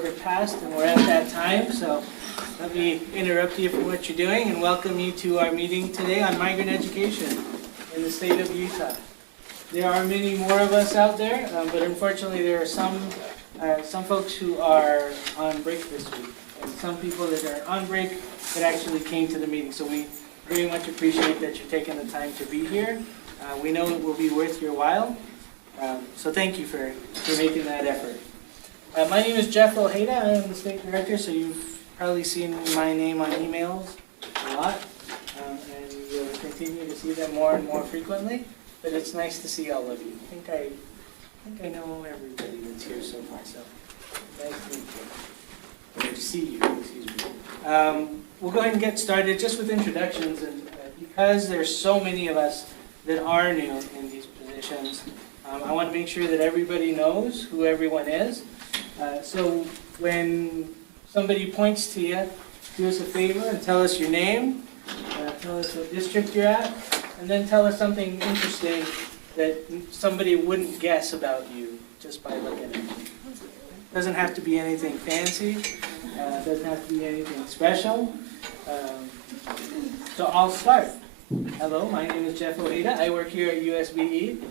past, and we're at that time, so let me interrupt you from what you're doing and welcome you to our meeting today on migrant education in the state of Utah. There are many more of us out there, but unfortunately there are some folks who are on break this week, and some people that are on break that actually came to the meeting. So we very much appreciate that you're taking the time to be here. We know it will be worth your while, so thank you for making that effort. My name is Jeff Ojeda. I am the state director, so you've probably seen my name on emails a lot, and you'll continue to see them more and more frequently. But it's nice to see all of you. I think I know everybody that's here so far. So nice to meet you. Or see you. Excuse me. We'll go ahead and get started just with introductions, and because there's so many of us that are new in these positions, I want to make sure that everybody knows who everyone is. So when somebody points to you, do us a favor and tell us your name, tell us what district you're at, and then tell us something interesting that somebody wouldn't guess about you just by looking at you. Doesn't have to be anything fancy, doesn't have to be anything special. So I'll start. Hello, my name is Jeff Ojeda. I work here at USBE.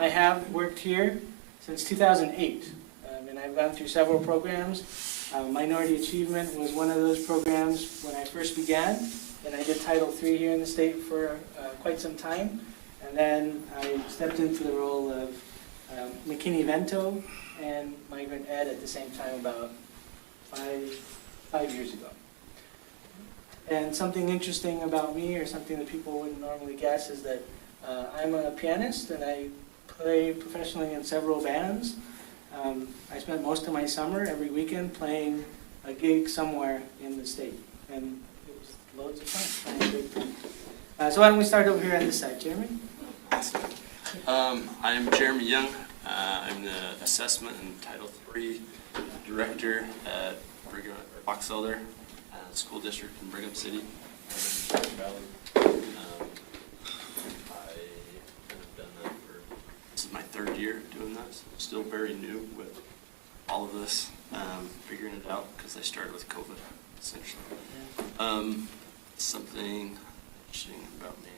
I have worked here since 2008. And I've gone through several programs. Minority Achievement was one of those programs when I first began. And I did Title III here in the state for quite some time. And then I stepped into the role of McKinney-Vento and Migrant Ed at the same time about five years ago. And something interesting about me, or something that people wouldn't normally guess, is that I'm a pianist and I play professionally in several bands. I spent most of my summer every weekend playing a gig somewhere in the state, and it was loads of fun. Playing a big thing. So why don't we start over here on this side, Jeremy? I'm Jeremy Young. I'm the Assessment and Title III Director at Box Elder School District in Brigham City. This is my third year doing this. I'm still very new with all of this, figuring it out because I started with COVID, essentially. Something interesting about me.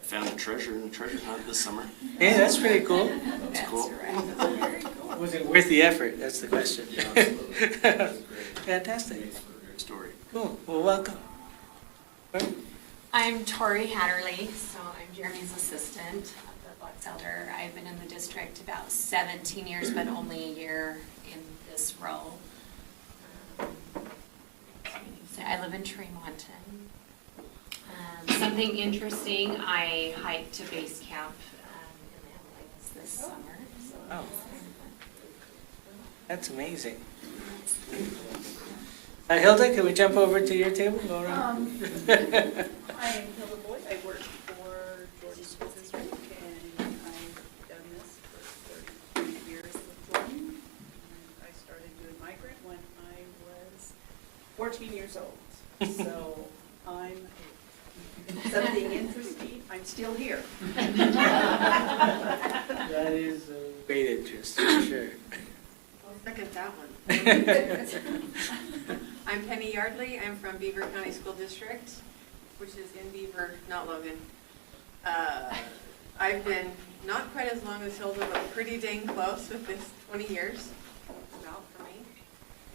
I found a treasure in a treasure hunt this summer. Hey, that's pretty cool. That's cool. Right. Was it worth the effort? That's the question. Yeah, absolutely. Fantastic. Great story. Cool. Well, welcome. I'm Tori Hatterley, so I'm Jeremy's assistant at the Box Elder. I've been in the district about 17 years, but only a year in this role. So I live in Tremonton. Something interesting, I hiked to base camp in the Everglades this summer. So Oh. That's amazing. Hilda, can we jump over to your table? Go around. I am Hilda Boyd. I work for Jordan School District, and I've done this for 33 years with Jordan. And I started doing Migrant when I was 14 years old. So if something interesting, I'm still here. That is a great interest, for sure. I'll second that one. I'm Penny Yardley. I'm from Beaver County School District, which is in Beaver, not Logan. I've been not quite as long as Hilda, but pretty dang close with this 20 years, about for me.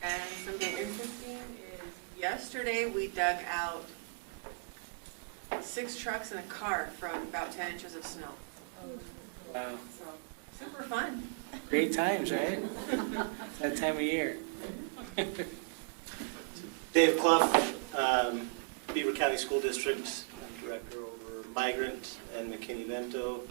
And something interesting is yesterday we dug out 6 trucks and a car from about 10 inches of snow. Wow. So super fun. Great times, right? That time of year. Dave Clough, Beaver County School District. I'm director over Migrant and McKinney-Vento.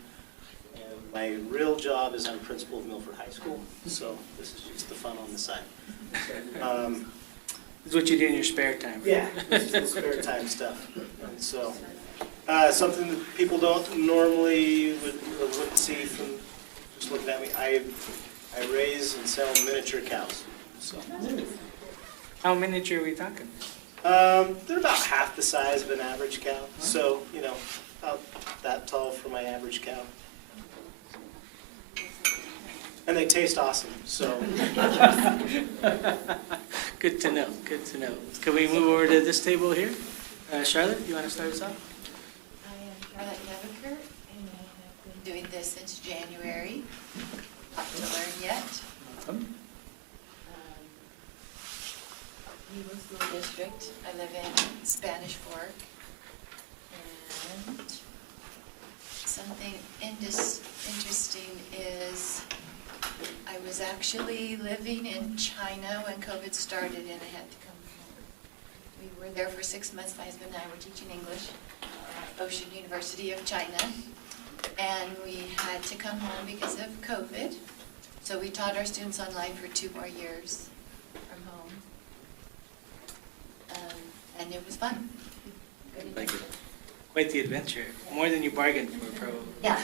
And my real job is I'm principal of Milford High School, so this is just the fun on the side. This is what you do in your spare time. Yeah, this is the spare time stuff. And so, something that people don't normally would see from just looking at me, I raise and sell miniature cows. So. How miniature are we talking? They're about half the size of an average cow, so, you know, about that tall for my average cow. And they taste awesome, so. Good to know, good to know. Can we move over to this table here? Charlotte, you want to start us off? I am Charlotte Nebeker, and I have been doing this since January. Not to learn yet. Eagle School District. I live in Spanish Fork. And something interesting is I was actually living in China when COVID started, and I had to come home. We were there for 6 months. My husband and I were teaching English at Ocean University of China, and we had to come home because of COVID. So we taught our students online for 2 more years from home, and it was fun. Good Thank you. Quite the adventure, more than you bargained for, probably. Yeah.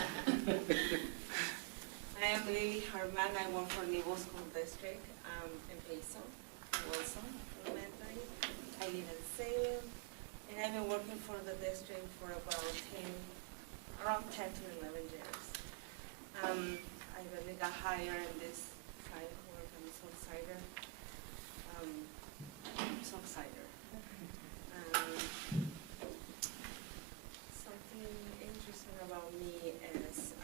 I am Lily Harman. I work for Eagle School District in Payson, Wilson Elementary. I live in Salem, and I've been working for the district for about around 10 to 11 years. I really got hired in this side, work on Southsider. Something interesting about me is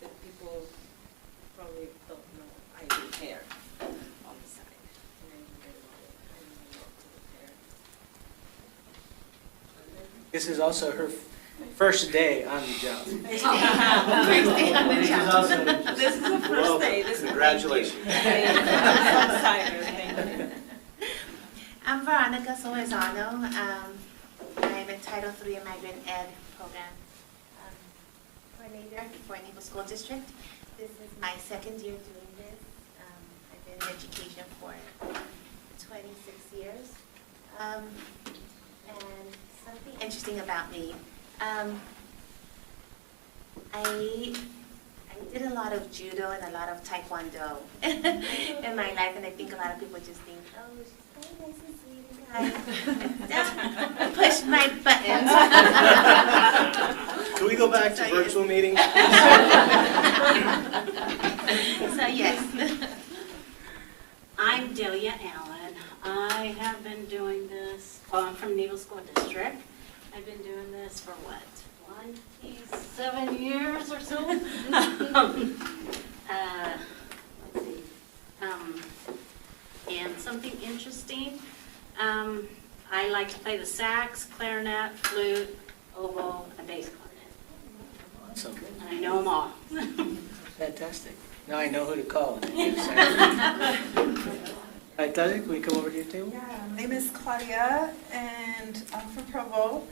that people probably don't know I do hair on the side. And I do very well. I love to do hair. This is also her first day on the job. First day on the This is job. also This is the Well, first day. This is congratulations. Thank you. Southsider, thank you. I'm Veronica Solizano. I'm in Title III Migrant Ed program coordinator for Eagle School District. This is my second year doing this. I've been in education for 26 years. And something interesting about me, I did a lot of judo and a lot of taekwondo in my life, and I think a lot of people just think, oh, she's so nice and sweet and kind. Push my buttons. Can we go back to So, virtual meetings? So yes. I'm Delia Allen. I have been doing this, I'm from Eagle School District. I've been doing this for what, 27 years or so? Let's see. And something interesting, I like to play the sax, clarinet, flute, oboe, and bass clarinet. awesome. I know them all. Fantastic. Now I know who to call. All right, Talia, can we come over to your table? Yeah, my name is Claudia, and I'm from Provo.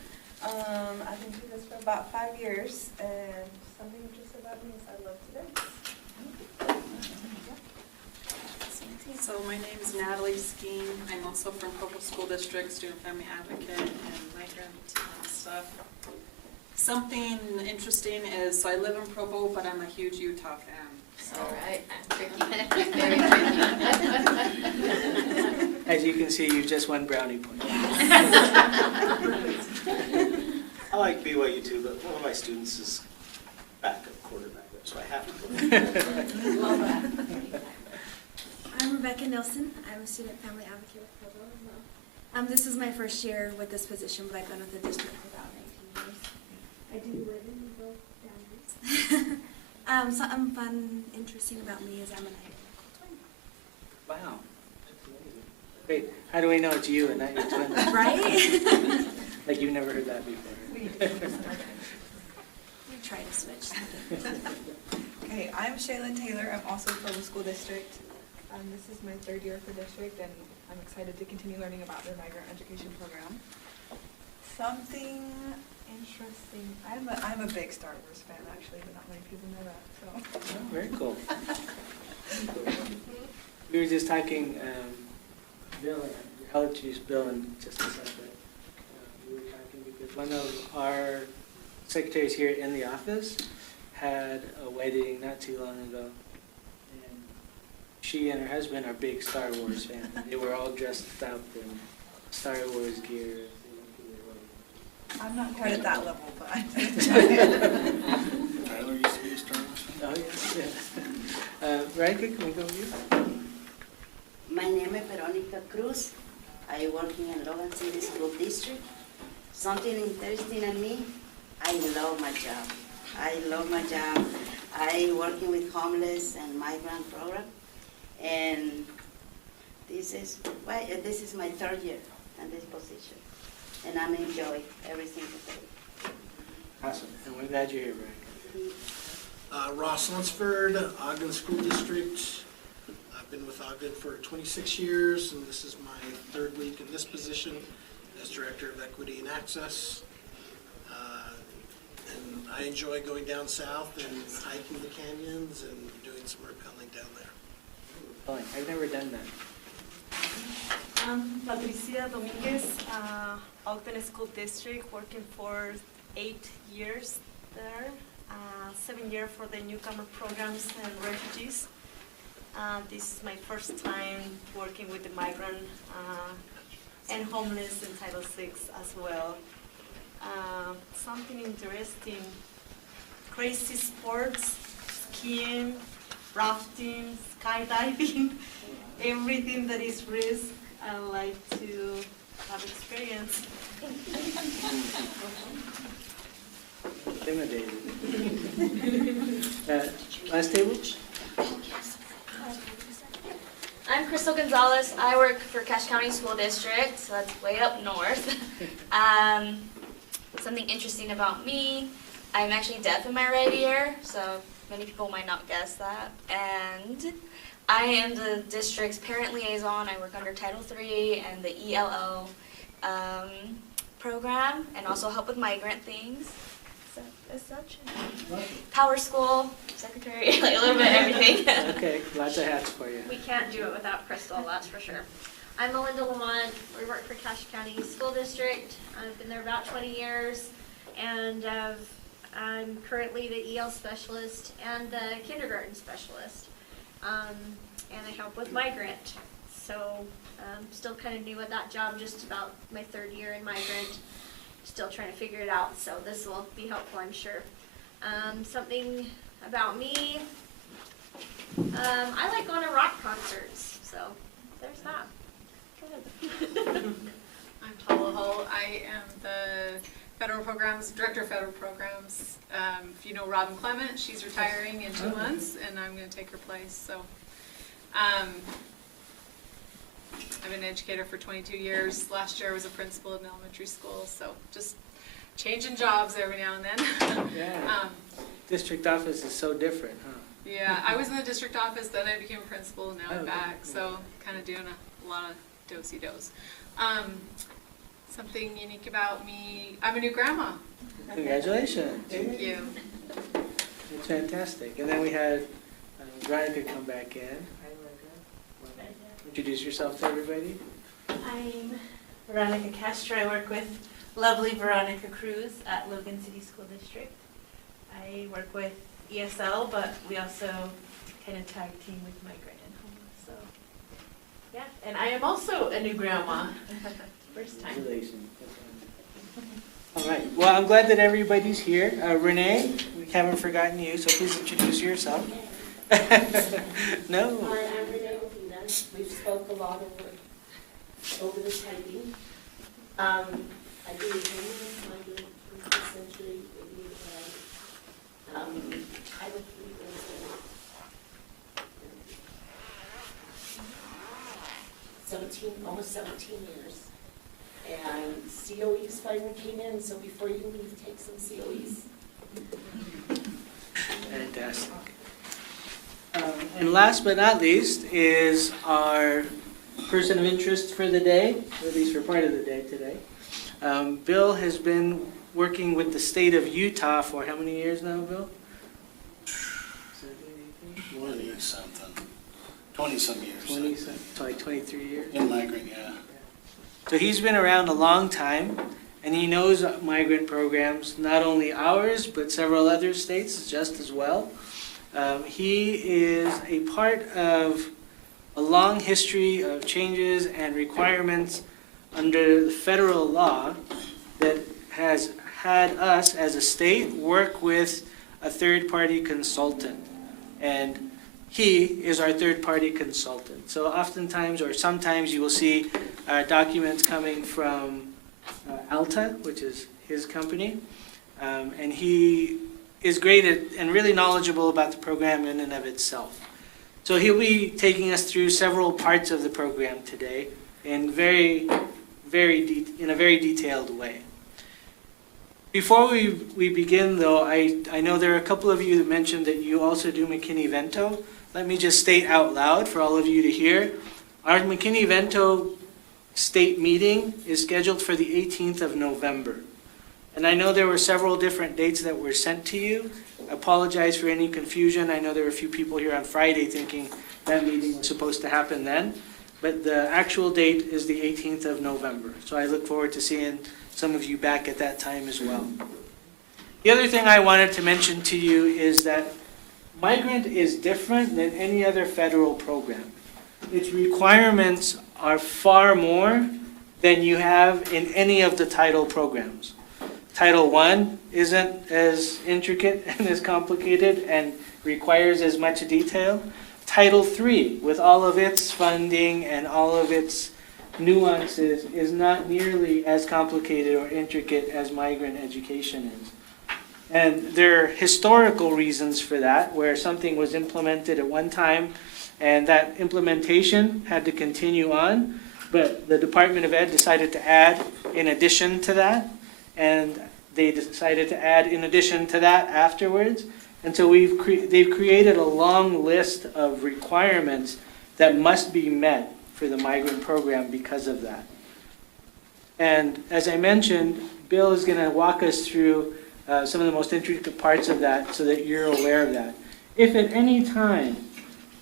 I've been doing this for about 5 years, and something interesting about me is I love to dance. So my name is Natalie Skeen. I'm also from Provo School District, student family advocate and migrant stuff. Something interesting is, so I live in Provo, but I'm a huge Utah fan. So All right, tricky. Very tricky. As you can see, you just won brownie points. I like BYU too, but one of my students is backup quarterback, so I have to go. I'm Rebecca Nilsson. I'm a student family advocate with Provo as well. This is my first year with this position, but I've been with the district for about 19 years. I do live in both boundaries. Something fun, interesting about me is I'm an identical twin. Wow. That's amazing. Wait, how do we know it's you and not your twin? Right? Like you've never heard that before. We try to switch. Okay, I'm Shaylin Taylor. I'm also from the school district. This is my 3rd year for district, and I'm excited to continue learning about their migrant education program. Something interesting. I'm a big Star Wars fan, actually, but not many people know that. So. Oh, very cool. We were just talking, Bill, I'll introduce Bill in just a second. We were talking because one of our secretaries here in the office had a wedding not too long ago. And she and her husband are big Star Wars fans. They were all dressed up in Star Wars gear. I'm not quite at that level, but I Oh, yes, yes. Veronica, can we go with you? My name is Veronica Cruz. I work in Logan City School District. Something interesting in me, I love my job. I love my job. I working with homeless and migrant program, and this is my third year in this position, and I'm enjoy every single day. Awesome, and we're glad you're here, Veronica. Ross Lunsford, Ogden School District. I've been with Ogden for 26 years, and this is my third week in this position as Director of Equity and Access. And I enjoy going down south and hiking the canyons and doing some rappelling down there. Oh, I've never done that. Patricia Dominguez, Ogden School District, working for 8 years there, 7 years for the newcomer programs and refugees. This is my first time working with the migrant and homeless in Title VI as well. Something interesting, crazy sports, skiing, rafting, skydiving, everything that is risk, I like to have experience. Intimidated. Last table? I'm Crystal Gonzalez. I work for Cache County School District, so that's way up north. Something interesting about me, I'm actually deaf in my right ear, so many people might not guess that. And I am the district's parent liaison. I work under Title III and the ELL program, and also help with migrant things. So, as such, Power School, secretary, like a little bit of everything. Okay, lots of hats for you. We can't do it without Crystal, that's for sure. I'm Melinda Lamont. We work for Cache County School District. I've been there about 20 years, and I'm currently the EL specialist and the kindergarten specialist. And I help with Migrant. So I'm still kind of new at that job, just about my third year in Migrant. Still trying to figure it out, so this will be helpful, I'm sure. Something about me, I like going to rock concerts, so there's that. I'm Paula Hull. I am the Federal Programs, Director of Federal Programs. If you know Robin Clement, she's retiring in 2 months, and I'm going to take her place. So I've been an educator for 22 years. Last year I was a principal in elementary school, so just changing jobs every now and then. Yeah. District office is so different, huh? Yeah, I was in the district office, then I became a principal, and now I'm Okay. back. So kind of doing a lot of do-si-dos. Something unique about me, I'm a new grandma. Congratulations. Thank you. It's fantastic. And then we had Veronica come back in. Hi, Veronica. Introduce yourself to everybody. I'm Veronica Castro. I work with lovely Veronica Cruz at Logan City School District. I work with ESL, but we also kind of tag team with Migrant and Homeless. So, yeah. And I am also a new grandma. First time. Congratulations. All right. Well, I'm glad that everybody's here. Renee, we haven't forgotten you, so please introduce yourself. No. Hi, I'm Renee Opina. We've spoke a lot over the typing. I do homeless, migrant, 21st century, I would almost 17 years. And COEs finally came in, so before you leave, take some COEs. Fantastic. And last but not least is our person of interest for the day, or at least for part of the day today. Bill has been working with the state of Utah for how many years now, Bill? 20-something, 20-some years. 20-some, like 23 years? In migrant, yeah. So he's been around a long time, and he knows migrant programs, not only ours, but several other states just as well. He is a part of a long history of changes and requirements under the federal law that has had us as a state work with a third-party consultant. And he is our third-party consultant. So oftentimes, or sometimes, you will see documents coming from Alta, which is his company, and he is great at, and really knowledgeable about the program in and of itself. So he'll be taking us through several parts of the program today in a very detailed way. Before we begin, though, I know there are a couple of you that mentioned that you also do McKinney-Vento. Let me just state out loud for all of you to hear. Our McKinney-Vento state meeting is scheduled for the 18th of November. And I know there were several different dates that were sent to you. I apologize for any confusion. I know there were a few people here on Friday thinking that meeting was supposed to happen then. But the actual date is the 18th of November. So I look forward to seeing some of you back at that time as well. The other thing I wanted to mention to you is that Migrant is different than any other federal program. Its requirements are far more than you have in any of the title programs. Title I isn't as intricate and as complicated and requires as much detail. Title III, with all of its funding and all of its nuances, is not nearly as complicated or intricate as migrant education is. And there are historical reasons for that, where something was implemented at one time and that implementation had to continue on, but the Department of Ed decided to add in addition to that, and they decided to add in addition to that afterwards. And so they've created a long list of requirements that must be met for the migrant program because of that. And as I mentioned, Bill is going to walk us through some of the most intricate parts of that so that you're aware of that. If at any time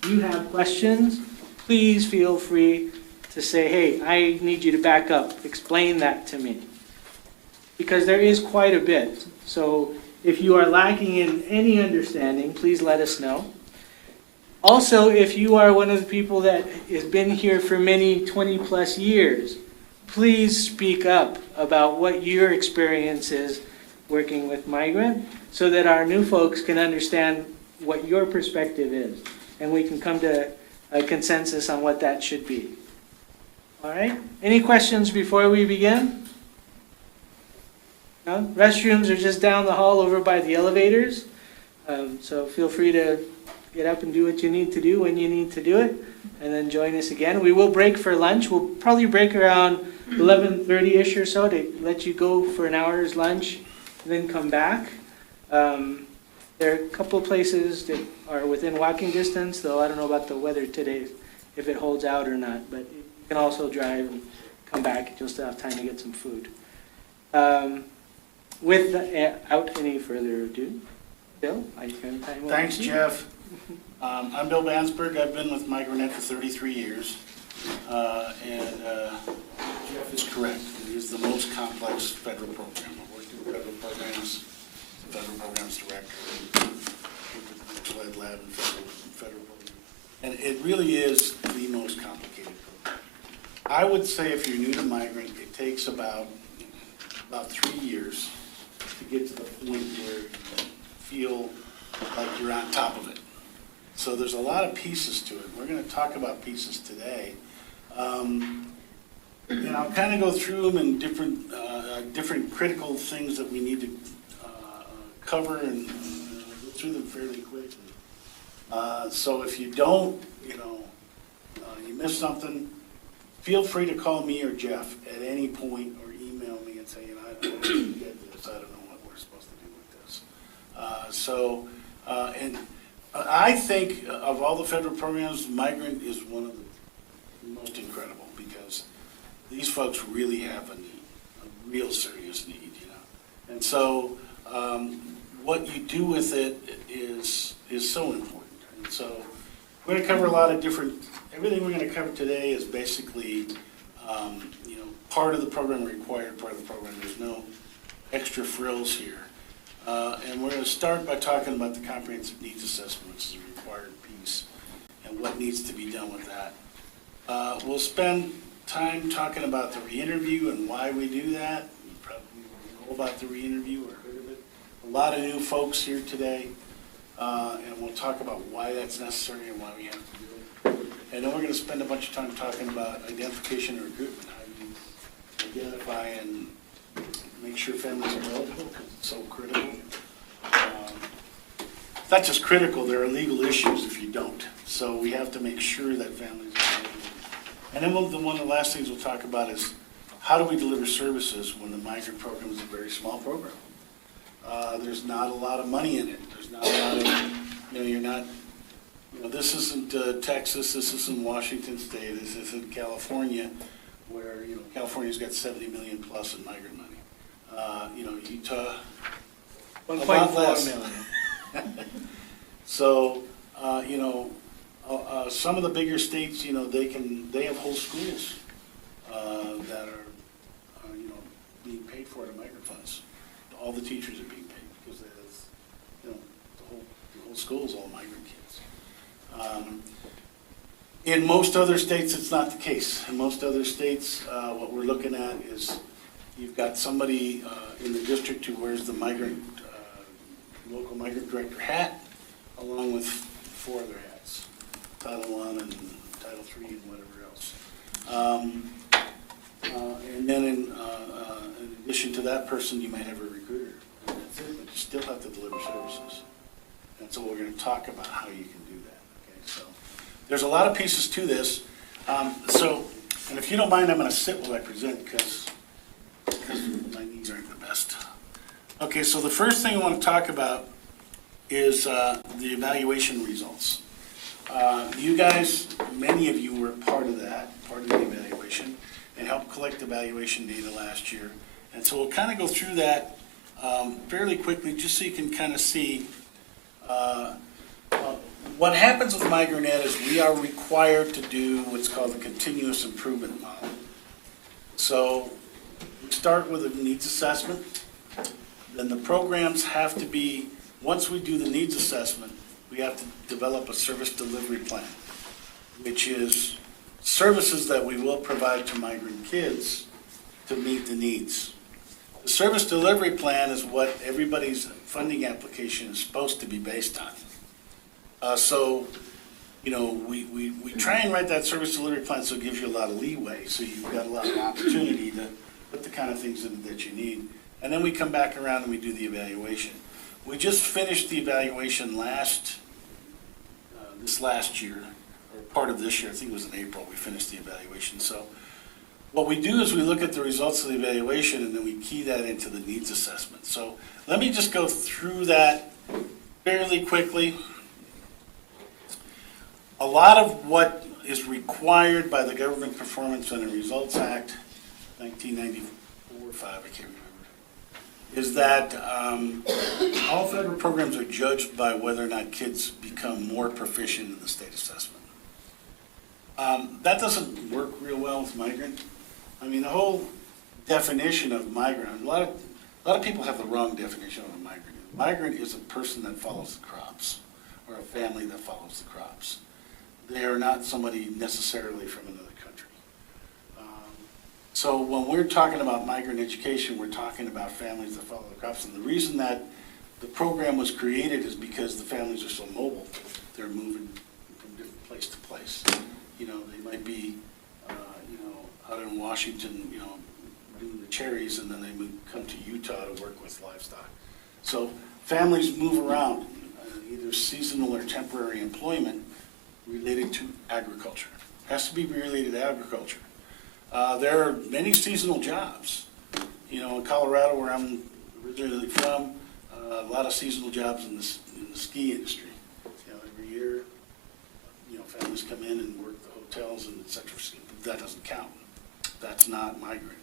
you have questions, please feel free to say, hey, I need you to back up, explain that to me. Because there is quite a bit. So if you are lacking in any understanding, please let us know. Also, if you are one of the people that has been here for many 20 plus years, please speak up about what your experience is working with Migrant so that our new folks can understand what your perspective is and we can come to a consensus on what that should be. All right? Any questions before we begin? No? Restrooms are just down the hall over by the elevators. So feel free to get up and do what you need to do when you need to do it, and then join us again. We will break for lunch. We'll probably break around 11:30-ish or so to let you go for an hour's lunch and then come back. There are a couple of places that are within walking distance, though I don't know about the weather today, if it holds out or not, but you can also drive and come back. You'll still have time to get some food. Without any further ado, Bill, I turn the time over to you. Thanks, Jeff. I'm Bill Bansberg. I've been with Migrant for 33 years. Jeff is correct. It is the most complex federal program. I've worked in federal programs, the federal programs director, SLED lab and federal program. And it really is the most complicated program. I would say if you're new to Migrant, it takes about 3 years to get to the point where you feel like you're on top of it. So there's a lot of pieces to it. We're going to talk about pieces today. And I'll kind of go through them in different critical things that we need to cover and go through them fairly quickly. So if you don't, you miss something, feel free to call me or Jeff at any point or email me and say, I don't get this, I don't know what we're supposed to do with this. And I think of all the federal programs, Migrant is one of the most incredible because these folks really have a need, a real serious need, And so what you do with it is so important. And so we're going to cover a lot of everything we're going to cover today is basically, part of the program, required part of the program. There's no extra frills here. And we're going to start by talking about the comprehensive needs assessment, which is a required piece, and what needs to be done with that. We'll spend time talking about the re-interview and why we do that. You probably know about the re-interview or heard of it. A lot of new folks here today. and we'll talk about why that's necessary and why we have to do it. And then we're going to spend a bunch of time talking about identification and recruitment, how you identify and make sure families are eligible, because it's so critical. It's not just critical, there are legal issues if you don't. So we have to make sure that families are eligible. And then one of the last things we'll talk about is how do we deliver services when the migrant program is a very small program? There's not a lot of money in it. There's not a lot of, you're not, this isn't Texas, this isn't Washington State, this isn't California, where, California's got 70 million plus in migrant money. Utah, 1.4 million. So, some of the bigger states, they have whole schools that are, being paid for out of migrant funds. All the teachers are being paid because the whole school is all migrant kids. In most other states, it's not the case. In most other states, what we're looking at is you've got somebody in the district who wears the local migrant director hat, along with 4 other hats, Title I and Title III and whatever else. And then in addition to that person, you might have a recruiter. And that's it, but you still have to deliver services. And so we're going to talk about how you can do that. Okay, so there's a lot of pieces to this. And if you don't mind, I'm going to sit while I present because my knees aren't the best. Okay, so the first thing I want to talk about is the evaluation results. You guys, many of you were part of that, part of the evaluation, and helped collect evaluation data last year. And so we'll kind of go through that fairly quickly, just so you can kind of see what happens with Migrant Ed is we are required to do what's called the continuous improvement model. So we start with a needs assessment. Then the programs have to be, once we do the needs assessment, we have to develop a service delivery plan, which is services that we will provide to migrant kids to meet the needs. The service delivery plan is what everybody's funding application is supposed to be based on. We try and write that service delivery plan so it gives you a lot of leeway, so you've got a lot of opportunity to put the kind of things in it that you need. And then we come back around and we do the evaluation. We just finished the evaluation this last year, or part of this year. I think it was in April we finished the evaluation. So what we do is we look at the results of the evaluation and then we key that into the needs assessment. So let me just go through that fairly quickly. A lot of what is required by the Government Performance and Results Act, 1994 or 5, I can't remember, is that all federal programs are judged by whether or not kids become more proficient in the state assessment. That doesn't work real well with migrant. I mean, the whole definition of migrant, a lot of people have the wrong definition of a migrant. A migrant is a person that follows the crops, or a family that follows the crops. They are not somebody necessarily from another country. So when we're talking about migrant education, we're talking about families that follow the crops. And the reason that the program was created is because the families are so mobile. They're moving from different place to place. They might be, out in Washington, doing the cherries, and then they come to Utah to work with livestock. So families move around, either seasonal or temporary employment related to agriculture. It has to be related to agriculture. There are many seasonal jobs. In Colorado, where I'm originally from, a lot of seasonal jobs in the ski industry. Every year, families come in and work the hotels and et cetera. That doesn't count. That's not migrant.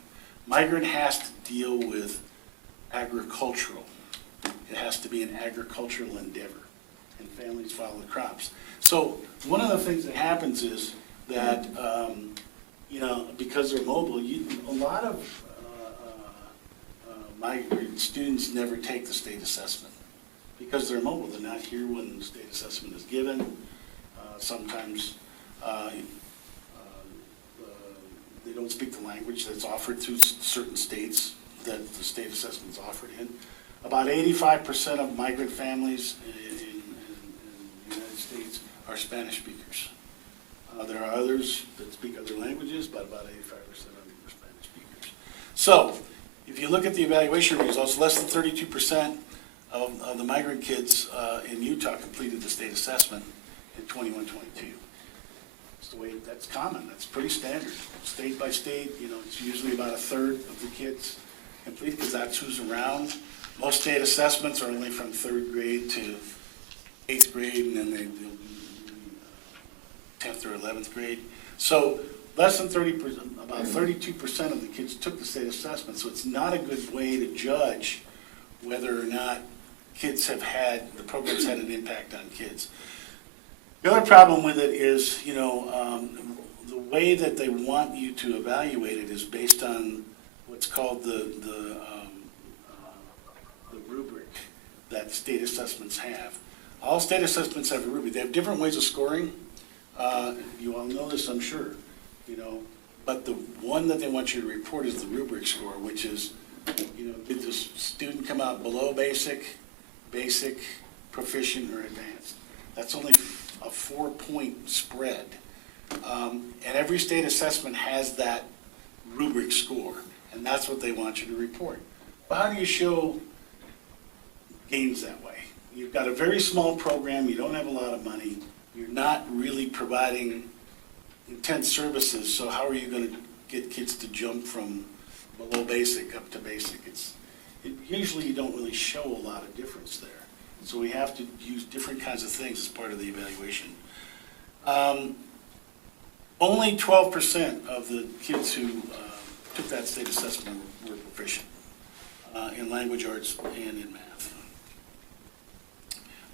Migrant has to deal with agricultural. It has to be an agricultural endeavor, and families follow the crops. So one of the things that happens is that, because they're mobile, a lot of migrant students never take the state assessment because they're mobile. They're not here when the state assessment is given. Sometimes they don't speak the language that's offered through certain states that the state assessment is offered in. About 85% of migrant families in are Spanish speakers. There are others that speak other languages, but about 85% of them are Spanish speakers. So, if you look at the evaluation results, less than 32% of the migrant kids in Utah completed the state assessment in 21-22. It's the way that's common. That's pretty standard. State by state, it's usually about a third of the kids complete because that's who's around. Most state assessments are only from 3rd grade to 8th grade, and then they'll do 10th or 11th grade. So less than 30%, about 32% of the kids took the state assessment. So it's not a good way to judge whether or not the program's had an impact on kids. The other problem with it is, the way that they want you to evaluate it is based on what's called the rubric that state assessments have. All state assessments have a rubric. They have different ways of scoring. You all know this, I'm sure. But the one that they want you to report is the rubric score, which is, did the student come out below basic, proficient, or advanced? That's only a 4-point spread. And every state assessment has that rubric score, and that's what they want you to report. But how do you show gains that way? You've got a very small program, you don't have a lot of money, you're not really providing intense services, so how are you going to get kids to jump from below basic up to basic? Usually you don't really show a lot of difference there. So we have to use different kinds of things as part of the evaluation. Only 12% of the kids who took that state assessment were proficient in language arts and in math.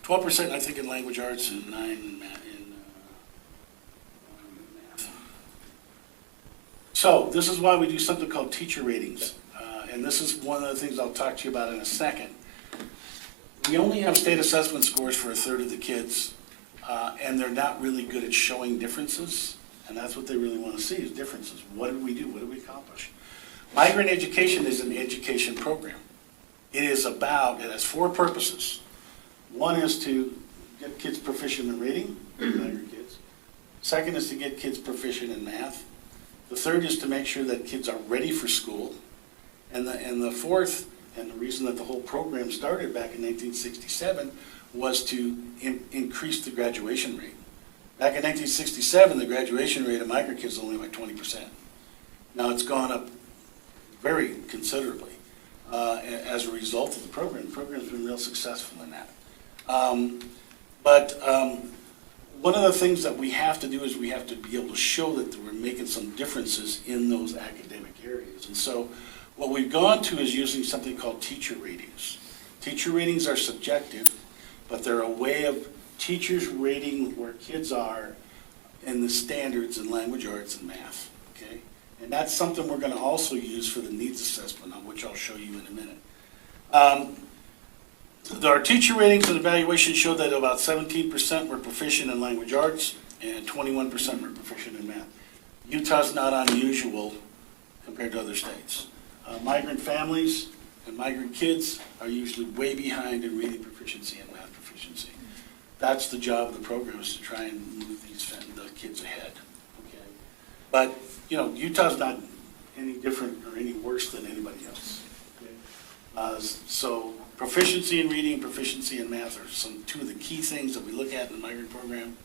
12%, I think, in language arts and 9% in math. So this is why we do something called teacher ratings. And this is one of the things I'll talk to you about in a second. We only have state assessment scores for a third of the kids, and they're not really good at showing differences. And that's what they really want to see, is differences. What did we do? What did we accomplish? Migrant education is an education program. It has 4 purposes. One is to get kids proficient in reading, migrant kids. Second is to get kids proficient in math. The third is to make sure that kids are ready for school. And the fourth, and the reason that the whole program started back in 1967, was to increase the graduation rate. Back in 1967, the graduation rate of migrant kids was only like 20%. Now it's gone up very considerably as a result of the program. The program's been real successful in that. But one of the things that we have to do is we have to be able to show that we're making some differences in those academic areas. And so what we've gone to is using something called teacher ratings. Teacher ratings are subjective, but they're a way of teachers rating where kids are in the standards in language arts and math, okay? And that's something we're going to also use for the needs assessment, on which I'll show you in a minute. Our teacher ratings and evaluations show that about 17% were proficient in language arts and 21% were proficient in math. Utah's not unusual compared to other states. Migrant families and migrant kids are usually way behind in reading proficiency and math proficiency. That's the job of the program, is to try and move the kids ahead. Okay? But, Utah's not any different or any worse than anybody else. Okay? So proficiency in reading and proficiency in math are 2 of the key things that we look at in the migrant program.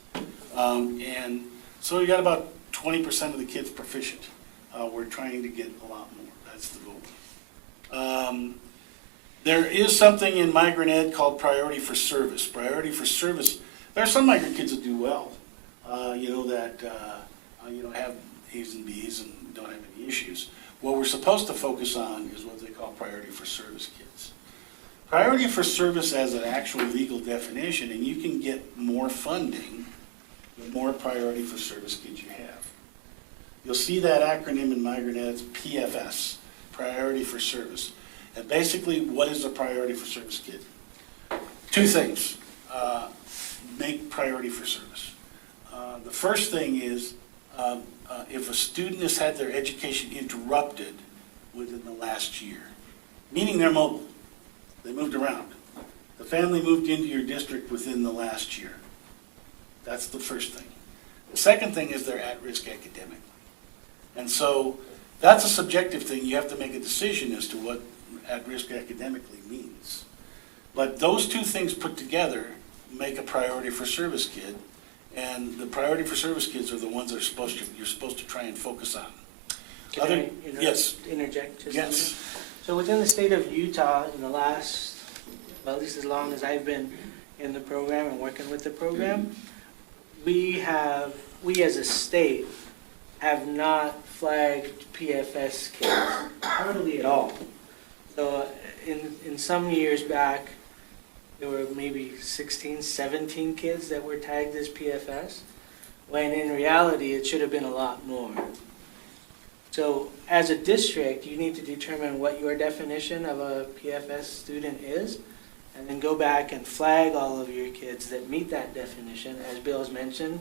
And so we got about 20% of the kids proficient. We're trying to get a lot more. That's the goal. There is something in migrant ed called priority for service. Priority for service, there are some migrant kids that do well, that have A's and B's and don't have any issues. What we're supposed to focus on is what they call priority for service kids. Priority for service as an actual legal definition, and you can get more funding the more priority for service kids you have. You'll see that acronym in migrant ed, it's PFS, priority for service. And basically, what is a priority for service kid? 2 things make priority for service. The first thing is if a student has had their education interrupted within the last year, meaning they're mobile, they moved around. The family moved into your district within the last year. That's the first thing. The second thing is they're at risk academically. And so that's a subjective thing. You have to make a decision as to what at risk academically means. But those two things put together make a priority for service kid. And the priority for service kids are the ones that you're supposed to try and focus on. Can Yes. interject just a Yes. minute? So within the state of Utah, in the last, well, at least as long as I've been in the program and working with the program, we as a state have not flagged PFS kids, hardly at all. So in some years back, there were maybe 16, 17 kids that were tagged as PFS, when in reality, it should have been a lot more. So as a district, you need to determine what your definition of a PFS student is, and then go back and flag all of your kids that meet that definition. As Bill has mentioned,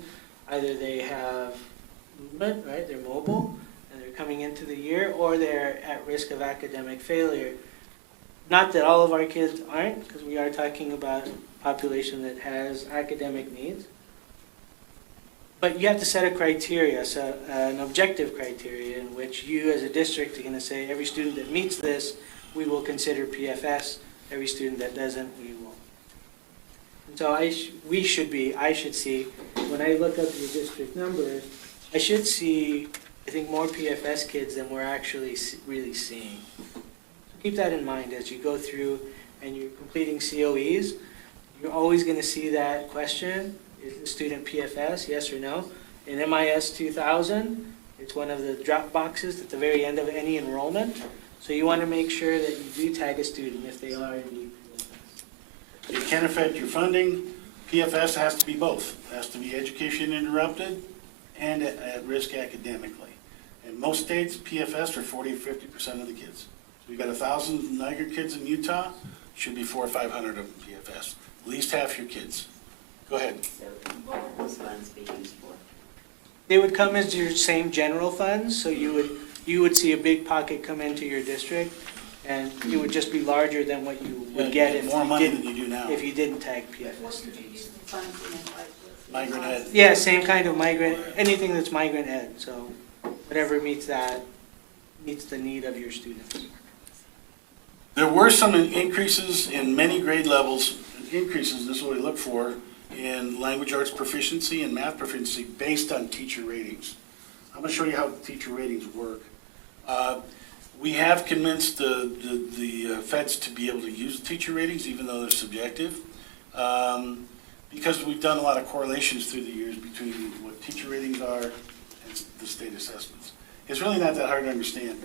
either they have movement, right, they're mobile, and they're coming into the year, or they're at risk of academic failure. Not that all of our kids aren't, because we are talking about a population that has academic needs. But you have to set a criteria, so an objective criteria in which you as a district are going to say every student that meets this, we will consider PFS. Every student that doesn't, we won't. And so I should see, when I look up your district numbers, I should see, I think, more PFS kids than we're actually really seeing. So keep that in mind as you go through and you're completing COEs. You're always going to see that question. Is the student PFS, yes or no? In MIS 2000, it's one of the drop boxes at the very end of any enrollment. So you want to make sure that you do tag a student if they are indeed PFS. It can affect your funding. PFS has to be both. It has to be education interrupted and at risk academically. In most states, PFS are 40 or 50% of the kids. So you've got 1,000 migrant kids in Utah, should be 400 or 500 of them PFS. At least half your kids. Go ahead. So what would those funds be used for? They would come as your same general funds, so you would see a big pocket come into your district, and it would just be larger than what you would get if more you money didn't, than you do now. if you didn't tag PFS What would you students. use the funds in, like? Migrant ed. Yeah, same kind of migrant, anything that's migrant ed, so whatever meets the need of your students. There were some increases in many grade levels, increases, this is what we look for, in language arts proficiency and math proficiency based on teacher ratings. I'm going to show you how teacher ratings work. We have convinced the feds to be able to use teacher ratings, even though they're subjective, because we've done a lot of correlations through the years between what teacher ratings are and the state assessments. It's really not that hard to understand.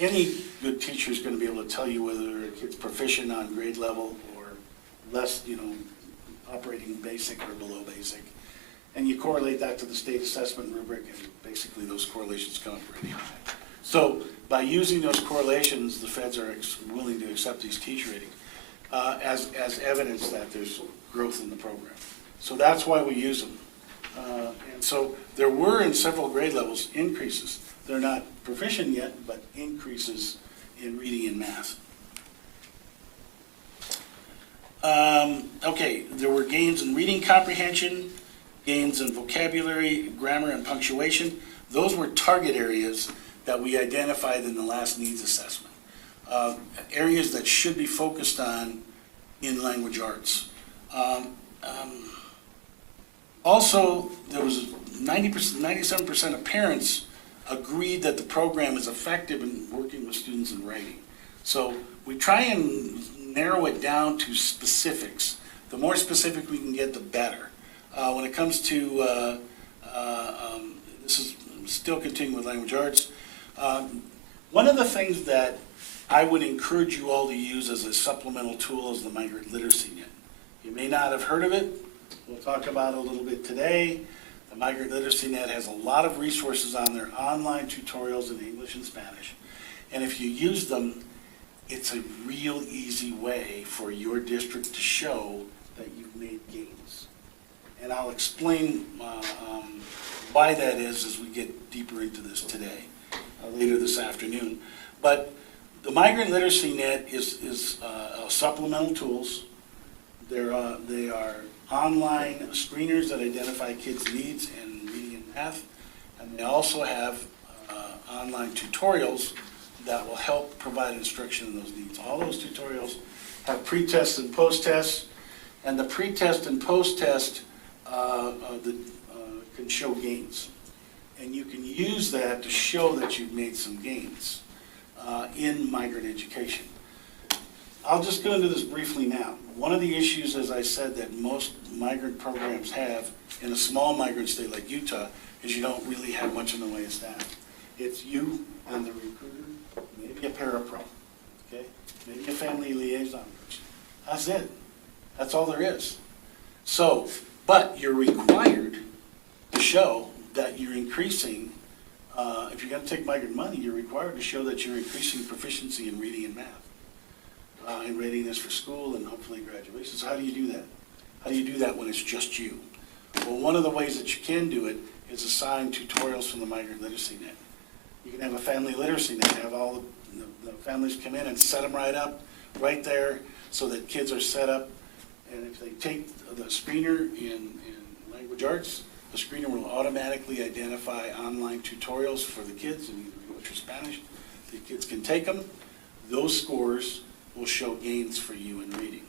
Any good teacher is going to be able to tell you whether a kid's proficient on grade level or less, operating basic or below basic. And you correlate that to the state assessment rubric, and basically those correlations come up really high. So by using those correlations, the feds are willing to accept these teacher ratings as evidence that there's growth in the program. So that's why we use them. And so there were in several grade levels increases. They're not proficient yet, but increases in reading and math. Okay, there were gains in reading comprehension, gains in vocabulary, grammar, and punctuation. Those were target areas that we identified in the last needs assessment. Areas that should be focused on in language arts. Also, there was 97% of parents agreed that the program is effective in working with students in writing. So we try and narrow it down to specifics. The more specific we can get, the better. When it comes to, this is still continuing with language arts, one of the things that I would encourage you all to use as a supplemental tool is the Migrant Literacy Net. You may not have heard of it. We'll talk about it a little bit today. The Migrant Literacy Net has a lot of resources on there, online tutorials in English and Spanish. And if you use them, it's a real easy way for your district to show that you've made gains. And I'll explain why that is as we get deeper into this today, later this afternoon. But the Migrant Literacy Net is supplemental tools. They are online screeners that identify kids' needs in reading and math, and they also have online tutorials that will help provide instruction in those needs. All those tutorials have pre-tests and post-tests, and the pre-test and post-test can show gains. And you can use that to show that you've made some gains in migrant education. I'll just go into this briefly now. One of the issues, as I said, that most migrant programs have in a small migrant state like Utah is you don't really have much in the way of staff. It's you and the recruiter, maybe a parapro, okay? Maybe a family liaison person. That's it. That's all there is. So, but you're required to show that you're increasing, if you're going to take migrant money, you're required to show that you're increasing proficiency in reading and math, and readiness for school and hopefully graduation. So how do you do that? How do you do that when it's just you? Well, one of the ways that you can do it is assign tutorials from the Migrant Literacy Net. You can have a family literacy net, have all the families come in and set them right up, right there, so that kids are set up. And if they take the screener in language arts, the screener will automatically identify online tutorials for the kids in either English or Spanish. The kids can take them. Those scores will show gains for you in reading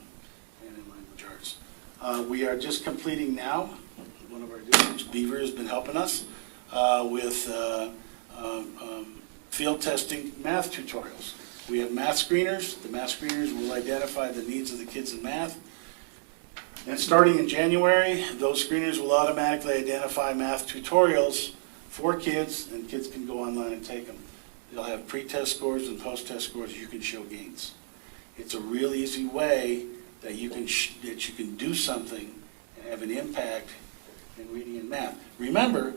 and in language arts. We are just completing now, one of our districts, Beaver, has been helping us with field testing math tutorials. We have math screeners. The math screeners will identify the needs of the kids in math. And starting in January, those screeners will automatically identify math tutorials for kids, and kids can go online and take them. They'll have pre-test scores and post-test scores. You can show gains. It's a real easy way that you can do something and have an impact in reading and math. Remember,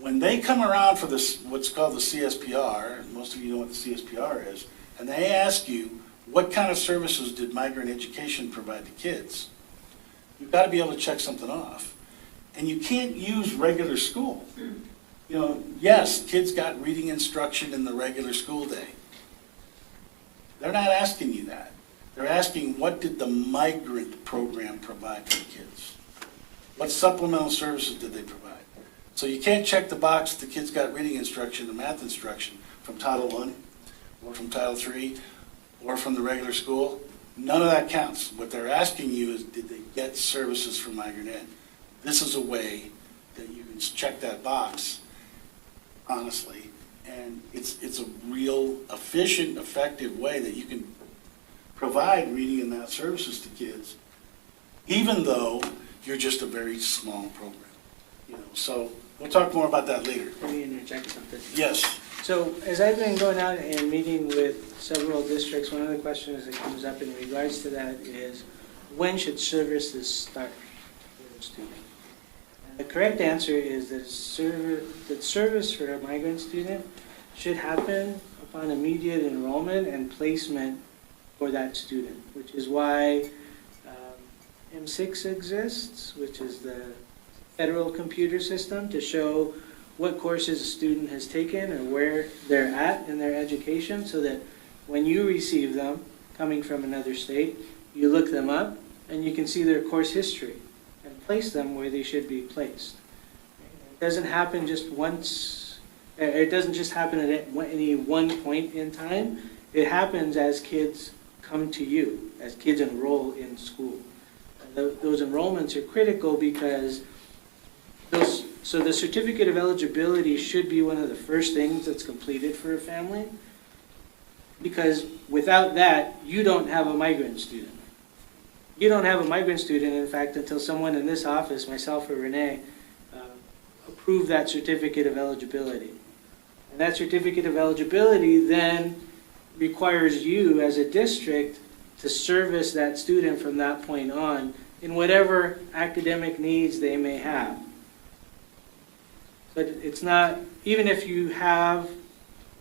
when they come around for this, what's called the CSPR, most of you know what the CSPR is, and they ask you, what kind of services did migrant education provide to kids? You've got to be able to check something off. And you can't use regular school. You know, yes, kids got reading instruction in the regular school day. They're not asking you that. They're asking, what did the migrant program provide to the kids? What supplemental services did they provide? So you can't check the box that the kids got reading instruction and math instruction from Title I or from Title III or from the regular school. None of that counts. What they're asking you is, did they get services from Migrant Ed? This is a way that you can check that box, honestly, and it's a real efficient, effective way that you can provide reading and math services to kids, even though you're just a very small program. You know, so we'll talk more about that later. Let me interject something. Yes. So as I've been going out and meeting with several districts, one of the questions that comes up in regards to that is, when should services start for the student? And the correct answer is that service for a migrant student should happen upon immediate enrollment and placement for that student, which is why M6 exists, which is the federal computer system to show what courses a student has taken or where they're at in their education, so that when you receive them coming from another state, you look them up and you can see their course history and place them where they should be placed. It doesn't happen just once, it doesn't just happen at any one point in time. It happens as kids come to you, as kids enroll in school. Those enrollments are critical because so the certificate of eligibility should be one of the first things that's completed for a family, because without that, you don't have a migrant student. You don't have a migrant student, in fact, until someone in this office, myself or Renee, approve that certificate of eligibility. And that certificate of eligibility then requires you as a district to service that student from that point on in whatever academic needs they may have. But it's not, even if you have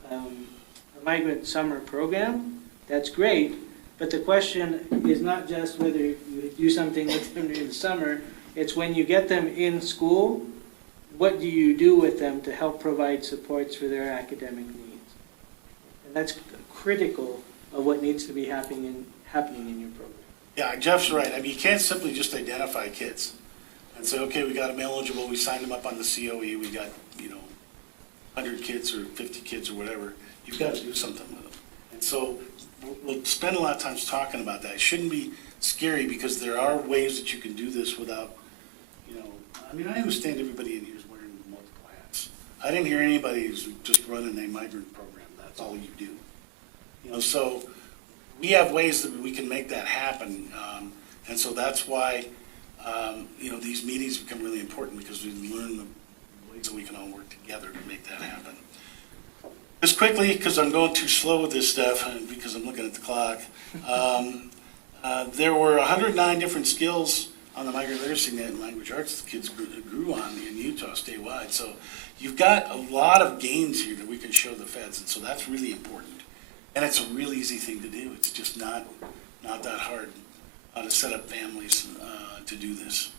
a migrant summer program, that's great, but the question is not just whether you do something with them during the summer, it's when you get them in school, what do you do with them to help provide supports for their academic needs? And that's critical of what needs to be happening in your program. Yeah, Jeff's right. I mean, you can't simply just identify kids and say, okay, we got them eligible, we signed them up on the COE, we got, 100 kids or 50 kids or whatever. You've got to do something with them. And so we'll spend a lot of times talking about that. It shouldn't be scary because there are ways that you can do this without, I mean, I understand everybody in here is wearing multiple hats. I didn't hear anybody who's just running a migrant program. That's all you do. So we have ways that we can make that happen. And so that's why, these meetings become really important because we learn the ways that we can all work together to make that happen. Just quickly, because I'm going too slow with this stuff, and because I'm looking at the clock, there were 109 different skills on the Migrant Literacy Net and Language Arts the kids grew on in Utah statewide. So you've got a lot of gains here that we can show the feds, and so that's really important. And it's a real easy thing to do. It's just not that hard to set up families to do this.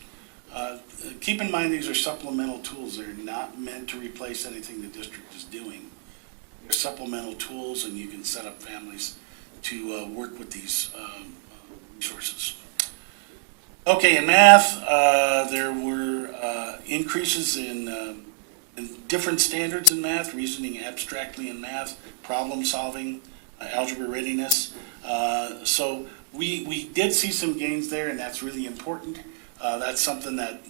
Keep in mind these are supplemental tools. They're not meant to replace anything the district is doing. They're supplemental tools, and you can set up families to work with these resources. Okay, in math, there were increases in different standards in math, reasoning abstractly in math, problem solving, algebra readiness. So we did see some gains there, and that's really important. That's something that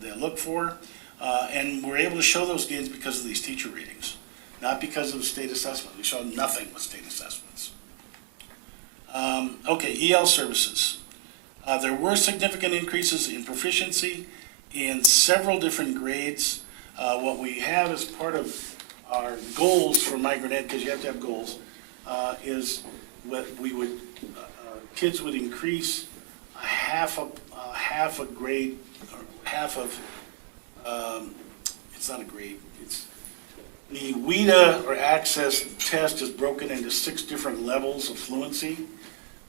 they look for. And we're able to show those gains because of these teacher ratings, not because of state assessment. We showed nothing with state assessments. Okay, EL services. There were significant increases in proficiency in several different grades. What we have as part of our goals for Migrant Ed, because you have to have goals, is what we would, kids would increase half a grade, or half of, it's not a grade, it's, the WIDA or access test is broken into 6 different levels of fluency.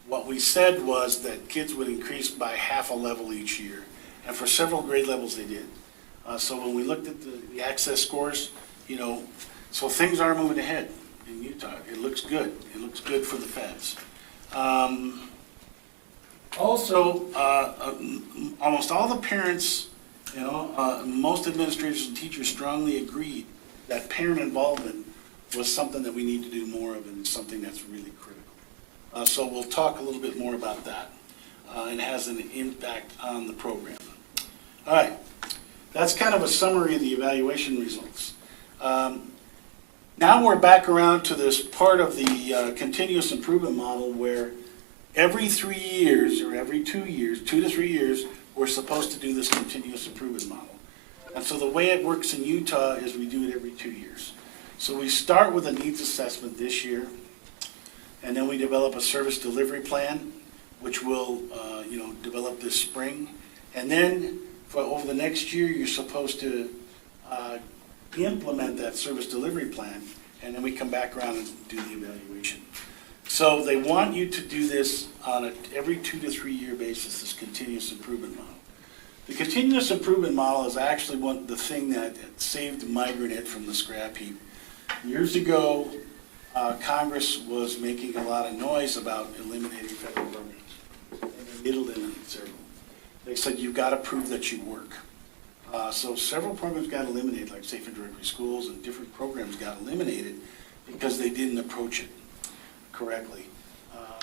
What we said was that kids would increase by half a level each year, and for several grade levels they did. So when we looked at the access scores, so things are moving ahead in Utah. It looks good. It looks good for the feds. Also, almost all the parents, most administrators and teachers strongly agreed that parent involvement was something that we need to do more of, and it's something that's really critical. So we'll talk a little bit more about that, and it has an impact on the program. All right, that's kind of a summary of the evaluation results. Now we're back around to this part of the continuous improvement model where every 3 years or every 2 years, 2 to 3 years, we're supposed to do this continuous improvement model. And so the way it works in Utah is we do it every 2 years. So we start with a needs assessment this year, and then we develop a service delivery plan, which we'll develop this spring. And then for over the next year, you're supposed to implement that service delivery plan, and then we come back around and do the evaluation. So they want you to do this on every 2 to 3 year basis, this continuous improvement model. The continuous improvement model is actually the thing that saved Migrant Ed from the scrap heap. Years ago, Congress was making a lot of noise about eliminating federal programs, and they did eliminate several. They said you've got to prove that you work. So several programs got eliminated, like Safe and Directory Schools, and different programs got eliminated because they didn't approach it correctly,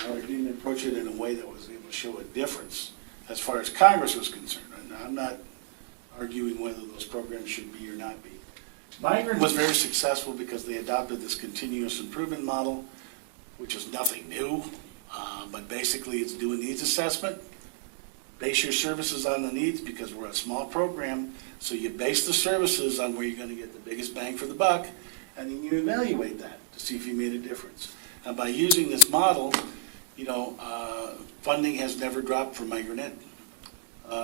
or didn't approach it in a way that was able to show a difference as far as Congress was concerned. And I'm not arguing whether those programs should be or not be. Migrant was very successful because they adopted this continuous improvement model, which is nothing new, but basically it's do a needs assessment, base your services on the needs because we're a small program, so you base the services on where you're going to get the biggest bang for the buck, and then you evaluate that to see if you made a difference. And by using this model, funding has never dropped for Migrant Ed.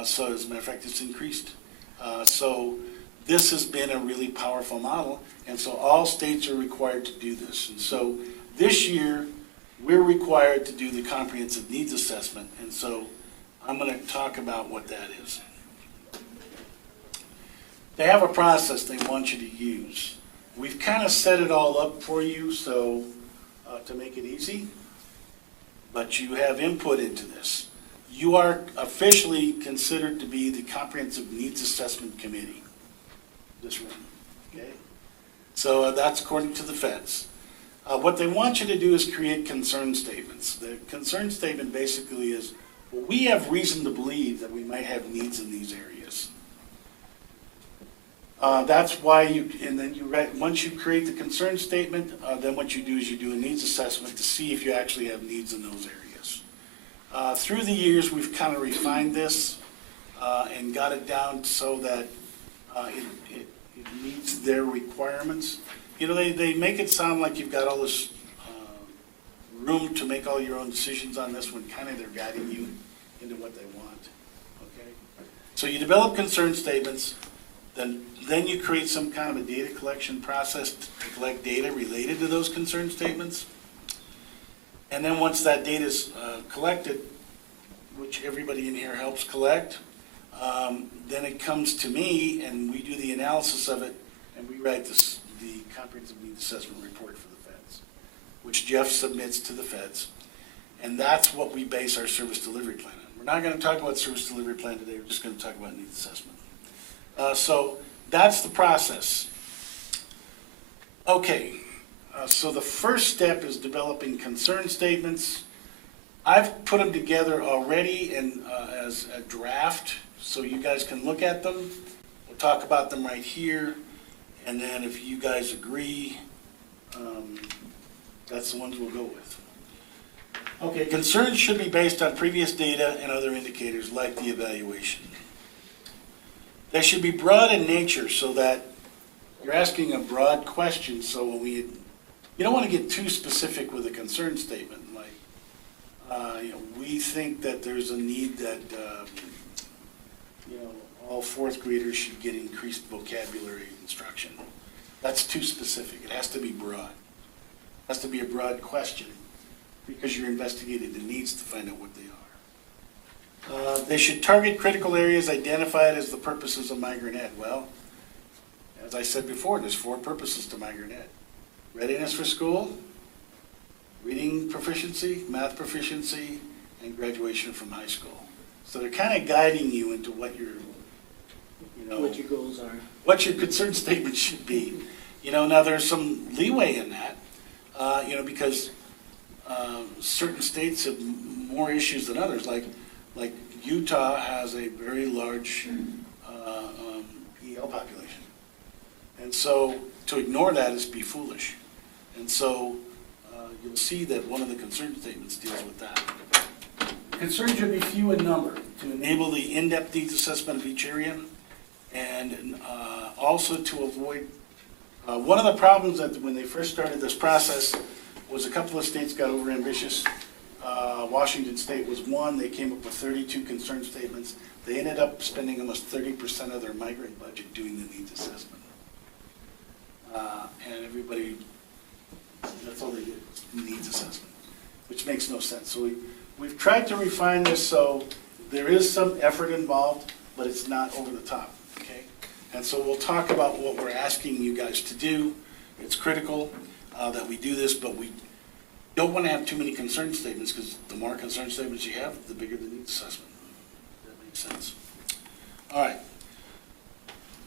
So as a matter of fact, it's increased. So this has been a really powerful model, and so all states are required to do this. And so this year, we're required to do the comprehensive needs assessment, and so I'm going to talk about what that is. They have a process they want you to use. We've kind of set it all up for you so to make it easy, but you have input into this. you are officially considered to be the Comprehensive Needs Assessment Committee, this room, okay? So that's according to the feds. What they want you to do is create concern statements. The concern statement basically is, well, we have reason to believe that we might have needs in these areas. That's why and then once you create the concern statement, then what you do is you do a needs assessment to see if you actually have needs in those areas. Through the years, we've kind of refined this and got it down so that it meets their requirements. You know, they make it sound like you've got all this room to make all your own decisions on this when kind of they're guiding you into what they want, okay? So you develop concern statements, then you create some kind of a data collection process to collect data related to those concern statements. And then once that data is collected, which everybody in here helps collect, then it comes to me and we do the analysis of it and we write the Comprehensive Needs Assessment Report for the feds, which Jeff submits to the feds. And that's what we base our service delivery plan on. We're not going to talk about service delivery plan today, we're just going to talk about needs assessment. So that's the process. Okay, so the first step is developing concern statements. I've put them together already as a draft, so you guys can look at them. We'll talk about them right here, and then if you guys agree, that's the ones we'll go with. Okay, concerns should be based on previous data and other indicators like the evaluation. They should be broad in nature so that you're asking a broad question, so when you don't want to get too specific with a concern statement, like, we think that there's a need that, all fourth graders should get increased vocabulary instruction. That's too specific. It has to be broad. It has to be a broad question because you're investigating the needs to find out what they are. They should target critical areas identified as the purposes of Migrant Ed. Well, as I said before, there's 4 purposes to Migrant Ed. Readiness for school, reading proficiency, math proficiency, and graduation from high school. So they're kind of guiding you into what what your goals are. What your concern statement should be. Now there's some leeway in that, because certain states have more issues than others. Like Utah has a very large EL population. And so to ignore that is be foolish. And so you'll see that one of the concern statements deals with that. Concerns should be few in number to enable the in-depth needs assessment of each area and also to avoid, one of the problems that when they first started this process was a couple of states got overambitious. Washington State was one. They came up with 32 concern statements. They ended up spending almost 30% of their migrant budget doing the needs assessment. And everybody, that's all they did, needs assessment, which makes no sense. So we've tried to refine this so there is some effort involved, but it's not over the top, okay? And so we'll talk about what we're asking you guys to do. It's critical that we do this, but we don't want to have too many concern statements because the more concern statements you have, the bigger the needs assessment. That makes sense. All right.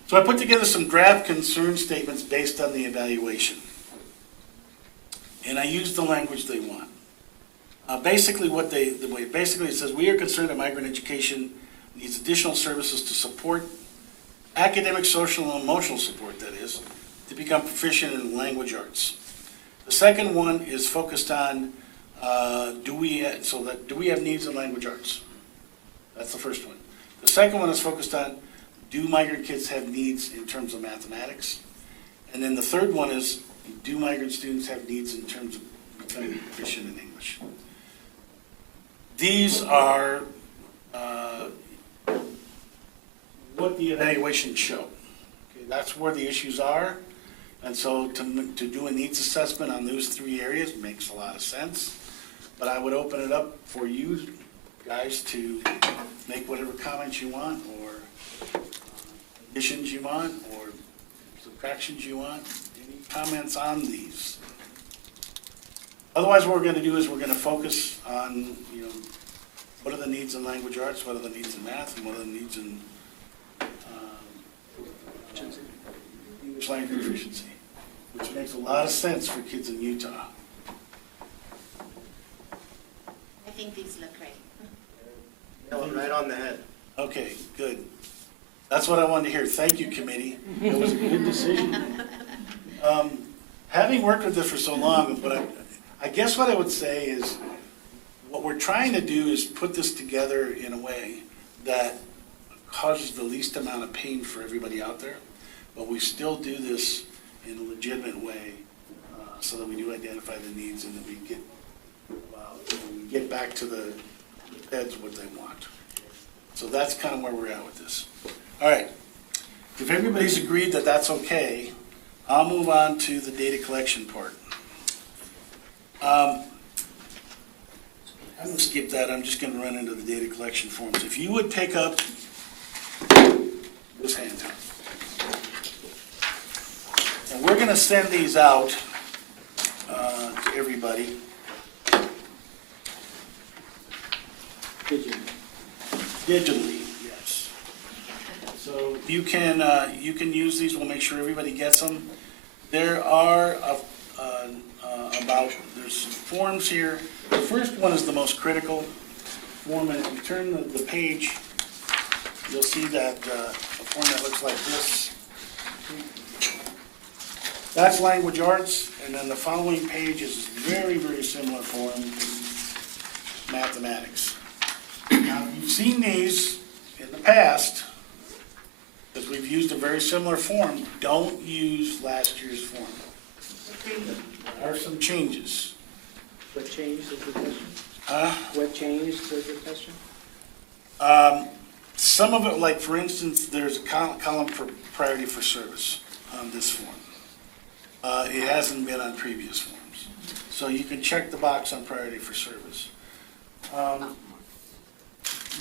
So I put together some draft concern statements based on the evaluation. And I used the language they want. Basically it says, we are concerned that migrant education needs additional services to support academic, social, and emotional support, that is, to become proficient in language arts. The second one is focused on, do we have needs in language arts? That's the first one. The second one is focused on, do migrant kids have needs in terms of mathematics? And then the third one is, do migrant students have needs in terms of becoming proficient in English? These are what the evaluations show. Okay, that's where the issues are. And so to do a needs assessment on those 3 areas makes a lot of sense. But I would open it up for you guys to make whatever comments you want, or additions you want, or subtractions you want. Any comments on these? Otherwise, what we're going to do is we're going to focus on, what are the needs in language arts, what are the needs in math, and what are the needs in English language proficiency, which makes a lot of sense for kids in Utah. I think these look great. Nailed it right on the head. Okay, good. That's what I wanted to hear. Thank you, committee. It was a good decision. Having worked with this for so long, but I guess what I would say is, what we're trying to do is put this together in a way that causes the least amount of pain for everybody out there, but we still do this in a legitimate way, so that we do identify the needs and that we get back to the feds what they want. So that's kind of where we're at with this. All right. If everybody's agreed that that's okay, I'll move on to the data collection part. I'm going to skip that. I'm just going to run into the data collection forms. If you would pick up this handout. And we're going to send these out to everybody. Digitally, yes. So you can use these. We'll make sure everybody gets them. There are there's forms here. The first one is the most critical form, and if you turn the page, you'll see that a form that looks like this. That's language arts, and then the following page is very, very similar form, mathematics. Now, you've seen these in the past, because we've used a very similar form. Don't use last year's form. There are some changes. What changed is the question? What changed is the question? Some of it, like for instance, there's a column for priority for service on this form. It hasn't been on previous forms. So you can check the box on priority for service.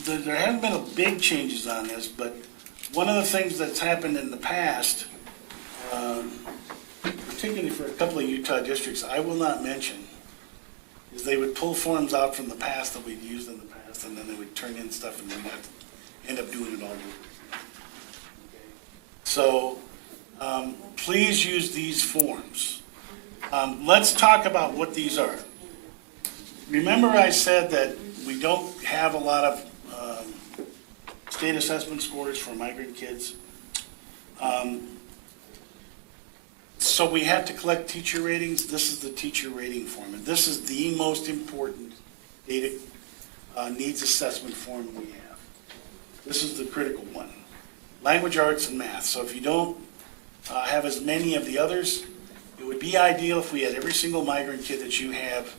There haven't been big changes on this, but one of the things that's happened in the past, particularly for a couple of Utah districts I will not mention, is they would pull forms out from the past that we'd used in the past, and then they would turn in stuff and we'd have to end up doing it all over. So please use these forms. Let's talk about what these are. Remember I said that we don't have a lot of state assessment scores for migrant kids. So we have to collect teacher ratings. This is the teacher rating form. And this is the most important data needs assessment form we have. This is the critical one. Language arts and math. So if you don't have as many of the others, it would be ideal if we had every single migrant kid that you have,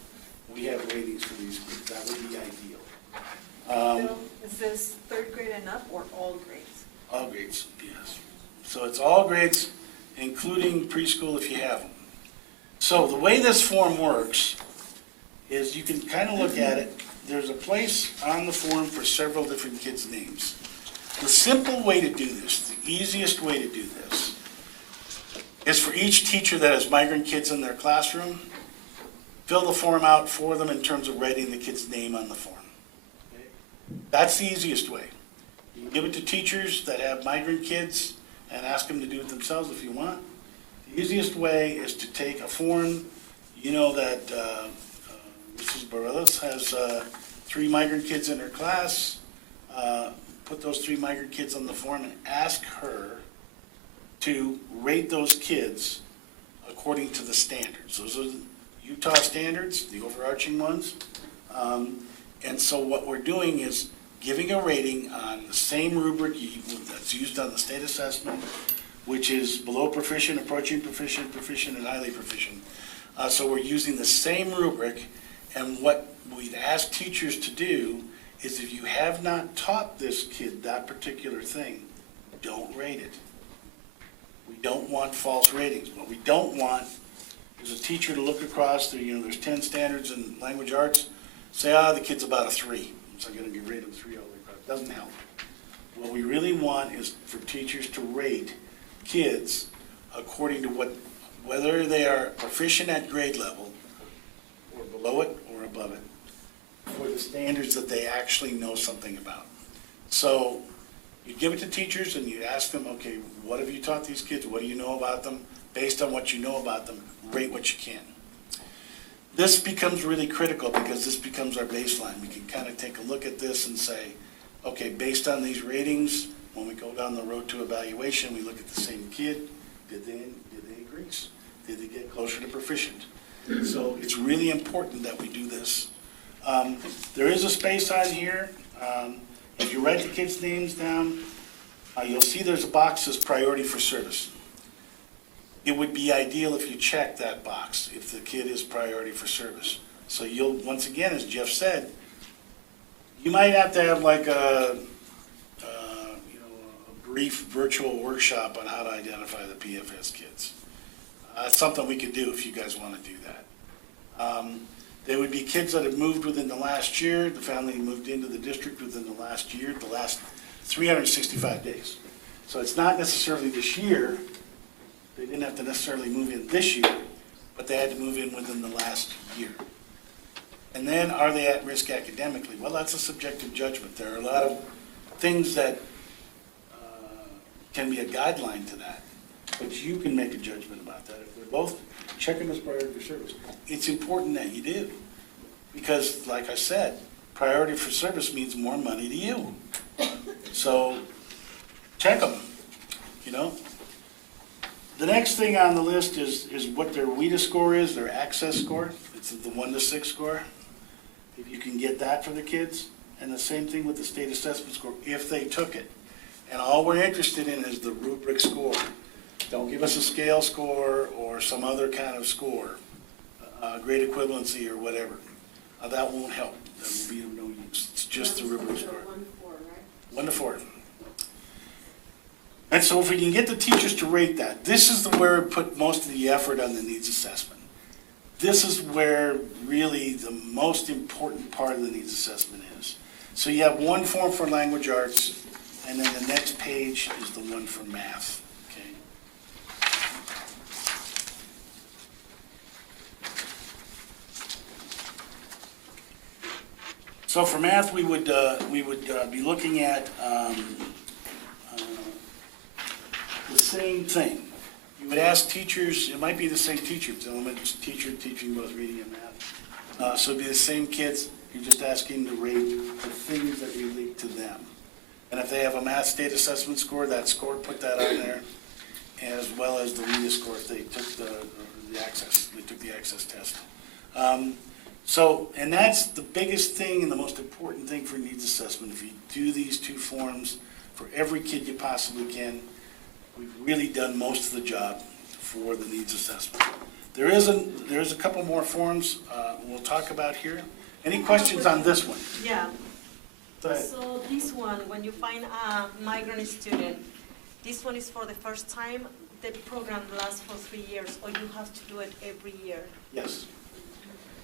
we have ratings for these kids. That would be ideal. Is this third grade and up or all grades? All grades, yes. So it's all grades, including preschool if you have them. So the way this form works is you can kind of look at it. There's a place on the form for several different kids' names. The simple way to do this, the easiest way to do this, is for each teacher that has migrant kids in their classroom, fill the form out for them in terms of writing the kid's name on the form. Okay? That's the easiest way. You can give it to teachers that have migrant kids and ask them to do it themselves if you want. The easiest way is to take a form. You know that Mrs. Bareilles has 3 migrant kids in her class. Put those 3 migrant kids on the form and ask her to rate those kids according to the standards. Those are the Utah standards, the overarching ones. And so what we're doing is giving a rating on the same rubric that's used on the state assessment, which is below proficient, approaching proficient, proficient, and highly proficient. So we're using the same rubric, and what we'd ask teachers to do is if you have not taught this kid that particular thing, don't rate it. We don't want false ratings. What we don't want is a teacher to look across, there's 10 standards in language arts, say, the kid's about a 3. So I'm going to be rated 3 all the way across. Doesn't help. What we really want is for teachers to rate kids according to whether they are proficient at grade level, or below it, or above it. for the standards that they actually know something about. So you give it to teachers and you ask them, okay, what have you taught these kids? What do you know about them? Based on what you know about them, rate what you can. This becomes really critical because this becomes our baseline. We can kind of take a look at this and say, okay, based on these ratings, when we go down the road to evaluation, we look at the same kid, did they increase? Did they get closer to proficient? So it's really important that we do this. There is a space on here. If you write the kids' names down, you'll see there's a box that says priority for service. It would be ideal if you check that box, if the kid is priority for service. So you'll, once again, as Jeff said, you might have to have like a brief virtual workshop on how to identify the PFS kids. That's something we could do if you guys want to do that. There would be kids that have moved within the last year. The family moved into the district within the last year, the last 365 days. So it's not necessarily this year. They didn't have to necessarily move in this year, but they had to move in within the last year. And then, are they at risk academically? Well, that's a subjective judgment. There are a lot of things that can be a guideline to that, but you can make a judgment about that. If they're both checking as priority for service, it's important that you do. Because, like I said, priority for service means more money to you. So, check them, you know. The next thing on the list is what their WIDA score is, their access score. It's the 1 to 6 score. If you can get that for the kids. And the same thing with the state assessment score, if they took it. And all we're interested in is the rubric score. Don't give us a scale score or some other kind of score, grade equivalency or whatever. That won't help. That will be of no use. It's just the rubric score. 1 to 4. And so if we can get the teachers to rate that, this is where we put most of the effort on the needs assessment. This is where really the most important part of the needs assessment is. So you have one form for language arts, and then the next page is the one for math. Okay. So for math, we would be looking at the same thing. You would ask teachers, it might be the same teacher, it's elementary teacher teaching both reading and math. So it'd be the same kids, you're just asking to rate the things that relate to them. And if they have a math state assessment score, that score, put that on there, as well as the WIDA score if they took the access test. And that's the biggest thing and the most important thing for needs assessment. If you do these two forms for every kid you possibly can, we've really done most of the job for the needs assessment. There's a couple more forms we'll talk about here. Any questions on this one? Yeah. Go ahead. So this one, when you find a migrant student, this one is for the first time. The program lasts for 3 years, or you have to do it every year? Yes.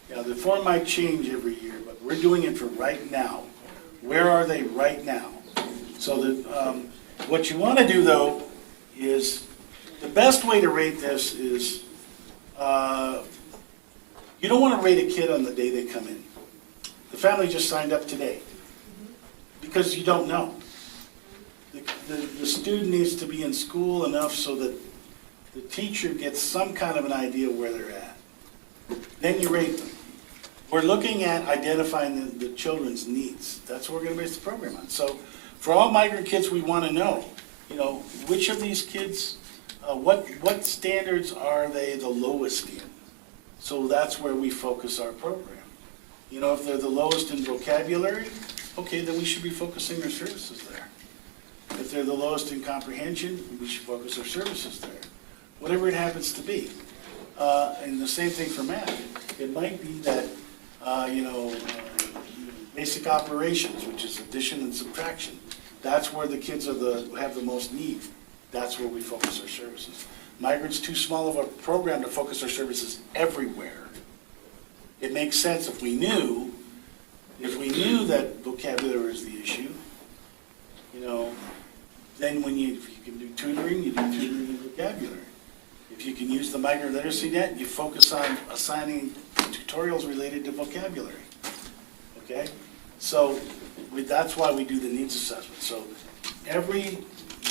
Yeah, the form might change every year, but we're doing it for right now. Where are they right now? So that what you want to do, though, is the best way to rate this is you don't want to rate a kid on the day they come in. The family just signed up today because you don't know. The student needs to be in school enough so that the teacher gets some kind of an idea where they're at. Then you rate them. We're looking at identifying the children's needs. That's what we're going to base the program on. So for all migrant kids, we want to know, which of these kids, what standards are they the lowest in? So that's where we focus our program. If they're the lowest in vocabulary, okay, then we should be focusing our services there. If they're the lowest in comprehension, we should focus our services there. Whatever it happens to be. And the same thing for math. It might be that, basic operations, which is addition and subtraction. That's where the kids have the most need. That's where we focus our services. Migrant's too small of a program to focus our services everywhere. It makes sense if we knew that vocabulary is the issue, then if you can do tutoring, you do tutoring in vocabulary. If you can use the migrant literacy net, you focus on assigning tutorials related to vocabulary. okay? So that's why we do the needs assessment. So every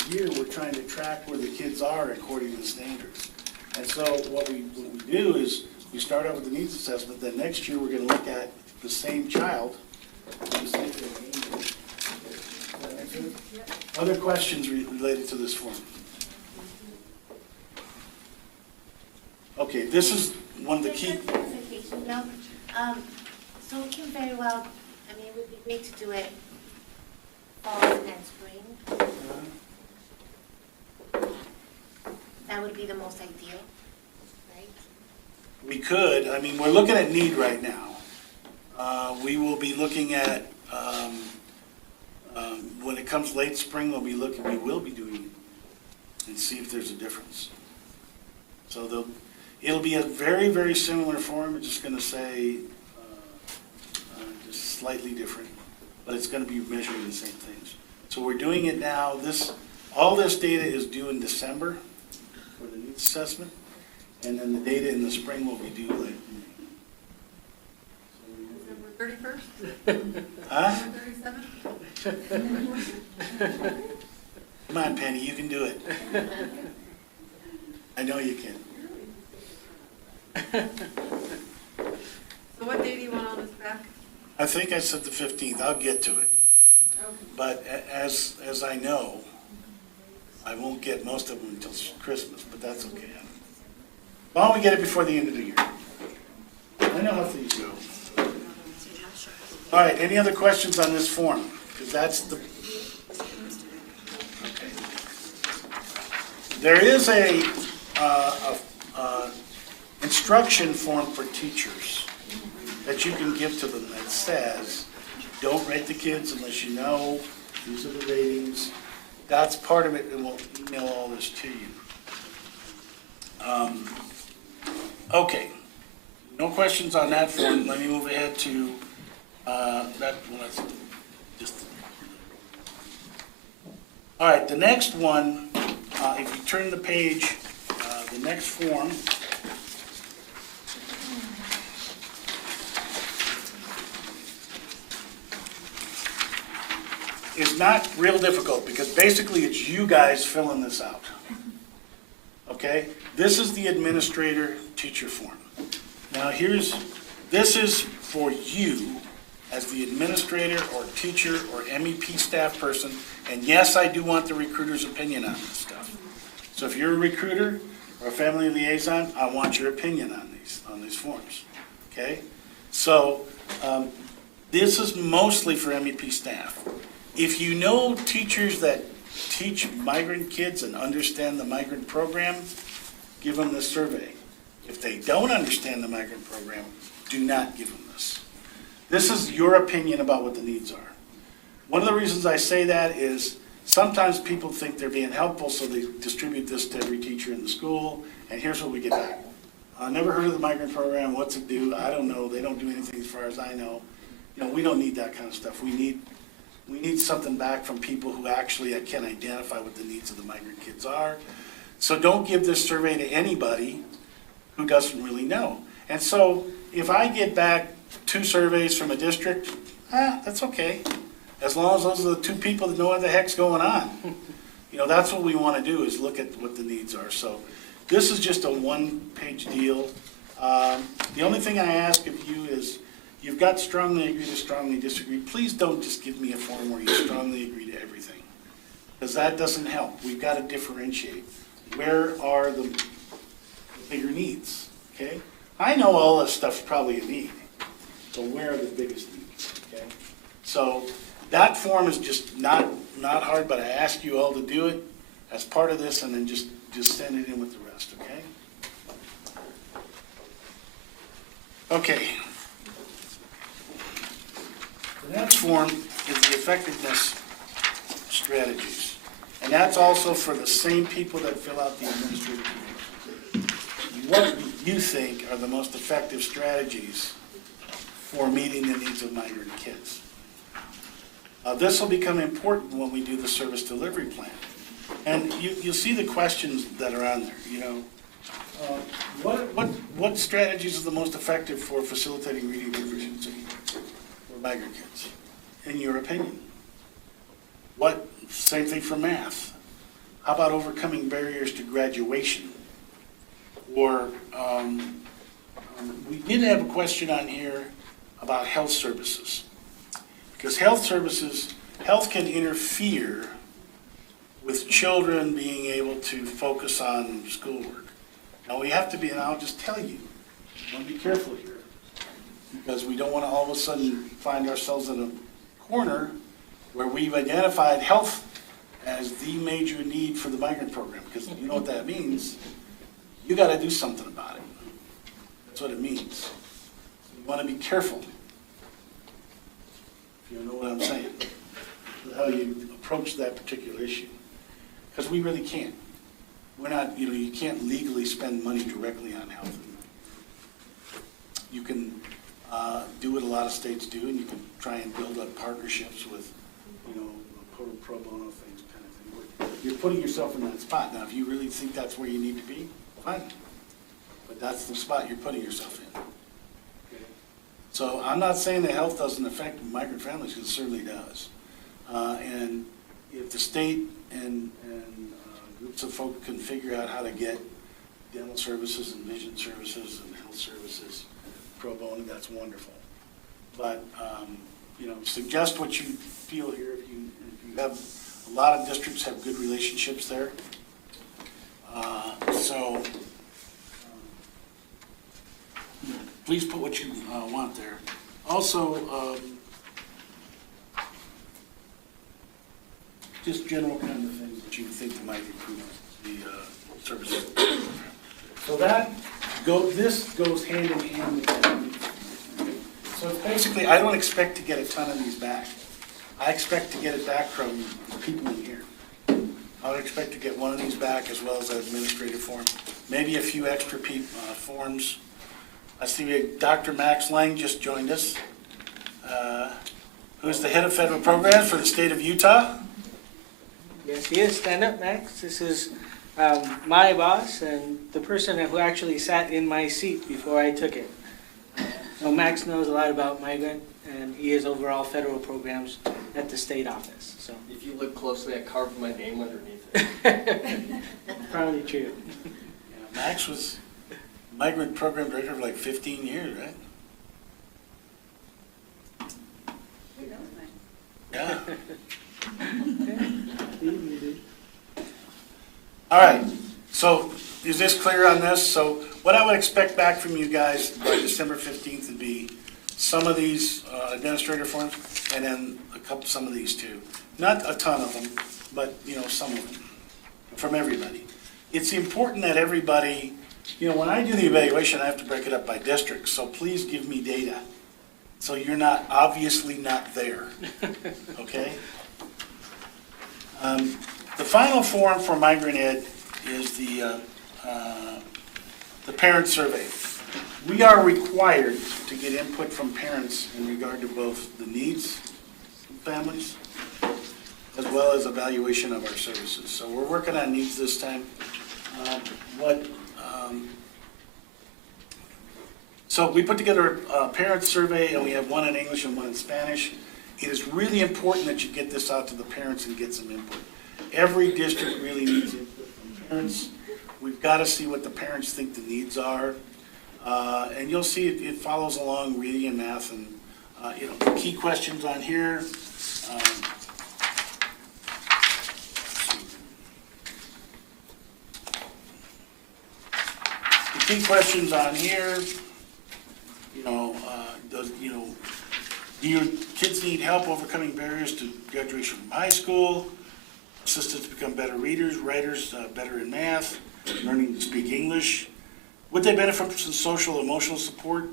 year, we're trying to track where the kids are according to the standards. And so what we do is we start out with the needs assessment, then next year, we're going to look at the same child. Other questions related to this form? Okay, this is one of the key. Clarification, no? So we can very well, I mean, it would be great to do it fall and spring. That would be the most ideal, right? We could, I mean, we're looking at need right now. We will be looking at, when it comes late spring, we will be doing it and see if there's a difference. So it'll be a very, very similar form, it's just gonna say, just slightly different, but it's gonna be measuring the same things. So we're doing it now, all this data is due in December for the needs assessment, and then the data in the spring will be due late. December 31st? Huh? 37th? Come on, Penny, you can do it. I know you can. So what day do you want on this back? I think I said the 15th, I'll get to it. But as I know, I won't get most of them until Christmas, but that's okay. Why don't we get it before the end of the year? I know how things go. All right, any other questions on this form? Because that's the... Okay. There is a instruction form for teachers that you can give to them that says, don't rate the kids unless you know, these are the ratings. That's part of it, and we'll email all this to you. Okay, no questions on that form. Let me move ahead to that one. All right, the next one, if you turn the page, the next form is not real difficult because basically it's you guys filling this out. Okay? This is the administrator teacher form. Now this is for you as the administrator or teacher or MEP staff person, and yes, I do want the recruiter's opinion on this stuff. So if you're a recruiter or a family liaison, I want your opinion on these forms. Okay? So this is mostly for MEP staff. If you know teachers that teach migrant kids and understand the migrant program, give them this survey. If they don't understand the migrant program, do not give them this. This is your opinion about what the needs are. One of the reasons I say that is sometimes people think they're being helpful, so they distribute this to every teacher in the school, and here's what we get back. I never heard of the migrant program, what's it do? I don't know, they don't do anything as far as I know. You know, we don't need that kind of stuff. We need something back from people who actually can identify what the needs of the migrant kids are. So don't give this survey to anybody who doesn't really know. And so if I get back 2 surveys from a district, that's okay. As long as those are the 2 people that know what the heck's going on. You know, that's what we want to do is look at what the needs are. So this is just a 1-page deal. The only thing I ask of you is, you've got strongly agree to strongly disagree. Please don't just give me a form where you strongly agree to everything, because that doesn't help. We've got to differentiate. Where are the bigger needs? Okay? I know all this stuff's probably a need, but where are the biggest needs? Okay? So that form is just not hard, but I ask you all to do it as part of this, and then just send it in with the rest. Okay? Okay. The next form is the effectiveness strategies. And that's also for the same people that fill out the administrative form. What do you think are the most effective strategies for meeting the needs of migrant kids? This will become important when we do the service delivery plan. And you'll see the questions that are on there, you know. What strategies are the most effective for facilitating reading proficiency for migrant kids, in your opinion? Same thing for math. How about overcoming barriers to graduation? Or we did have a question on here about health services. Because health can interfere with children being able to focus on schoolwork. Now we have to be, and I'll just tell you, I want to be careful here. Because we don't want to all of a sudden find ourselves in a corner where we've identified health as the major need for the migrant program. Because you know what that means? You got to do something about it. That's what it means. You want to be careful. If you know what I'm saying. How you approach that particular issue. Because we really can't. We're not, you can't legally spend money directly on health. You can do what a lot of states do, and you can try and build up partnerships with, pro bono things kind of thing. You're putting yourself in that spot. Now, if you really think that's where you need to be, fine. But that's the spot you're putting yourself in. Okay. So I'm not saying that health doesn't affect migrant families, because it certainly does. And if the state and groups of folk can figure out how to get dental services and vision services and health services pro bono, that's wonderful. But, suggest what you feel here. If you have, a lot of districts have good relationships there. Please put what you want there. Also, just general kind of things that you think might improve the services. So this goes hand in hand with that. So basically, I don't expect to get a ton of these back. I expect to get it back from the people in here. I would expect to get one of these back, as well as an administrative form. Maybe a few extra forms. I see Dr. Max Lang just joined us, who's the head of federal programs for the state of Utah. Yes, he is. Stand up, Max. This is my boss and the person who actually sat in my seat before I took it. So Max knows a lot about migrant, and he is overall federal programs at the state office. So if you look closely, I carved my name underneath it. Probably true. Yeah, Max was migrant program director for like 15 years, right? Yeah. All right, so is this clear on this? So what I would expect back from you guys by December 15th would be some of these administrative forms, and then some of these too. Not a ton of them, but some of them from everybody. It's important that everybody, when I do the evaluation, I have to break it up by districts, so please give me data. So you're obviously not there, okay? The final form for migrant ed is the parent survey. We are required to get input from parents in regard to both the needs of families as well as evaluation of our services. So we're working on needs this time. So we put together a parent survey, and we have one in English and one in Spanish. It is really important that you get this out to the parents and get some input. Every district really needs input from parents. We've got to see what the parents think the needs are. And you'll see it follows along reading and math, and the key questions on here. The key questions on here. Do your kids need help overcoming barriers to graduation from high school? Assistance to become better readers, writers, better in math, learning to speak English. Would they benefit from social, emotional support?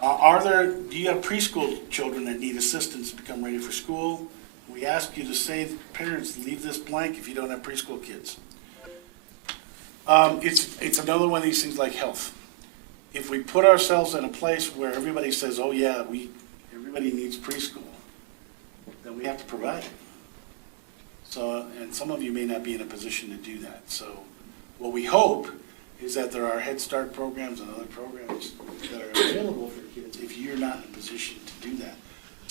Do you have preschool children that need assistance to become ready for school? We ask you to say, parents, leave this blank if you don't have preschool kids. It's another one of these things like health. If we put ourselves in a place where everybody says, oh yeah, everybody needs preschool, then we have to provide it. So, and some of you may not be in a position to do that. So what we hope is that there are Head Start programs and other programs that are available for kids if you're not in a position to do that.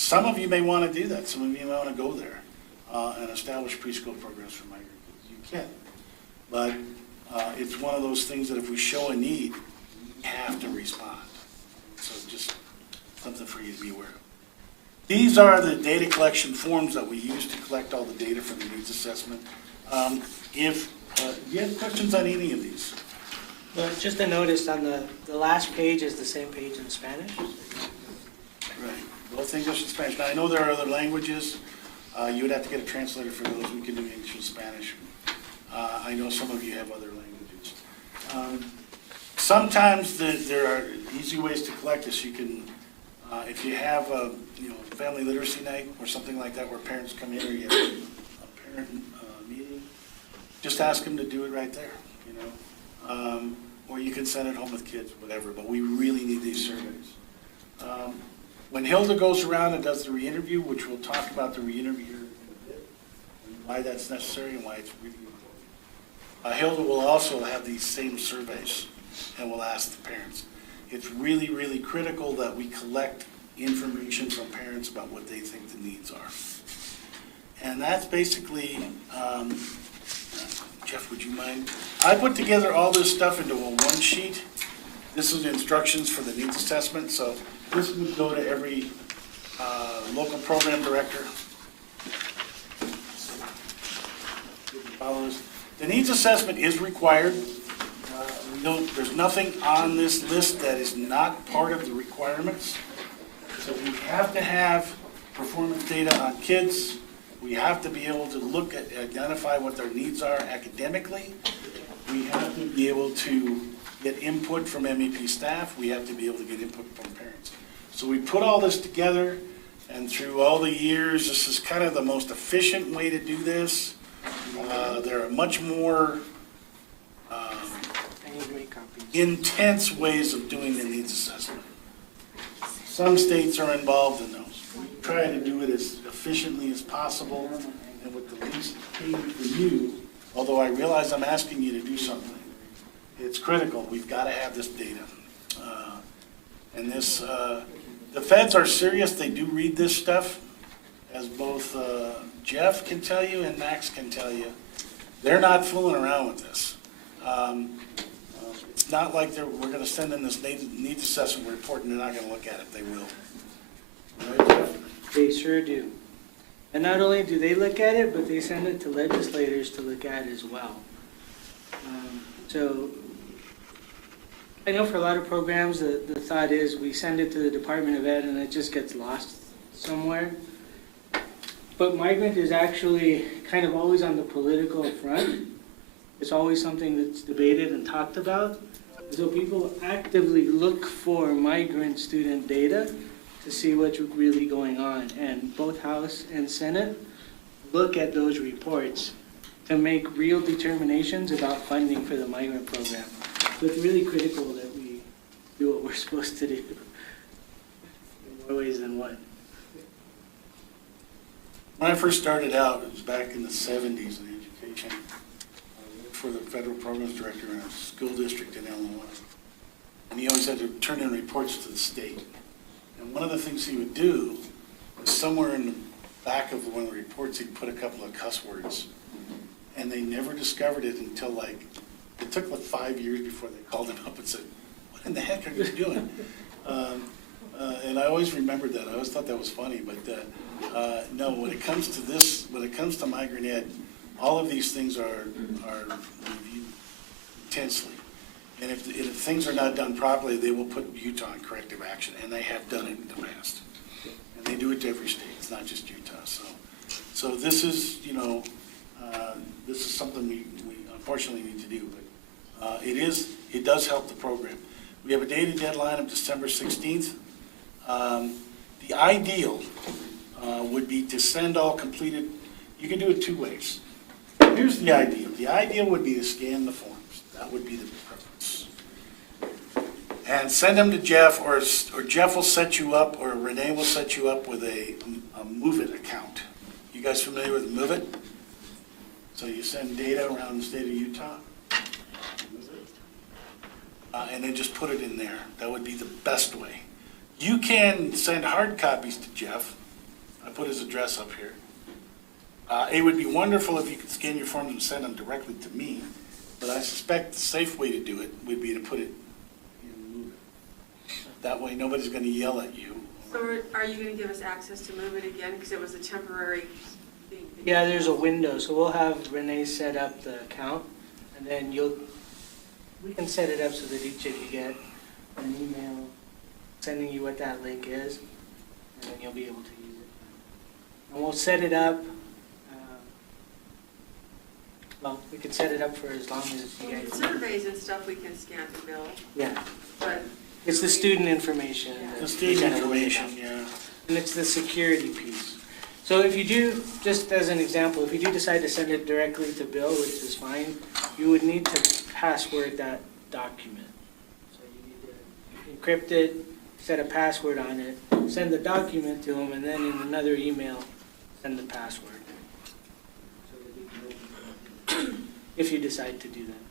some of you may want to do that. Some of you may want to go there and establish preschool programs for migrant kids. You can. But it's one of those things that if we show a need, we have to respond. So just something for you to be aware of. These are the data collection forms that we use to collect all the data from the needs assessment. If you have questions on any of these? Well, just a notice on the last page is the same page in Spanish. Right, both English and Spanish. Now, I know there are other languages. You would have to get a translator for those. We can do English and Spanish. I know some of you have other languages. Sometimes there are easy ways to collect this. You can, if you have a family literacy night or something like that where parents come in, or you have a parent meeting, just ask them to do it right there, or you can send it home with kids, whatever, but we really need these surveys. When Hilda goes around and does the re-interview, which we'll talk about the re-interview here in a bit, and why that's necessary and why it's really important. Hilda will also have these same surveys and will ask the parents. It's really, really critical that we collect information from parents about what they think the needs are. And that's basically, Jeff, would you mind? I put together all this stuff into a one sheet. This is instructions for the needs assessment, so this would go to every local program director. The needs assessment is required. There's nothing on this list that is not part of the requirements. So we have to have performance data on kids. We have to be able to look at, identify what their needs are academically. We have to be able to get input from MEP staff. We have to be able to get input from parents. So we put all this together, and through all the years, this is kind of the most efficient way to do this. There are much more intense ways of doing the needs assessment. Some states are involved in those. We try to do it as efficiently as possible and with the least pain for you, although I realize I'm asking you to do something. It's critical. We've got to have this data. And this, the feds are serious. They do read this stuff, as both Jeff can tell you and Max can tell you. They're not fooling around with this. It's not like we're going to send in this needs assessment report and they're not going to look at it. They will. Right, Jeff? They sure do. And not only do they look at it, but they send it to legislators to look at as well. So I know for a lot of programs, the thought is we send it to the Department of Ed and it just gets lost somewhere. But migrant is actually kind of always on the political front. It's always something that's debated and talked about. So people actively look for migrant student data to see what's really going on. And both House and Senate look at those reports to make real determinations about funding for the migrant program. So it's really critical that we do what we're supposed to do in more ways than one. When I first started out, it was back in the 70s in education. I worked for the federal programs director in a school district in Illinois. And he always had to turn in reports to the state. And one of the things he would do was somewhere in the back of one of the reports, he'd put a couple of cuss words. And they never discovered it until it took 5 years before they called him up and said, "What in the heck are you doing?" And I always remembered that. I always thought that was funny. But no, when it comes to this, when it comes to migrant ed, all of these things are reviewed intensely. And if things are not done properly, they will put Utah in corrective action, and they have done it in the past. And they do it to every state. It's not just Utah. So this is, this is something we unfortunately need to do. But it does help the program. We have a data deadline of December 16th. The ideal would be to send all completed. You can do it two ways. Here's the ideal. The ideal would be to scan the forms. That would be the preference. And send them to Jeff, or Jeff will set you up, or Renee will set you up with a Move It account. You guys familiar with Move It? So you send data around the state of Utah, and then just put it in there. That would be the best way. You can send hard copies to Jeff, I put his address up here. It would be wonderful if you could scan your forms and send them directly to me, but I suspect the safe way to do it would be to put it and move it. That way, nobody's gonna yell at you. So are you gonna give us access to move it again, because it was a temporary thing? Yeah, there's a window, so we'll have Renee set up the account, and then we can set it up so that each of you get an email sending you what that link is, and then you'll be able to use it. And we'll set it up, well, we can set it up for as long as you guys. Surveys and stuff we can scan the bill, Yeah, but. it's the student information. The student information, yeah. And it's the security piece. So if you do, just as an example, if you do decide to send it directly to Bill, which is fine, you would need to password that document. So you need to encrypt it, set a password on it, send the document to him, and then in another email, send the password. So that he can open it, if you decide to do that.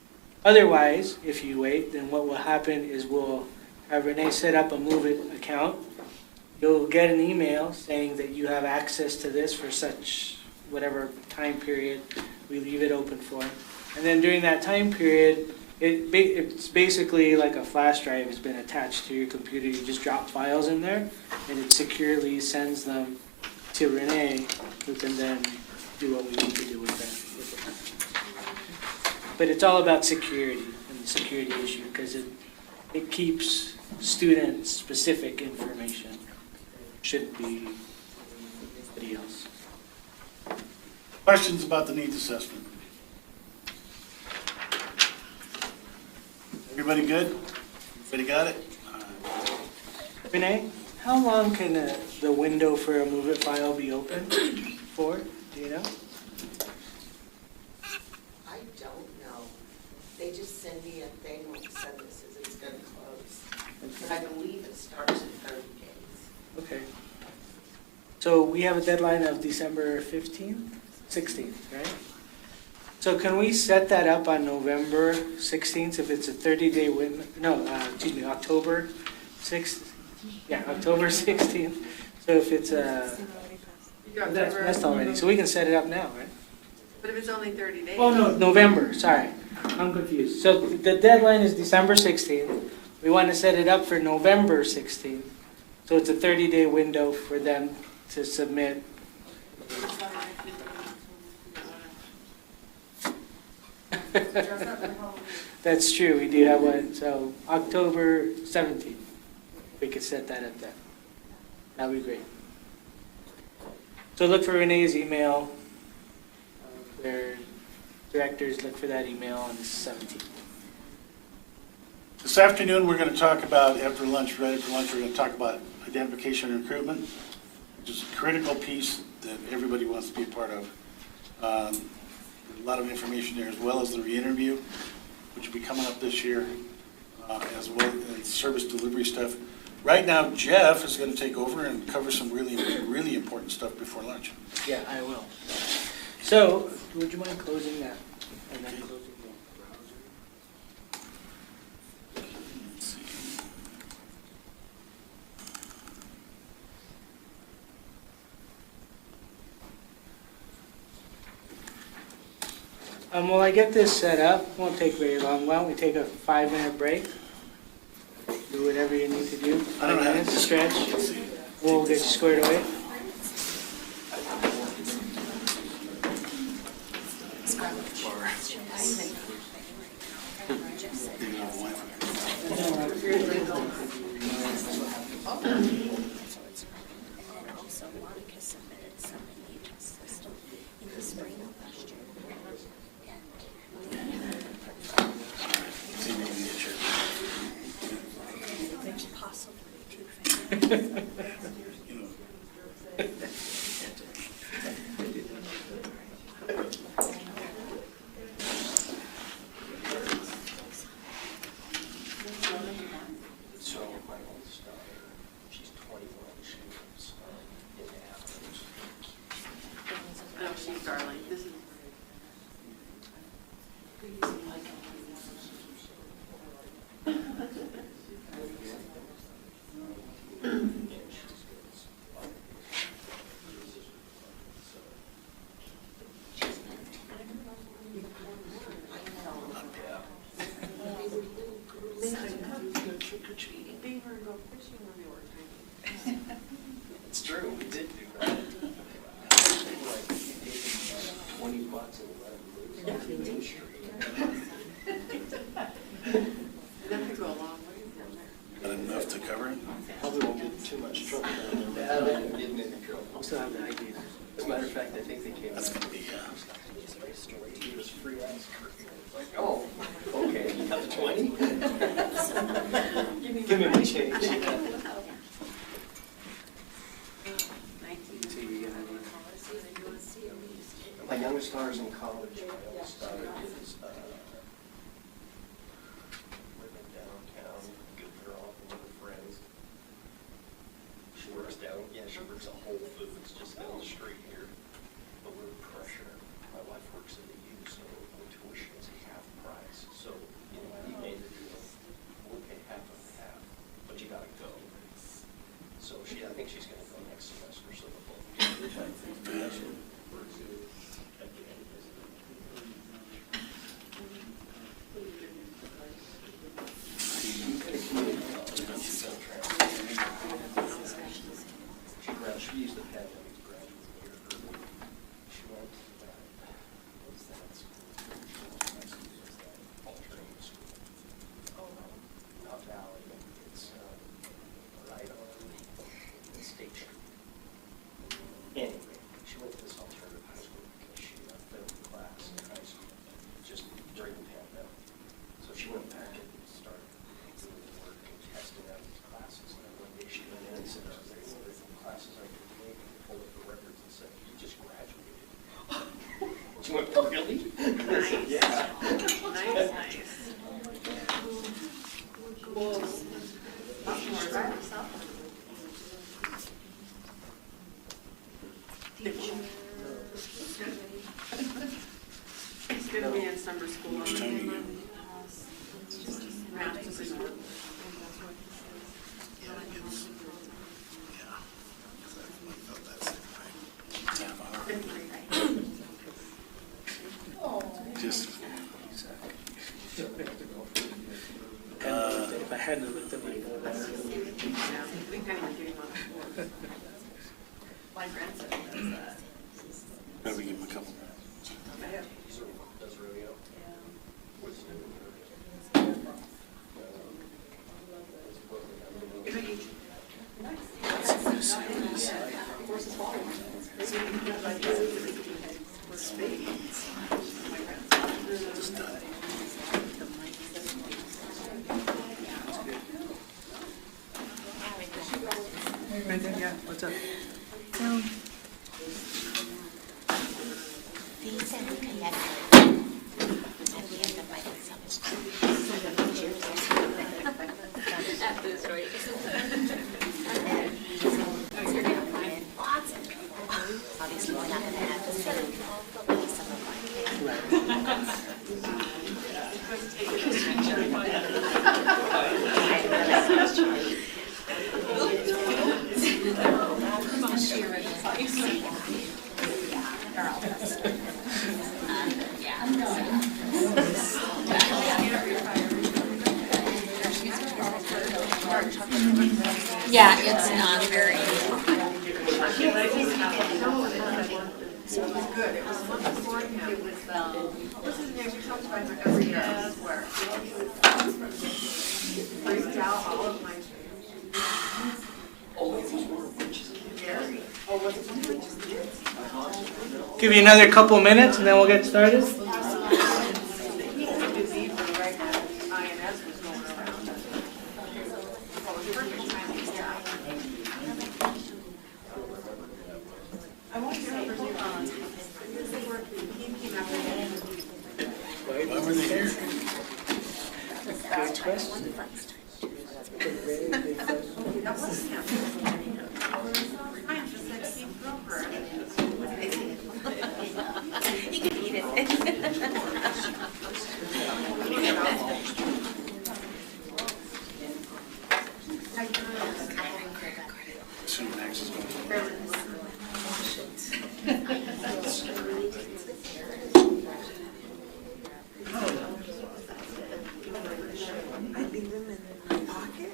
Otherwise, if you wait, then what will happen is we'll have Renee set up a Move It account. You'll get an email saying that you have access to this for such whatever time period we leave it open for. And then during that time period, it's basically like a flash drive has been attached to your computer. You just drop files in there, and it securely sends them to Renee, who can then do what we need to do with them. But it's all about security and the security issue, because it keeps student-specific information. It shouldn't be anybody else. Questions about the needs assessment? Everybody good? Everybody got it? Renee, how long can the window for a Move It file be open for? Do you know? I don't know. They just send me a thing when it says it's gonna close. But I believe it starts in 30 days. Okay. So we have a deadline of December 15th, 16th, right? So can we set that up on November 16th if it's a 30-day window? No, October 6th. Yeah, October 16th. So if it's that's already. So we can set it up now, right? But if it's only 30 days. Oh, no, November, sorry. I'm confused. So the deadline is December 16th. We want to set it up for November 16th. So it's a 30-day window for them to submit. That's true, we do have one. So October 17th, we could set that up then. That'd be great. So look for Renee's email. Their directors, look for that email on the 17th. This afternoon, we're going to talk about, after lunch, right after lunch, we're going to talk about identification and recruitment, which is a critical piece that everybody wants to be a part of. A lot of information there, as well as the re-interview, which will be coming up this year, as well as service delivery stuff. Right now, Jeff is going to take over and cover some really, really important stuff before lunch. Yeah, I will. So, would you mind closing that? And then closing the browser? Let's see. While I get this set up, won't take very long. Why don't we take a 5-minute break? Do whatever you need to do. 5 minutes, stretch. We'll get you squared away. Give him a change. My youngest daughter's in college. My oldest daughter is living downtown, good for all of her friends. She works she works at Whole Foods just down the street here. But we're pressure. My wife works at the U, so the tuition is half price. So, you made the deal. We'll pay half of half, but you gotta go. So I think she's gonna go next semester, so the both. She used the pandemic to graduate year early. She went to that, what's that school? Alternative school. Not Valley, it's right on State Street. Anyway, she went to this alternative high school because she failed the class in high school, just during the pandemic. So she went back and started doing the work and testing out these classes. And then one day she went in and said, "Are there any other classes I can take?" And pulled up the records and said, "You just graduated." She went, "Oh, really?" I said, "Yeah." Nice. Cool. It's good to be in summer school. Just, If I hadn't looked at my notes. We kind of get him on the board. My grandson does that. maybe give him a couple. Does rodeo? What's Yeah, what's up? These and connect. And we end up writing some At this rate. lots of people. Obviously, we're not going to have the same some of our kids. Yeah, it's not very. So it was good. It was fun before him. It was, what's his name? We talked about him every year, I swear. Breaks out all of my. Give you another couple minutes and then we'll get started. Why were they here? Good question. That was him. I just said Steve Roper. You can eat it. So next is going to I leave them in my pocket.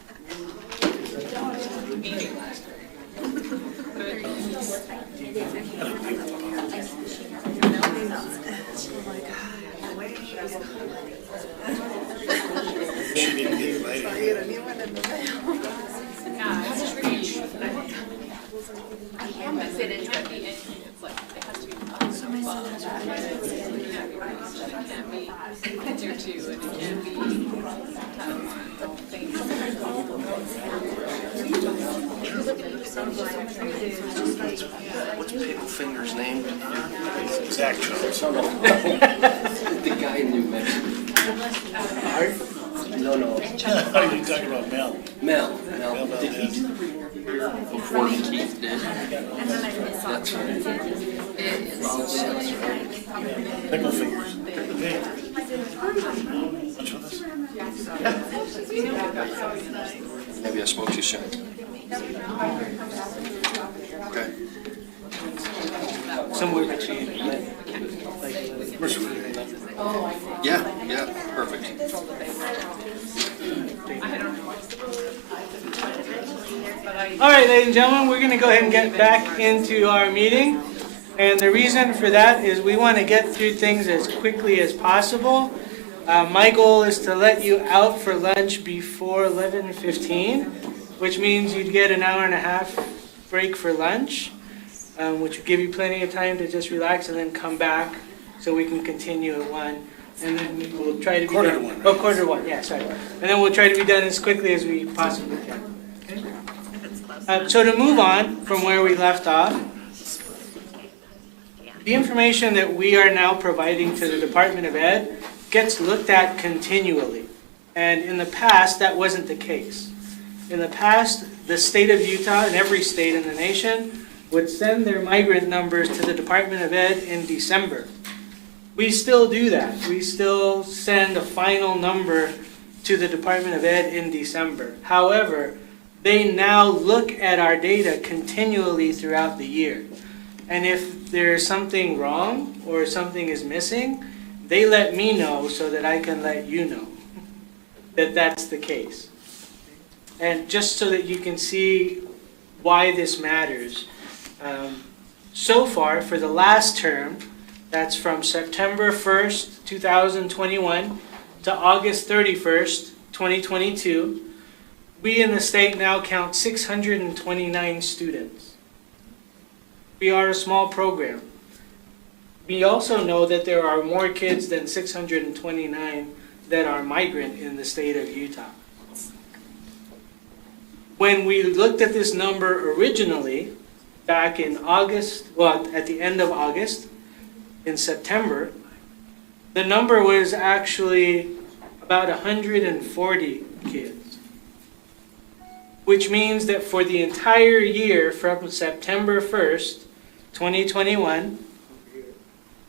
she didn't get invited. I get a new one in the mail. What's Pickle Finger's name? Zach Jones. The guy in New Mexico. No. Are you talking about Mel? Mel. Did he do the here before Keith did? That's right. Pickle fingers. Maybe I spoke too soon. Okay. Somewhere between. Yeah, perfect. All right, ladies and gentlemen, we're going to go ahead and get back into our meeting. And the reason for that is we want to get through things as quickly as possible. My goal is to let you out for lunch before 11:15, which means you'd get an hour and a half break for lunch, which would give you plenty of time to just relax and then come back so we can continue at 1. And then we'll try to be Quarter done. to 1, right? Oh, quarter to 1, yeah, sorry. And then we'll try to be done as quickly as we possibly can. Okay? So to move on from where we left off, the information that we are now providing to the Department of Ed gets looked at continually. And in the past, that wasn't the case. In the past, the state of Utah and every state in the nation would send their migrant numbers to the Department of Ed in December. We still do that. We still send a final number to the Department of Ed in December. However, they now look at our data continually throughout the year. And if there's something wrong or something is missing, they let me know so that I can let you know that that's the case. And just so that you can see why this matters. So far, for the last term, that's from September 1st, 2021 to August 31st, 2022, we in the state now count 629 students. We are a small program. We also know that there are more kids than 629 that are migrant in the state of Utah. When we looked at this number originally, back in August, well, at the end of August, in September, the number was actually about 140 kids. Which means that for the entire year from September 1st, 2021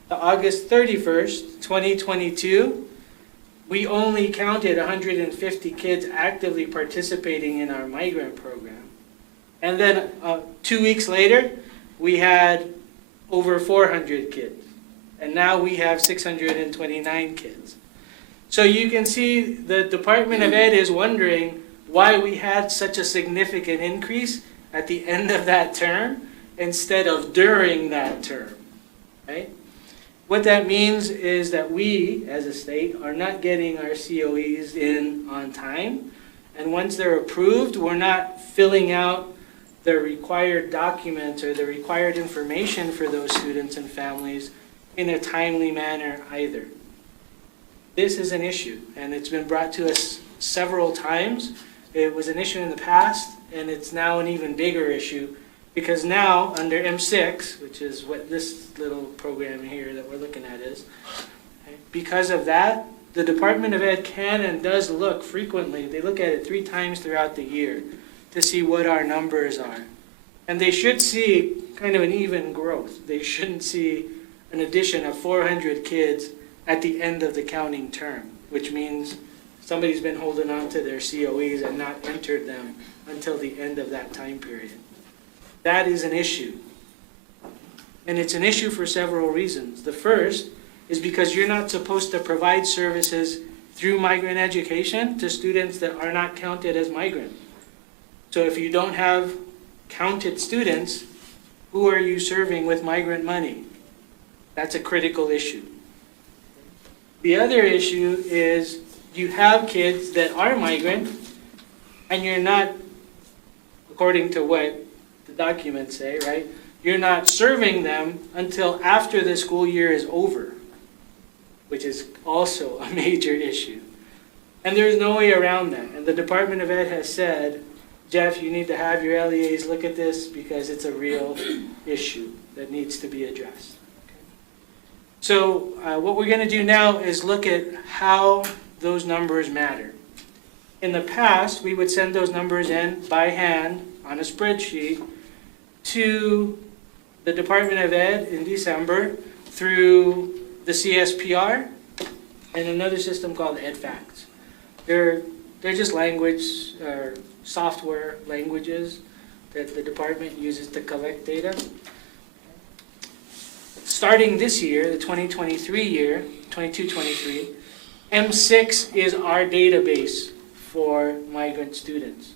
to August 31st, 2022, we only counted 150 kids actively participating in our migrant program. And then 2 weeks later, we had over 400 kids. And now we have 629 kids. So you can see the Department of Ed is wondering why we had such a significant increase at the end of that term instead of during that term, right? What that means is that we, as a state, are not getting our COEs in on time. And once they're approved, we're not filling out the required documents or the required information for those students and families in a timely manner either. This is an issue, and it's been brought to us several times. It was an issue in the past, and it's now an even bigger issue because now under M6, which is what this little program here that we're looking at is, because of that, the Department of Ed can and does look frequently. They look at it 3 times throughout the year to see what our numbers are. And they should see kind of an even growth. They shouldn't see an addition of 400 kids at the end of the counting term, which means somebody's been holding on to their COEs and not entered them until the end of that time period. That is an issue. And it's an issue for several reasons. The first is because you're not supposed to provide services through migrant education to students that are not counted as migrant. So if you don't have counted students, who are you serving with migrant money? That's a critical issue. The other issue is you have kids that are migrant and you're not, according to what the documents say, right? You're not serving them until after the school year is over, which is also a major issue. And there's no way around that. And the Department of Ed has said, Jeff, you need to have your LEAs look at this because it's a real issue that needs to be addressed. So what we're going to do now is look at how those numbers matter. In the past, we would send those numbers in by hand on a spreadsheet to the Department of Ed in December through the CSPR and another system called EdFacts. They're just language or software languages that the department uses to collect data. Starting this year, the 2023 year, 22-23, M6 is our database for migrant students.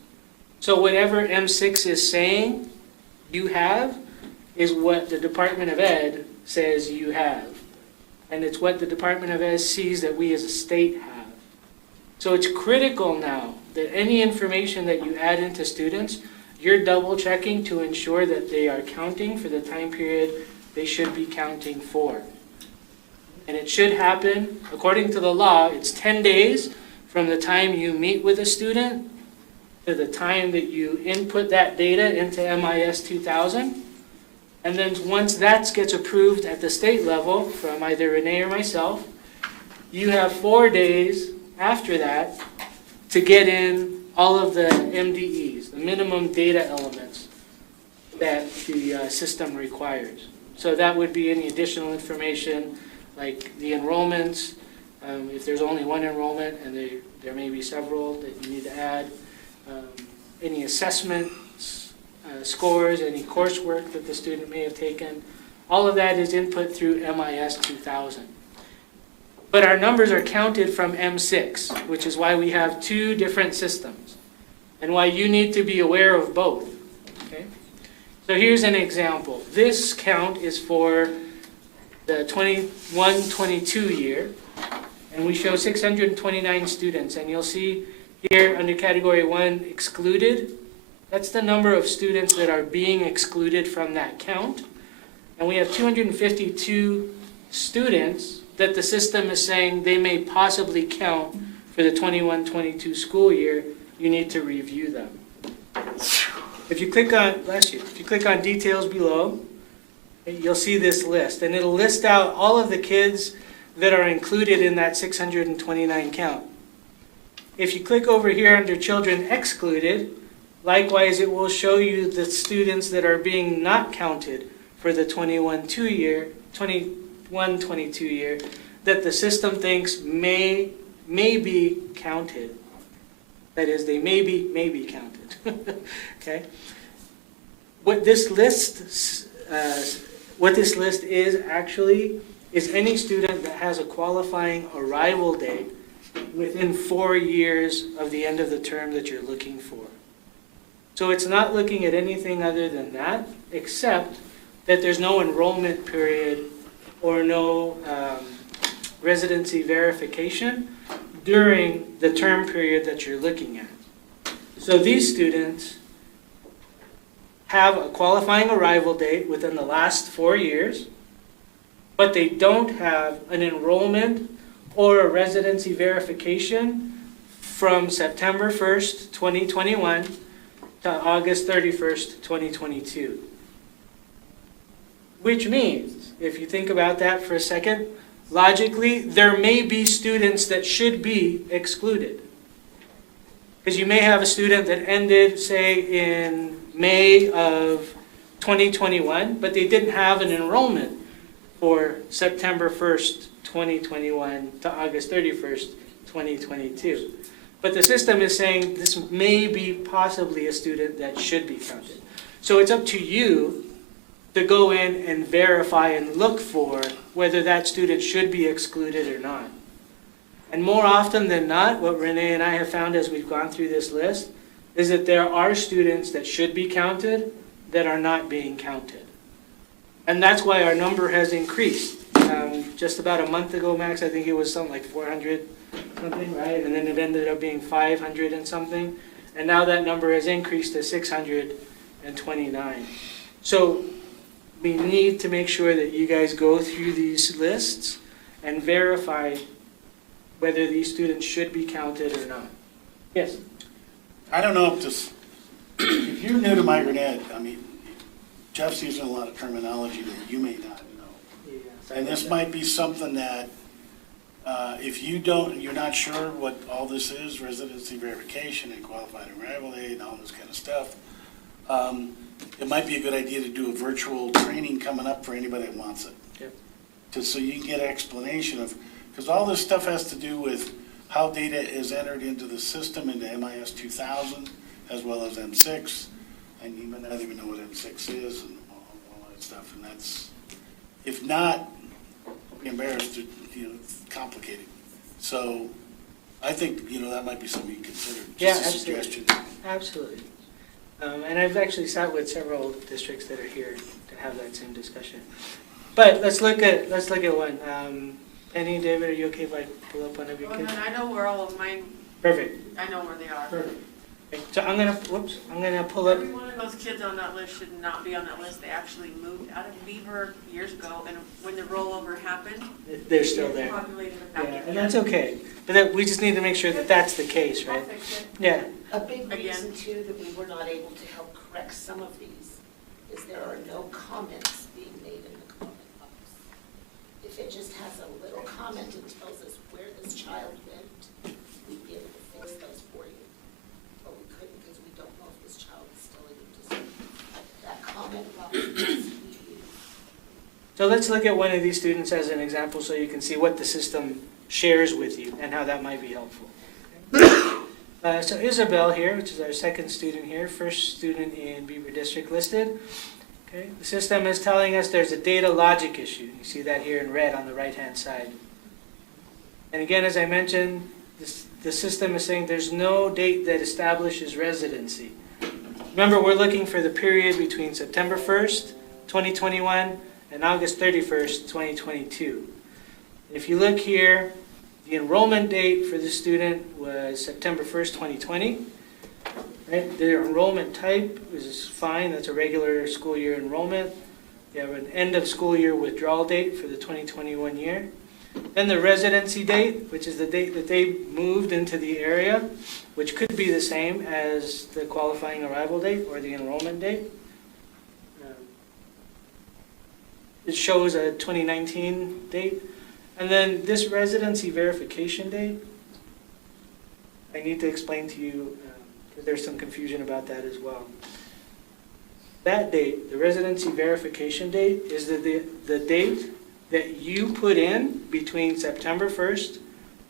So whatever M6 is saying you have is what the Department of Ed says you have. And it's what the Department of Ed sees that we as a state have. So it's critical now that any information that you add into students, you're double checking to ensure that they are counting for the time period they should be counting for. And it should happen, according to the law, it's 10 days from the time you meet with a student to the time that you input that data into MIS 2000. And then once that gets approved at the state level from either Renee or myself, you have 4 days after that to get in all of the MDEs, the minimum data elements that the system requires. So that would be any additional information like the enrollments, if there's only one enrollment and there may be several that you need to add, any assessments, scores, any coursework that the student may have taken. All of that is input through MIS 2000. But our numbers are counted from M6, which is why we have 2 different systems and why you need to be aware of both. Okay? So here's an example. This count is for the 21-22 year, and we show 629 students. And you'll see here under category 1, excluded. That's the number of students that are being excluded from that count. And we have 252 students that the system is saying they may possibly count for the 21-22 school year. You need to review them. If you click on details below, you'll see this list, and it'll list out all of the kids that are included in that 629 count. If you click over here under children excluded, likewise it will show you the students that are being not counted for the 21-22 year that the system thinks may be counted. That is, they may be counted. Okay? What this list is actually is any student that has a qualifying arrival date within 4 years of the end of the term that you're looking for. So it's not looking at anything other than that, except that there's no enrollment period or no residency verification during the term period that you're looking at. So these students have a qualifying arrival date within the last 4 years, but they don't have an enrollment or a residency verification from September 1st, 2021 to August 31st, 2022. Which means, if you think about that for a second, logically, there may be students that should be excluded. Because you may have a student that ended, say, in May of 2021, but they didn't have an enrollment for September 1st, 2021 to August 31st, 2022. But the system is saying this may be possibly a student that should be counted. So it's up to you to go in and verify and look for whether that student should be excluded or not. And more often than not, what Renee and I have found as we've gone through this list is that there are students that should be counted that are not being counted. And that's why our number has increased. Just about a month ago, Max, I think it was something like 400 something, right? And then it ended up being 500 and something. And now that number has increased to 629. So we need to make sure that you guys go through these lists and verify whether these students should be counted or not. Yes? I don't know if this, if you're new to migrant ed, I mean, Jeff's using a lot of terminology that you may not know. Yeah. And this might be something that, if you don't, you're not sure what all this is, residency verification and qualified arrival aid and all this kind of stuff, it might be a good idea to do a virtual training coming up for anybody that wants it. Yep. So you can get an explanation of, because all this stuff has to do with how data is entered into the system, into MIS 2000, as well as M6, and you might not even know what M6 is and all that stuff, and that's, if not, I'll be embarrassed to, it's complicated. So I think, that might be something you consider, Yeah, just a absolutely. suggestion. Absolutely. And I've actually sat with several districts that are here to have that same discussion. But let's look at one. Penny, David, are you okay if I pull up one of your Well, kids? then I know where all of mine, Perfect. I know where they are. Perfect. Okay, so I'm gonna pull up. Every one of those kids on that list should not be on that list. They actually moved out of Beaver years ago, and when the rollover happened, They're still there. populated them back Yeah, in. and that's okay. But we just need to make sure that that's the case, right? I'll fix it. Yeah. A big Again. reason too that we were not able to help correct some of these is there are no comments being made in the comment box. If it just has a little comment and tells us where this child went, we'd be able to fix those for you. But we couldn't because we don't know if this child is still in your district. That comment box is huge. So let's look at one of these students as an example so you can see what the system shares with you and how that might be helpful. So Isabel here, which is our second student here, first student in Beaver District listed. Okay, the system is telling us there's a data logic issue. You see that here in red on the right-hand side. And again, as I mentioned, the system is saying there's no date that establishes residency. Remember, we're looking for the period between September 1st, 2021 and August 31st, 2022. If you look here, the enrollment date for the student was September 1st, 2020. Right? The enrollment type is fine. That's a regular school year enrollment. You have an end of school year withdrawal date for the 2021 year. Then the residency date, which is the date that they moved into the area, which could be the same as the qualifying arrival date or the enrollment date. It shows a 2019 date. And then this residency verification date, I need to explain to you, because there's some confusion about that as well. That date, the residency verification date, is the date that you put in between September 1st,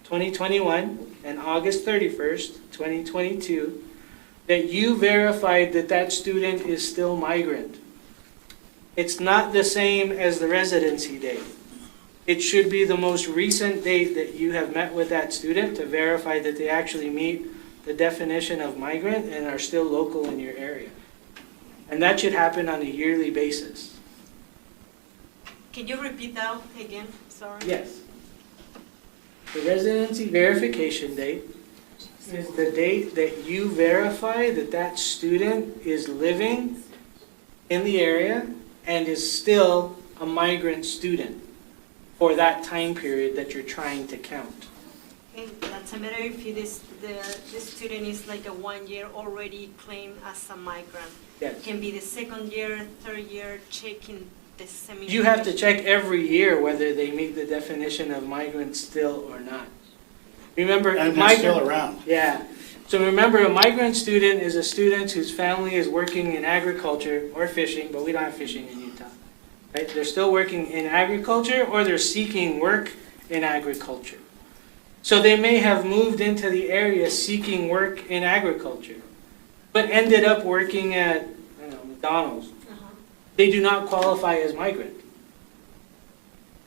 2021 and August 31st, 2022, that you verified that that student is still migrant. It's not the same as the residency date. It should be the most recent date that you have met with that student to verify that they actually meet the definition of migrant and are still local in your area. And that should happen on a yearly basis. Can you repeat that again? Sorry. Yes. The residency verification date is the date that you verify that that student is living in the area and is still a migrant student for that time period that you're trying to count. Okay, that's a matter if this student is like a 1 year already claimed as a migrant. Yes. Can be the second year, third year, checking the semi. You have to check every year whether they meet the definition of migrant still or not. Remember, And they're still around. Yeah. So remember, a migrant student is a student whose family is working in agriculture or fishing, but we don't have fishing in Utah. Right? They're still working in agriculture or they're seeking work in agriculture. So they may have moved into the area seeking work in agriculture, but ended up working at, I don't know, McDonald's. They do not qualify as migrant.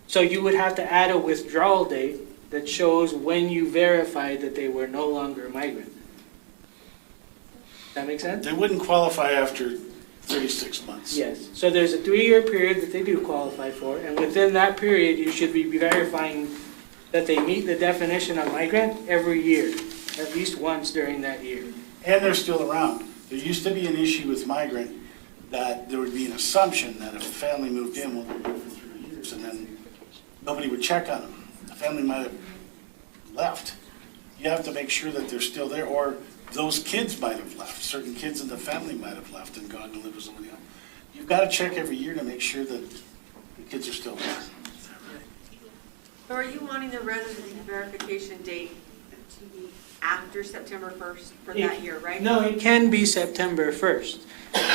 So you would have to add a withdrawal date that shows when you verified that they were no longer a migrant. Does that make sense? They wouldn't qualify after 36 months. Yes. So there's a 3-year period that they do qualify for, and within that period, you should be verifying that they meet the definition of migrant every year, at least once during that year. And they're still around. There used to be an issue with migrant that there would be an assumption that if a family moved in, well, they'd be here for 3 years, and then nobody would check on them. The family might have left. You have to make sure that they're still there, or those kids might have left. Certain kids in the family might have left and gone to live with somebody else. You've got to check every year to make sure that the kids are still there. So are you wanting the residency verification date to be after September 1st for that year, right? No, it can be September 1st.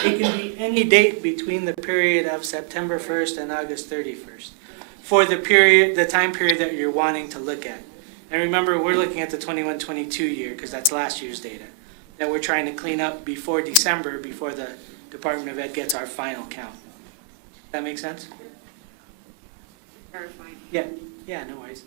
It can be any date between the period of September 1st and August 31st for the time period that you're wanting to look at. And remember, we're looking at the 21-22 year because that's last year's data that we're trying to clean up before December, before the Department of Ed gets our final count. That make sense? Verifying. Yeah, yeah, no worries.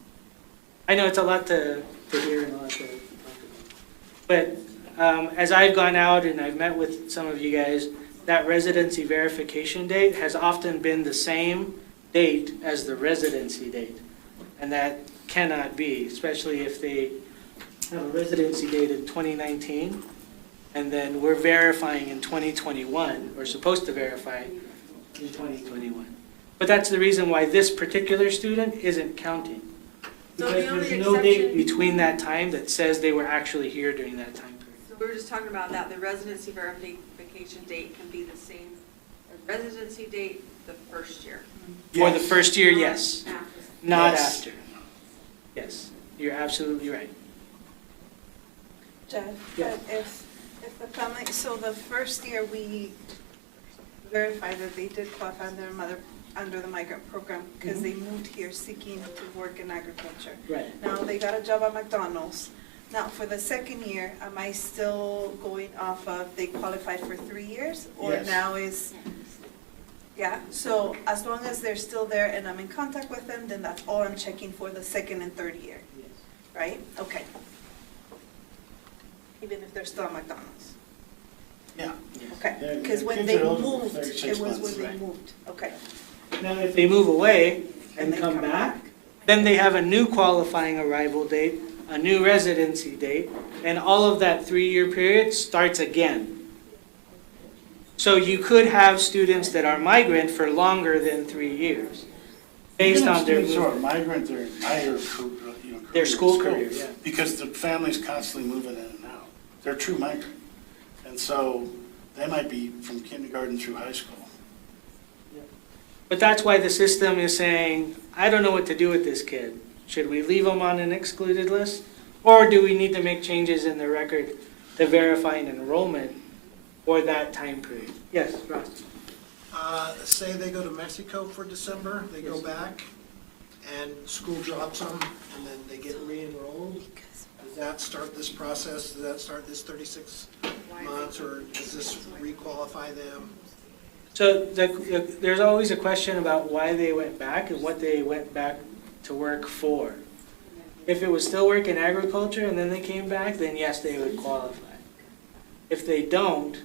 I know it's a lot to hear and a lot to talk about. But as I've gone out and I've met with some of you guys, that residency verification date has often been the same date as the residency date. And that cannot be, especially if they have a residency date in 2019, and then we're verifying in 2021, we're supposed to verify in 2021. But that's the reason why this particular student isn't counting. So Because the only there's no date exception- between that time that says they were actually here during that time period. So we were just talking about that, the residency verification date can be the same, residency date the first year. For the first year, yes, not Yes. after. Yes, you're absolutely right. Jeff, Yeah. but if the family, so the first year we verified that they did qualify under the migrant program because they moved here seeking to work in agriculture. Right. Now they got a job at McDonald's. Now for the second year, am I still going off of they qualified for 3 years? Or Yes. now is, yeah, so as long as they're still there and I'm in contact with them, then that's all I'm checking for the second and third year, right? Okay. Even if they're still at McDonald's? Yeah. Okay, Their because when kids they are eligible for moved, 36 it was months. when they Right. moved, okay. Now, if they move away and they come back, then they have a new qualifying arrival date, a new residency date, and all of that 3-year period starts again. So you could have students that are migrant for longer than 3 years, based on their Students who are movement. migrant, their entire Their school career, yeah. Because the family's constantly moving in and out. They're true migrant. And so they might be from kindergarten through high school. But that's why the system is saying, I don't know what to do with this kid. Should we leave them on an excluded list? Or do we need to make changes in the record to verify an enrollment for that time period? Yes, Ross? Say they go to Mexico for December, they go back, and school drops them, and then they get re-enrolled. Does that start this process? Does that start this 36 months, or does this re-qualify them? So there's always a question about why they went back and what they went back to work for. If it was still work in agriculture and then they came back, then yes, they would qualify. If they don't,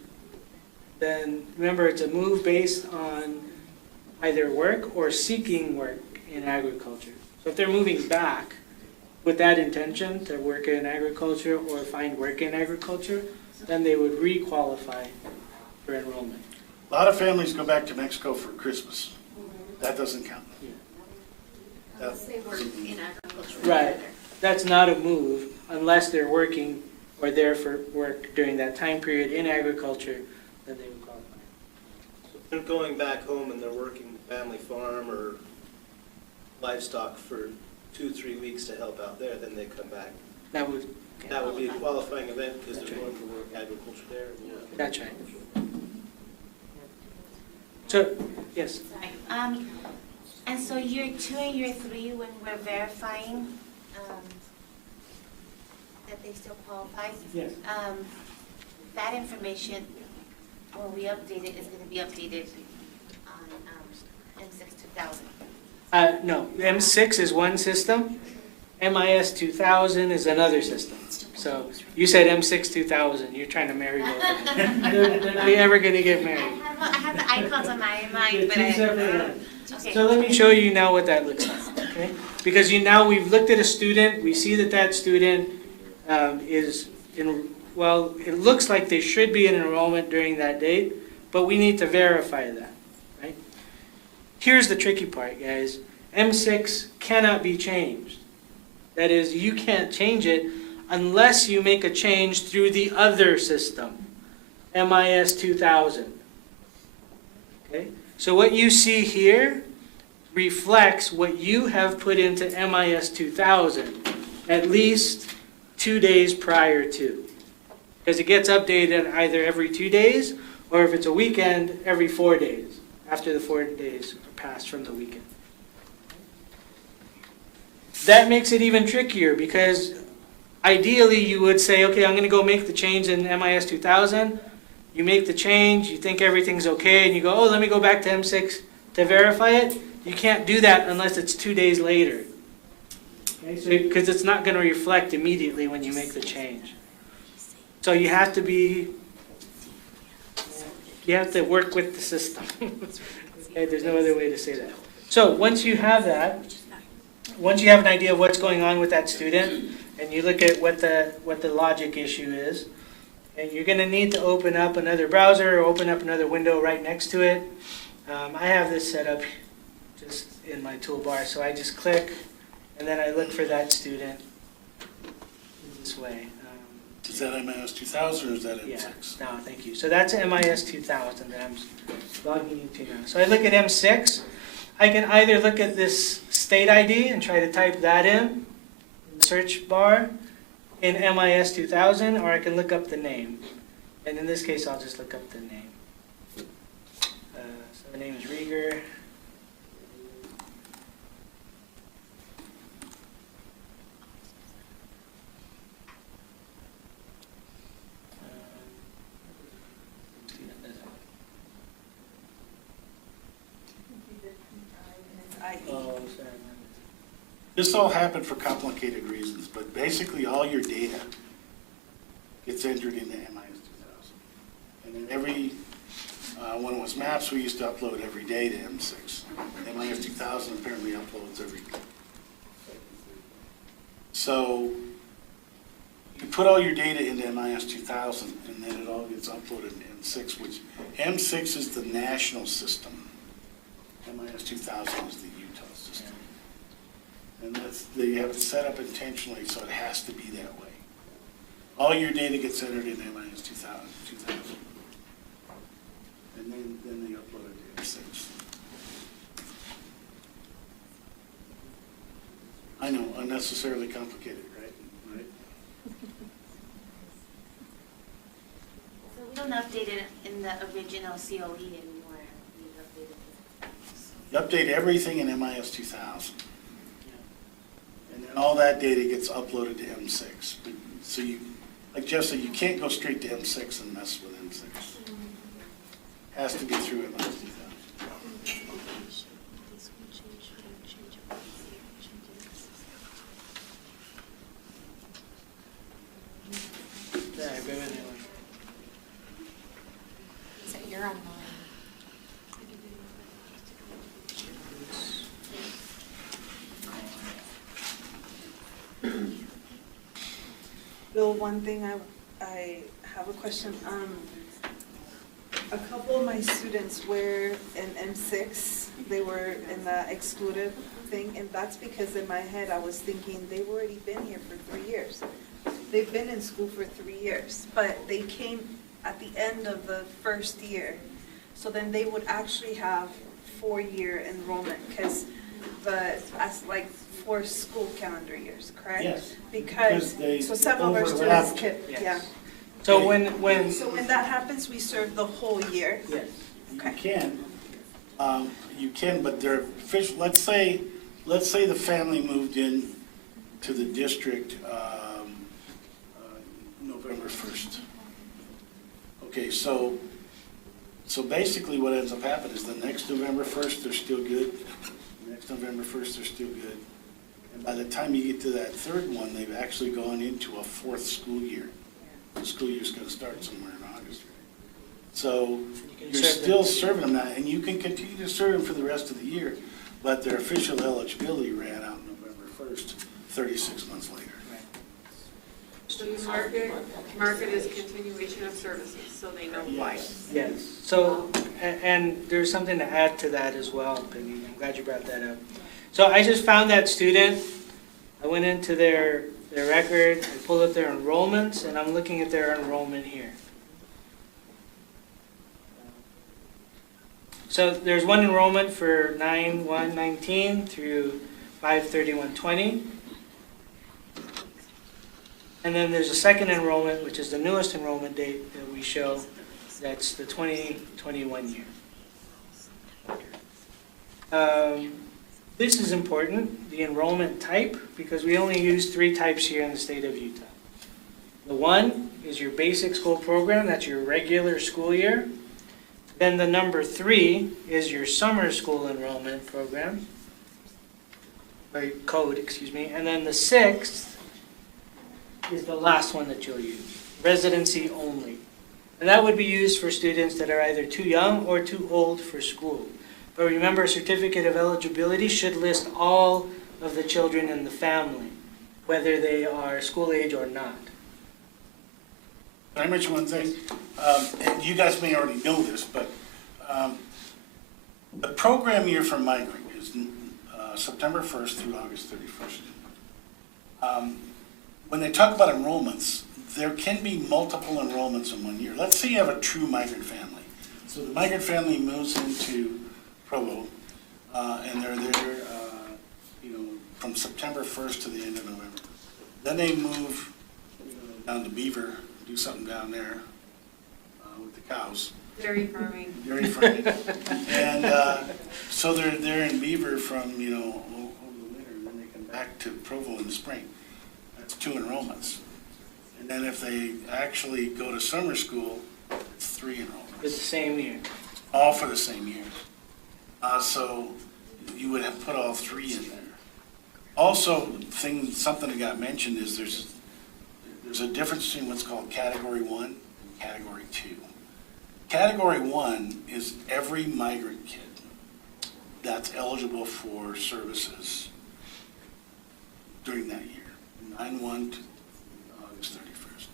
then remember it's a move based on either work or seeking work in agriculture. So if they're moving back with that intention to work in agriculture or find work in agriculture, then they would re-qualify for enrollment. A lot of families go back to Mexico for Christmas. That doesn't count. Unless they work in agriculture. Right. That's not a move unless they're working or there for work during that time period in agriculture, then they would qualify. So if they're going back home and they're working the family farm or livestock for 2-3 weeks to help out there, then they come back. That would be a qualifying event because That's they're right. going to work agriculture there. That's right. So, yes. And so year 2 and year 3, when we're verifying that they still qualify, Yes. that information, when we update it, is going to be updated on M6 2000. No, M6 is one system, MIS 2000 is another system. So you said M6 2000, you're trying to marry both of them. They're not ever going to get married. I have the icons on my mind, They're but two separate ones. okay. So let me show you now what that looks like, okay? Because now we've looked at a student, we see that that student is in, well, it looks like they should be in enrollment during that date, but we need to verify that, right? Here's the tricky part, guys. M6 cannot be changed. That is, you can't change it unless you make a change through the other system, MIS 2000. Okay? So what you see here reflects what you have put into MIS 2000 at least 2 days prior to. Because it gets updated either every 2 days, or if it's a weekend, every 4 days, after the 4 days are passed from the weekend. That makes it even trickier because ideally you would say, okay, I'm going to go make the change in MIS 2000. You make the change, you think everything's okay, and you go, oh, let me go back to M6 to verify it. You can't do that unless it's 2 days later. Okay, so because it's not going to reflect immediately when you make the change. So you have to work with the system. Okay, there's no other way to say that. So once you have that, once you have an idea of what's going on with that student, and you look at what the logic issue is, and you're going to need to open up another browser or open up another window right next to it. I have this set up just in my toolbar, so I just click, and then I look for that student this way. Is that MIS 2000 or is that M6? Yeah, no, thank you. So that's MIS 2000 that I'm logging into now. So I look at M6. I can either look at this state ID and try to type that in the search bar in MIS 2000, or I can look up the name. And in this case, I'll just look up the name. So the name is Rieger. This all happened for complicated reasons, but basically all your data gets entered into MIS 2000. And then when it was maps, we used to upload every day to M6. MIS 2000 apparently uploads every day. So you put all your data into MIS 2000, and then it all gets uploaded to M6, which M6 is the national system. MIS 2000 is the Utah system. And you have to set up intentionally, so it has to be that way. All your data gets entered in MIS 2000. And then they upload it to M6. I know, unnecessarily complicated, right? So we don't update it in the original COE anymore. We update it. You update everything in MIS 2000. And then all that data gets uploaded to M6. So you, like Jeff said, you can't go straight to M6 and mess with M6. Has to be through MIS 2000. So you're online. Bill, one thing I have a question. A couple of my students were in M6. They were in the excluded thing, and that's because in my head I was thinking they've already been here for 3 years. They've been in school for 3 years, but they came at the end of the first year. So then they would actually have 4-year enrollment, because as like 4 school calendar years, correct? Yes. Because so some of our students could, yeah. So when So when that happens, we serve the whole year? Yes. You can, but they're official. Let's say the family moved in to the district November 1st. Okay, so basically what ends up happening is the next November 1st, they're still good. Next November 1st, they're still good. And by the time you get to that third one, they've actually gone into a 4th school year. The school year's going to start somewhere in August, right? So you're still serving them now, and you can continue to serve them for the rest of the year, but their official eligibility ran out November 1st, 36 months later. So you mark it as continuation of services, so they know why. Yes. So, and there's something to add to that as well, Peggy. I'm glad you brought that up. So I just found that student I went into their record, I pulled up their enrollments, and I'm looking at their enrollment here. So there's one enrollment for 9/1/19 through 5/31/20. And then there's a second enrollment, which is the newest enrollment date that we show. That's the 2021 year. This is important, the enrollment type, because we only use 3 types here in the state of Utah. The one is your basic school program, that's your regular school year. Then the number 3 is your summer school enrollment program, or code, excuse me. And then the 6th is the last one that you'll use, residency only. And that would be used for students that are either too young or too old for school. But remember, a certificate of eligibility should list all of the children in the family, whether they are school age or not. Can I mention one thing? And you guys may already know this, but the program year for Migrant is September 1st through August 31st. When they talk about enrollments, there can be multiple enrollments in 1 year. Let's say you have a true migrant family. So the migrant family moves into Provo, and they're there, from September 1st to the end of November. Then they move down to Beaver, do something down there with the cows. Dairy farming. Dairy farming. And so they're in Beaver from, over the winter, and then they come back to Provo in the spring. That's 2 enrollments. And then if they actually go to summer school, it's 3 enrollments. It's the same year. All for the same year. So you would have put all 3 in there. Also, something that got mentioned is there's a difference between what's called Category 1 and Category 2. Category 1 is every migrant kid that's eligible for services during that year, 9/1 to August 31st.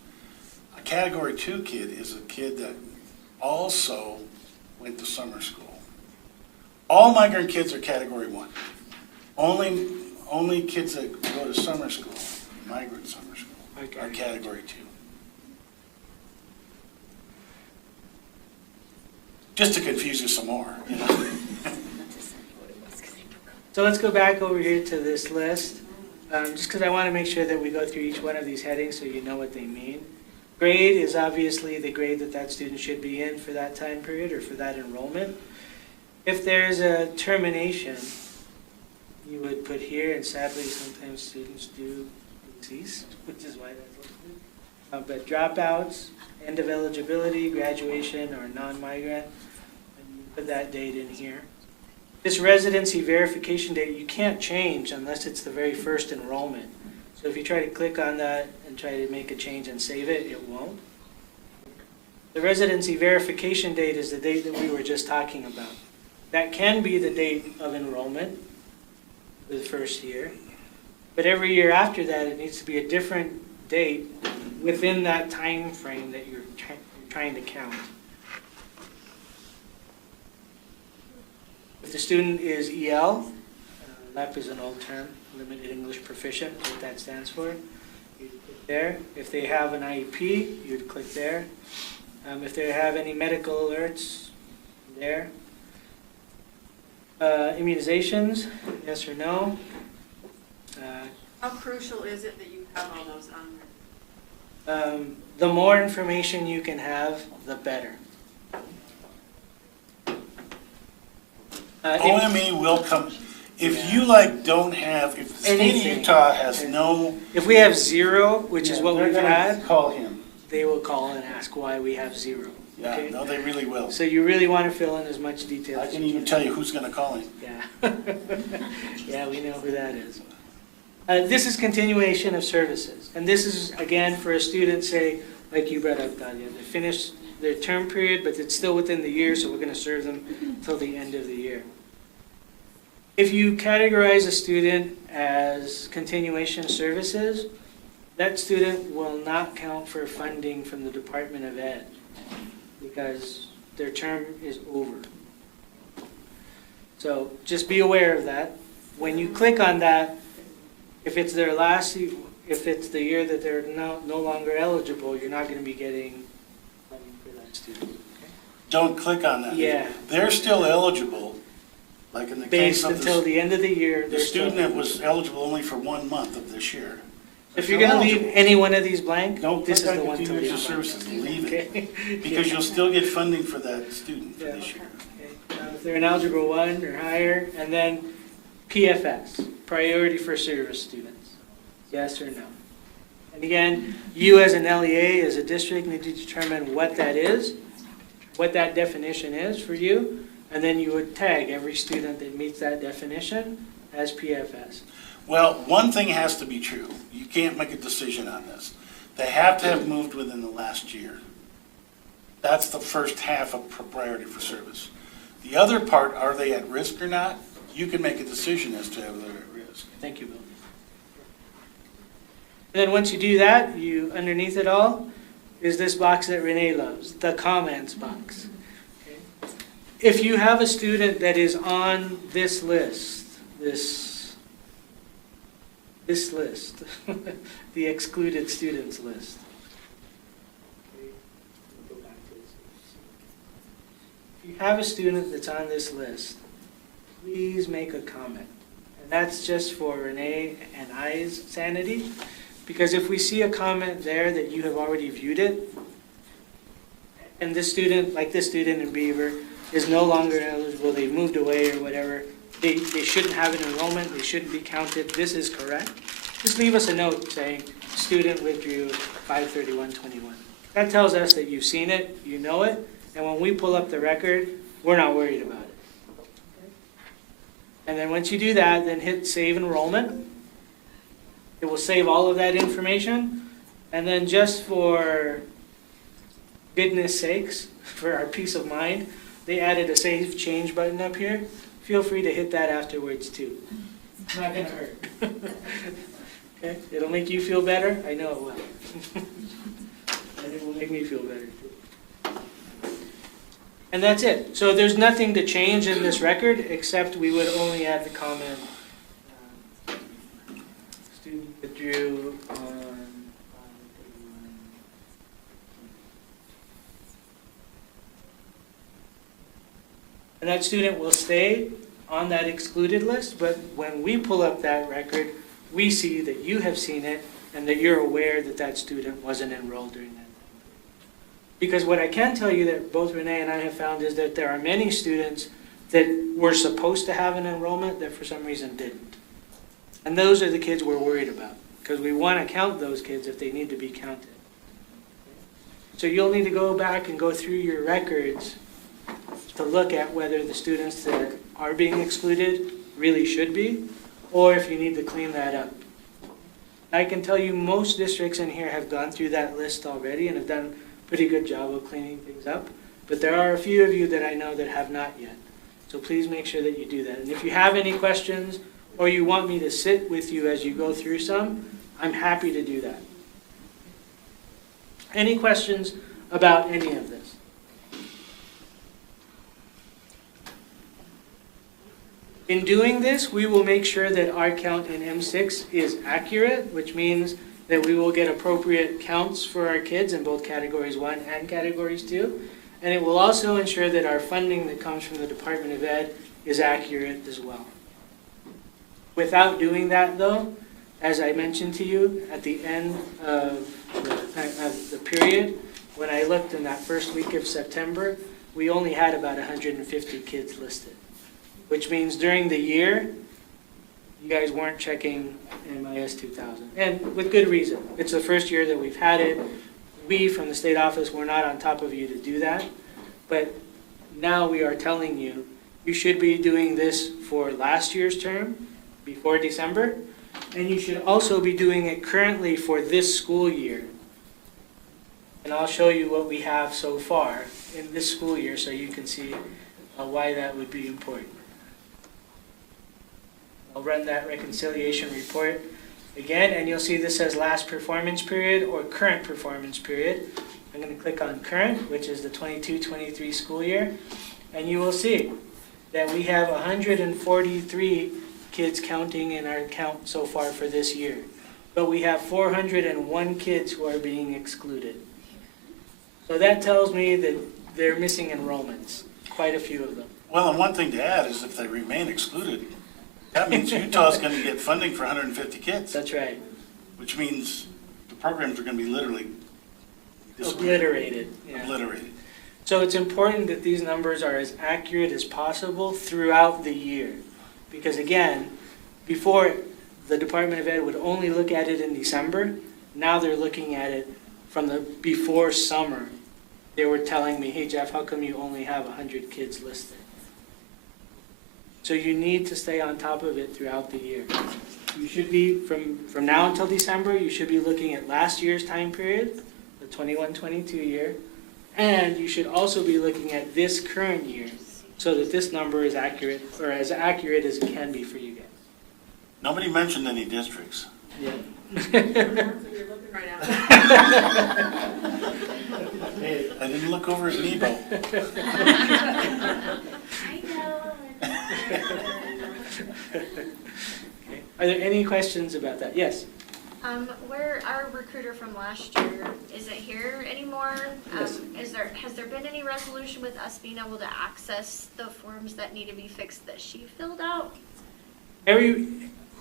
A Category 2 kid is a kid that also went to summer school. All migrant kids are Category 1. Only kids that go to summer school, migrant summer school, are Category 2. Just to confuse you some more, So let's go back over here to this list, just because I want to make sure that we go through each one of these headings so you know what they mean. Grade is obviously the grade that student should be in for that time period or for that enrollment. If there's a termination, you would put here, and sadly sometimes students do cease, which is why that's listed. But dropouts, end of eligibility, graduation, or non-migrant, and you put that date in here. This residency verification date, you can't change unless it's the very first enrollment. So if you try to click on that and try to make a change and save it, it won't. The residency verification date is the date that we were just talking about. That can be the date of enrollment for the first year, but every year after that, it needs to be a different date within that time frame that you're trying to count. If the student is EL, LEP is an old term, Limited English Proficient, what that stands for. You'd click there. If they have an IEP, you'd click there. If they have any medical alerts, there. Immunizations, yes or no. How crucial is it that you have all those on there? The more information you can have, the better. OME will come, if you don't have, if the state of Utah has no. If we have 0, which is what they're we've gonna had, call him. they will call and ask why we have 0. Yeah, Okay? no, they really will. So you really want to fill in as much detail I as can you even tell you who's gonna call him. Yeah. Yeah, we know who that is. This is continuation of services. And this is, again, for a student, say, like you brought up, Dalia, they finished their term period, but it's still within the year, so we're going to serve them until the end of the year. If you categorize a student as continuation services, that student will not count for funding from the Department of Ed because their term is over. So just be aware of that. When you click on that, if it's their if it's the year that they're no longer eligible, you're not gonna be getting funding for that student. Don't click on that. Yeah. They're still eligible, like in the case Based of until the end of the year. the they're still- student that was eligible only for 1 month of this year. If you're gonna leave any one of these blank, Don't this click is on the one to continuing leave. services, leave it, Okay? because you'll still get funding for that student for Yeah. this year. If they're in Algebra 1 or higher, and then PFS, Priority for Service Students, yes or no? And again, you as an LEA, as a district, need to determine what that is, what that definition is for you, and then you would tag every student that meets that definition as PFS. Well, one thing has to be true. You can't make a decision on this. They have to have moved within the last year. That's the first half of priority for service. The other part, are they at risk or not? You can make a decision as to whether they're at risk. Thank you, Bill. And then once you do that, underneath it all is this box that Renee loves, the comments box. Okay. If you have a student that is on this list, this list, the excluded students list. Okay. Go back to this. If you have a student that's on this list, please make a comment. And that's just for Renee and I's sanity, because if we see a comment there that you have already viewed it, and this student, like this student in Beaver, is no longer eligible, they moved away or whatever, they shouldn't have an enrollment, they shouldn't be counted, this is correct, just leave us a note saying, student withdrew 5/31/21. That tells us that you've seen it, you know it, and when we pull up the record, we're not worried about it. And then once you do that, then hit save enrollment. It will save all of that information. And then just for goodness sakes, for our peace of mind, they added a save change button up here. Feel free to hit that afterwards too. It's not gonna hurt. Okay? It'll make you feel better. I know it will. And it will make me feel better too. And that's it. So there's nothing to change in this record, except we would only add the comment, student withdrew on 5/31. And that student will stay on that excluded list, but when we pull up that record, we see that you have seen it and that you're aware that that student wasn't enrolled during that time. Because what I can tell you that both Renee and I have found is that there are many students that were supposed to have an enrollment that for some reason didn't. And those are the kids we're worried about, because we want to count those kids if they need to be counted. So you'll need to go back and go through your records to look at whether the students that are being excluded really should be, or if you need to clean that up. I can tell you most districts in here have gone through that list already and have done a pretty good job of cleaning things up, but there are a few of you that I know that have not yet. So please make sure that you do that. And if you have any questions, or you want me to sit with you as you go through some, I'm happy to do that. Any questions about any of this? In doing this, we will make sure that our count in M6 is accurate, which means that we will get appropriate counts for our kids in both categories 1 and categories 2. And it will also ensure that our funding that comes from the Department of Ed is accurate as well. Without doing that though, as I mentioned to you, at the end of the period, when I looked in that first week of September, we only had about 150 kids listed. Which means during the year, you guys weren't checking MIS 2000. And with good reason. It's the first year that we've had it. We from the state office were not on top of you to do that. But now we are telling you, you should be doing this for last year's term, before December. And you should also be doing it currently for this school year. And I'll show you what we have so far in this school year so you can see why that would be important. I'll run that reconciliation report again, and you'll see this says last performance period or current performance period. I'm going to click on current, which is the 22-23 school year, and you will see that we have 143 kids counting in our count so far for this year. But we have 401 kids who are being excluded. So that tells me that they're missing enrollments, quite a few of them. Well, and one thing to add is if they remain excluded, that means Utah's gonna get funding for 150 kids. That's right. Which means the programs are gonna be literally Obliterated. Yeah. obliterated. So it's important that these numbers are as accurate as possible throughout the year. Because again, before the Department of Ed would only look at it in December, now they're looking at it from the before summer. They were telling me, hey Jeff, how come you only have 100 kids listed? So you need to stay on top of it throughout the year. You should be, from now until December, you should be looking at last year's time period, the 21-22 year, and you should also be looking at this current year so that this number is accurate, or as accurate as it can be for you guys. Nobody mentioned any districts. Yeah. You're looking right at. Hey, I didn't look over at Nebo. I know. Okay. Are there any questions about that? Yes? Where our recruiter from last year isn't here anymore, Yes. Has there been any resolution with us being able to access the forms that need to be fixed that she filled out?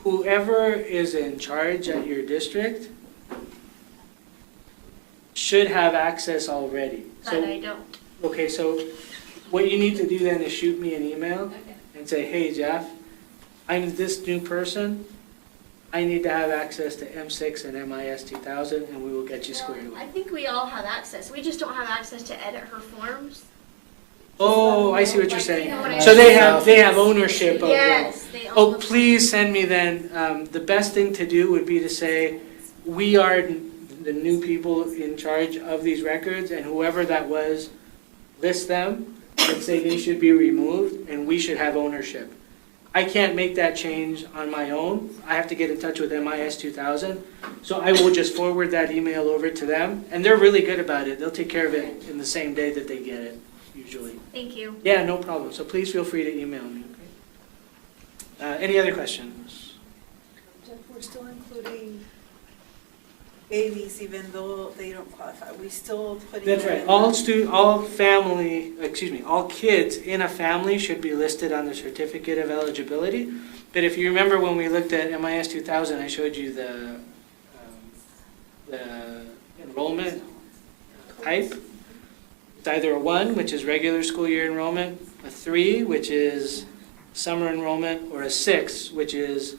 Whoever is in charge at your district should have access already. But I don't. Okay, so what you need to do then is shoot me an email and say, hey Jeff, I'm this new person. I need to have access to M6 and MIS 2000 and we will get you squared away. I think we all have access. We just don't have access to edit her forms. Oh, I see what you're saying. You know what I So mean? they have ownership of them. Yes, they Oh, own the please send me then, the best thing to do would be to say, we are the new people in charge of these records, and whoever that was, list them and say they should be removed, and we should have ownership. I can't make that change on my own. I have to get in touch with MIS 2000. So I will just forward that email over to them, and they're really good about it. They'll take care of it in the same day that they get it, usually. Thank you. Yeah, no problem. So please feel free to email me. Any other questions? Jeff, we're still including babies even though they don't qualify. We still putting. That's right. All kids in a family should be listed on the certificate of eligibility. But if you remember when we looked at MIS 2000, I showed you the enrollment type. It's either a 1, which is regular school year enrollment, a 3, which is summer enrollment, or a 6, which is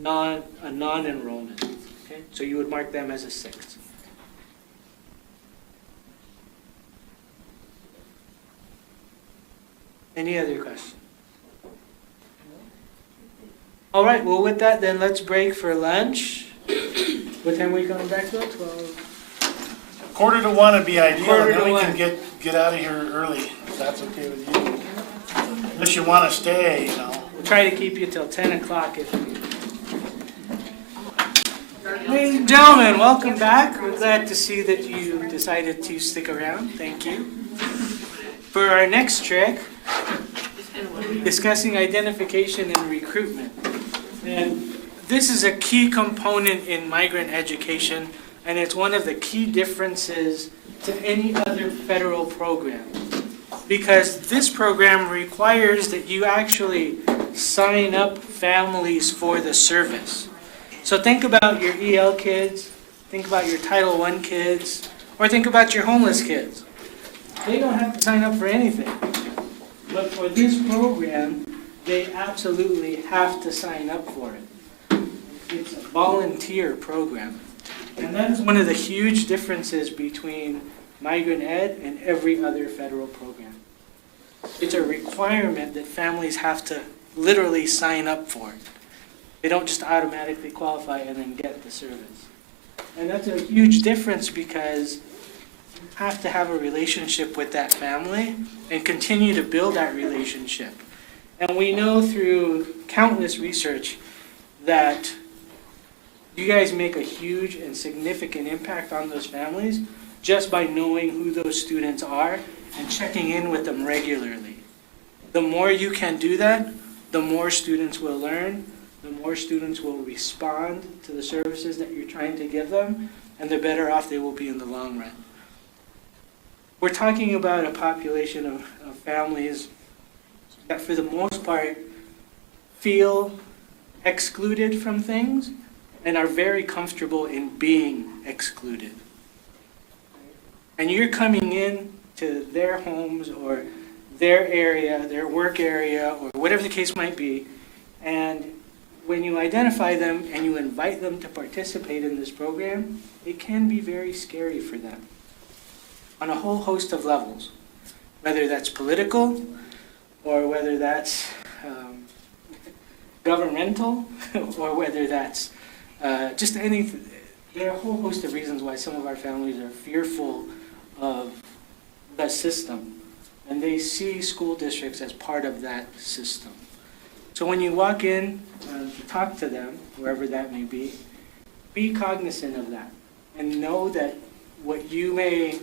non-enrollment. Okay? So you would mark them as a 6. Any other questions? All right, well with that then let's break for lunch. What time are we coming back to? 12? 1:45 would be ideal, and then we 1:45. can get out of here early, if that's okay with you. Unless you want to stay, you know. We'll try to keep you till 10 o'clock if we. Ladies and gentlemen, welcome back. We're glad to see that you decided to stick around. Thank you. For our next trick, discussing identification and recruitment. And this is a key component in migrant education, and it's one of the key differences to any other federal program. Because this program requires that you actually sign up families for the service. So think about your EL kids, think about your Title I kids, or think about your homeless kids. They don't have to sign up for anything. But for this program, they absolutely have to sign up for it. It's a volunteer program. And that is one of the huge differences between Migrant Ed and every other federal program. It's a requirement that families have to literally sign up for it. They don't just automatically qualify and then get the service. And that's a huge difference because you have to have a relationship with that family and continue to build that relationship. And we know through countless research that you guys make a huge and significant impact on those families just by knowing who those students are and checking in with them regularly. The more you can do that, the more students will learn, the more students will respond to the services that you're trying to give them, and the better off they will be in the long run. We're talking about a population of families that for the most part feel excluded from things and are very comfortable in being excluded. And you're coming in to their homes or their area, their work area, or whatever the case might be, and when you identify them and you invite them to participate in this program, it can be very scary for them on a whole host of levels, whether that's political or whether that's governmental or whether that's just anything. There are a whole host of reasons why some of our families are fearful of the system, and they see school districts as part of that system. So when you walk in to talk to them, wherever that may be cognizant of that and know that what you may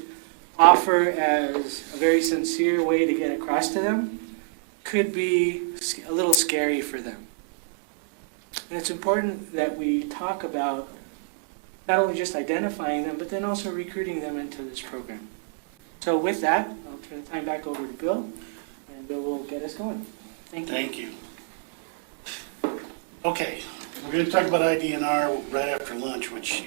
offer as a very sincere way to get across to them could be a little scary for them. And it's important that we talk about not only just identifying them, but then also recruiting them into this program. So with that, I'll turn the time back over to Bill, and Bill will get us going. Thank you. Thank you. Okay, we're going to talk about IDNR right after lunch, which,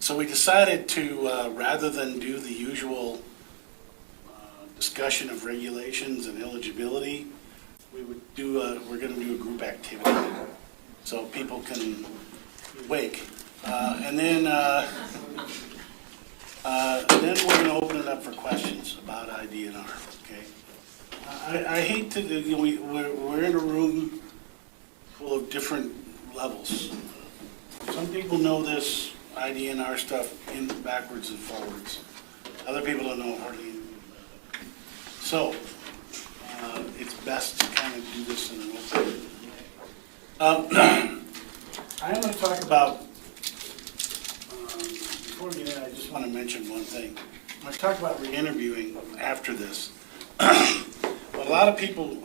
so we decided to, rather than do the usual discussion of regulations and eligibility, we're going to do a group activity so people can wake. And then we're going to open it up for questions about IDNR, okay? I hate to, we're in a room full of different levels. Some people know this IDNR stuff in backwards and forwards. Other people don't know hardly anything about it. So, it's best to kind of do this in an open. I'm going to talk about, before we get in, I just want to mention one thing. I'm going to talk about re-interviewing after this. But a lot of people,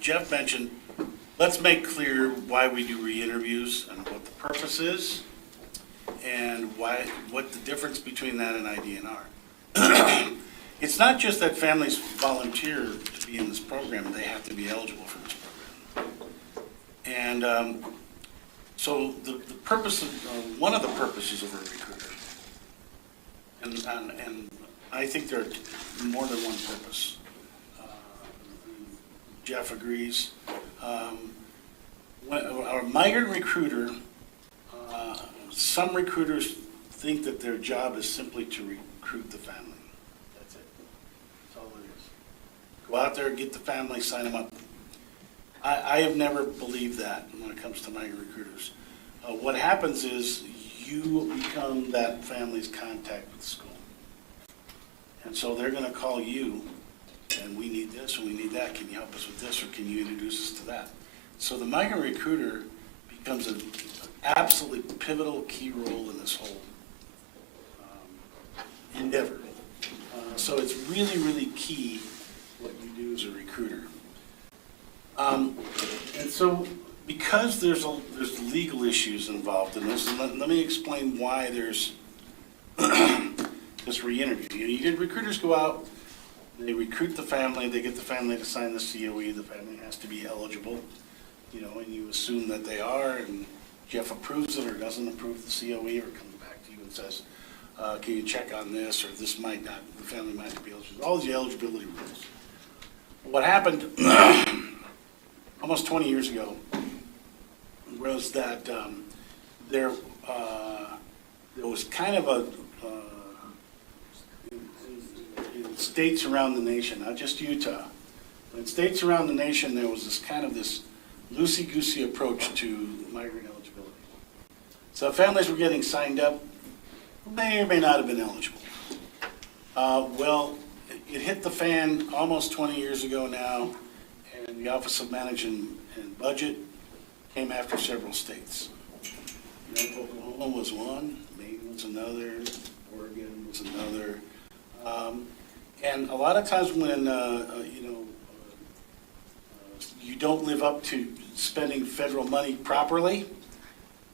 Jeff mentioned, let's make clear why we do re-interviews and what the purpose is and what the difference between that and IDNR. It's not just that families volunteer to be in this program, they have to be eligible for this program. And so the purpose of, one of the purposes of a recruiter, and I think there are more than one purpose. Jeff agrees. Our migrant recruiter, some recruiters think that their job is simply to recruit the family. That's it. That's all it is. Go out there, get the family, sign them up. I have never believed that when it comes to migrant recruiters. What happens is you become that family's contact with the school. And so they're going to call you, and we need this, or we need that. Can you help us with this, or can you introduce us to that? So the migrant recruiter becomes an absolutely pivotal key role in this whole endeavor. So it's really, really key what you do as a recruiter. And so because there's legal issues involved in this, and let me explain why there's this re-interview. You get recruiters go out, they recruit the family, they get the family to sign the COE, the family has to be eligible, and you assume that they are, and Jeff approves it or doesn't approve the COE or comes back to you and says, can you check on this, or this might not, the family might not be eligible. All the eligibility rules. What happened almost 20 years ago was that there was kind of a, in states around the nation, not just Utah, but in states around the nation, there was this loosey-goosey approach to migrant eligibility. So families were getting signed up, may or may not have been eligible. Well, it hit the fan almost 20 years ago now, and the Office of Management and Budget came after several states. Oklahoma was one, Maine was another, Oregon was another. And a lot of times when, you don't live up to spending federal money properly,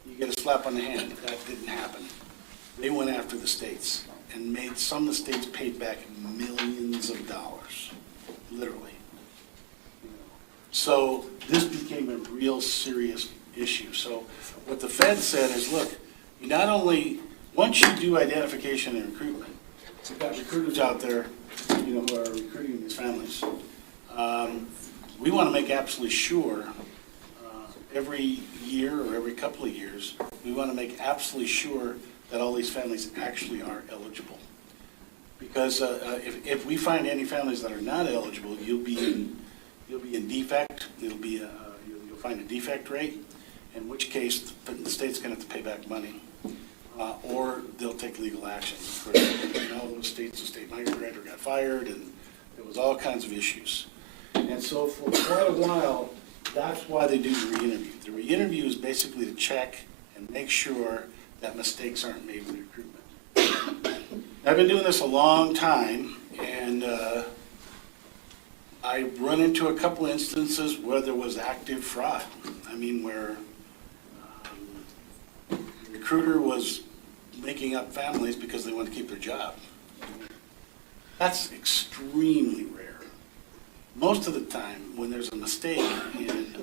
you get a slap on the hand. That didn't happen. They went after the states and made some of the states paid back millions of dollars, literally. So this became a real serious issue. So what the Fed said is, look, you not only, once you do identification and recruitment, we've got recruiters out there, who are recruiting these families. We want to make absolutely sure every year or every couple of years, we want to make absolutely sure that all these families actually are eligible. Because if we find any families that are not eligible, you'll be in defect. You'll find a defect rate, in which case the state's going to have to pay back money, or they'll take legal action. In all those states, the state migrant director got fired, and there was all kinds of issues. And so for quite a while, that's why they do the re-interview. The re-interview is basically to check and make sure that mistakes aren't made with recruitment. I've been doing this a long time, and I run into a couple instances where there was active fraud. I mean, where the recruiter was making up families because they wanted to keep their job. That's extremely rare. Most of the time, when there's a mistake in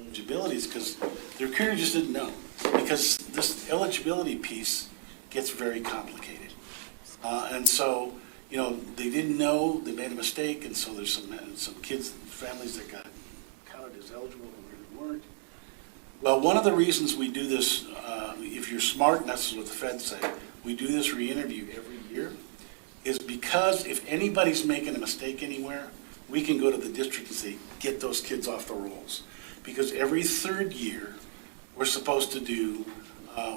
eligibility, is because the recruiter just didn't know. Because this eligibility piece gets very complicated. And so, they didn't know, they made a mistake, and so there's some kids, families that got counted as eligible and really weren't. Well, one of the reasons we do this, if you're smart, and that's what the feds say, we do this re-interview every year, is because if anybody's making a mistake anywhere, we can go to the district and say, get those kids off the rolls. Because every third year, we're supposed to do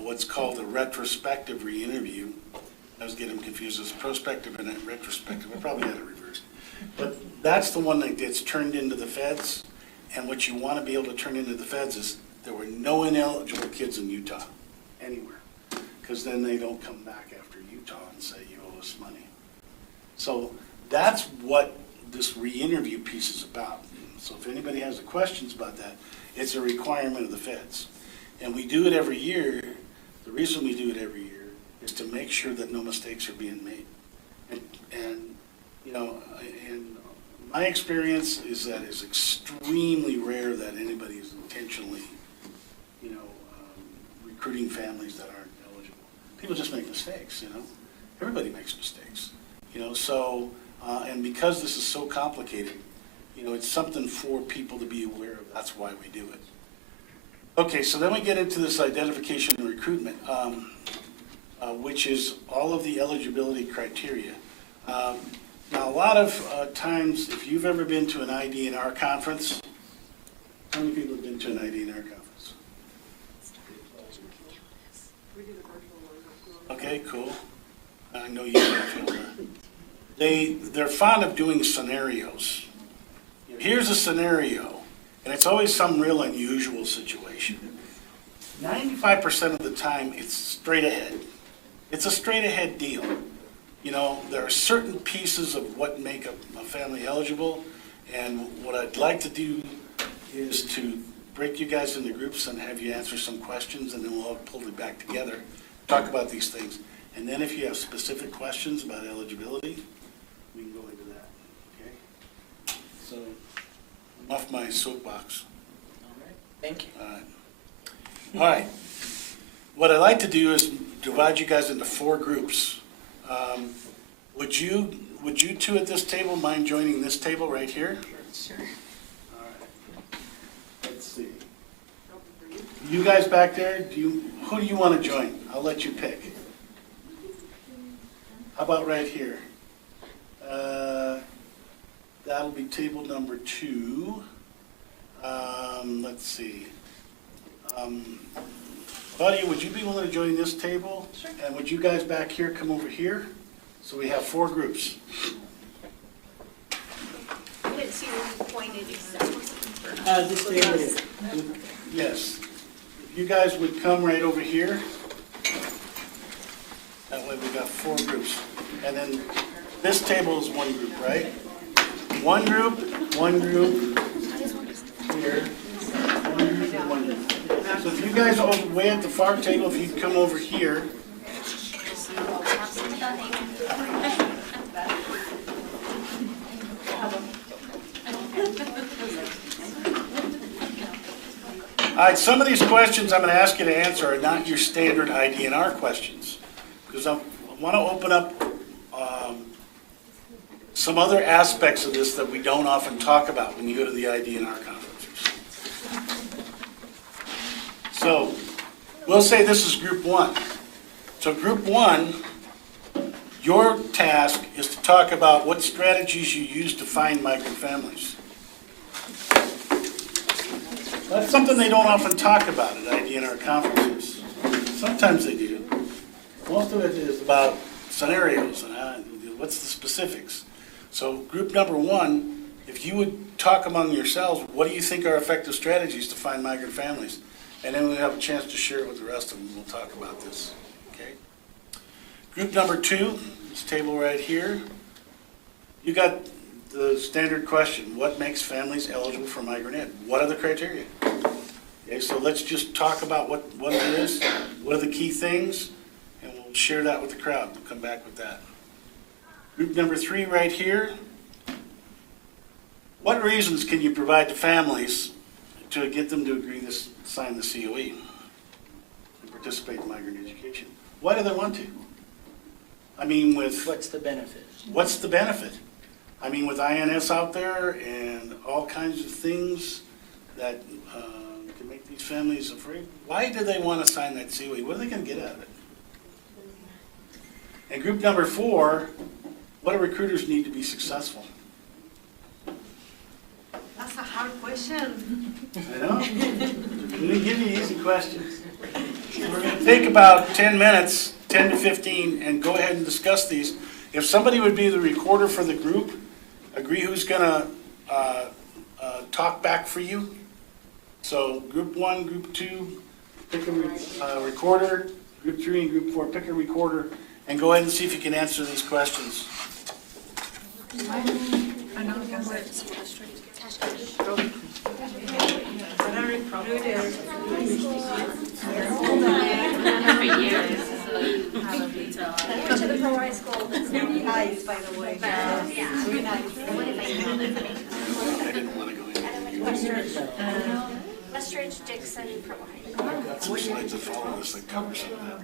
what's called a retrospective re-interview. I was getting confused as prospective and retrospective. I probably had it reversed. But that's the one that gets turned into the feds. And what you want to be able to turn into the feds is there were no ineligible kids in Utah anywhere. Because then they don't come back after Utah and say you owe us money. So that's what this re-interview piece is about. So if anybody has questions about that, it's a requirement of the feds. And we do it every year. The reason we do it every year is to make sure that no mistakes are being made. And my experience is that it's extremely rare that anybody is intentionally, recruiting families that aren't eligible. People just make mistakes, Everybody makes mistakes, so, and because this is so complicated, it's something for people to be aware of. That's why we do it. Okay, so then we get into this identification and recruitment, which is all of the eligibility criteria. Now, a lot of times, if you've ever been to an ID&R conference, how many people have been to an ID&R conference? Okay, cool. I know you have. They're fond of doing scenarios. Here's a scenario, and it's always some real unusual situation. 95% of the time, it's straight ahead. It's a straight ahead deal. There are certain pieces of what make a family eligible, and what I'd like to do is to break you guys into groups and have you answer some questions, and then we'll all pull it back together, talk about these things. And then if you have specific questions about eligibility, we can go into that, okay? So, I'm off my soapbox. All right, thank you. All right. What I'd like to do is divide you guys into 4 groups. Would you two at this table mind joining this table right here? Sure. All right. Let's see. You guys back there, who do you want to join? I'll let you pick. How about right here? That'll be table number 2. Let's see. Claudia, would you be willing to join this table? Sure. And would you guys back here come over here? So we have 4 groups. Once you pointed exactly. This stay over here. Yes. If you guys would come right over here. That way we got 4 groups. And then this table is 1 group, right? 1 group, 1 group, here. One group and one group. So if you guys are way at the far table, if you'd come over here. All right, some of these questions I'm going to ask you to answer are not your standard ID&R questions, because I want to open up some other aspects of this that we don't often talk about when you go to the ID&R conferences. So we'll say this is group one. So group one, your task is to talk about what strategies you use to find migrant families. That's something they don't often talk about at ID&R conferences. Sometimes they do. Most of it is about scenarios and what's the specifics. So group number one, if you would talk among yourselves, what do you think are effective strategies to find migrant families? And then we'll have a chance to share it with the rest of them. We'll talk about this. Okay. Group number two, this table right here, you got the standard question, what makes families eligible for migrant ed? What are the criteria? Okay, so let's just talk about what it is, what are the key things, and we'll share that with the crowd. We'll come back with that. Group number three right here, what reasons can you provide to families to get them to agree to sign the COE and participate in migrant education? Why do they want to? I mean, What's the benefit? What's the benefit? I mean, with INS out there and all kinds of things that can make these families afraid, why do they want to sign that COE? What are they going to get out of it? And group number four, what do recruiters need to be successful? That's a hard question. I know. We didn't give you easy questions. We're going to take about 10 minutes, 10 to 15, and go ahead and discuss these. If somebody would be the recorder for the group, agree who's going to talk back for you. So group one, group two, pick a recorder. Group three and group four, pick a recorder, and go ahead and see if you can answer these questions. I went to the pro high school. It's very nice, by the way. Yeah. Very nice. I didn't want to go in. Westridge, Dixon, pro high. Got some slides that follow this that cover some of that.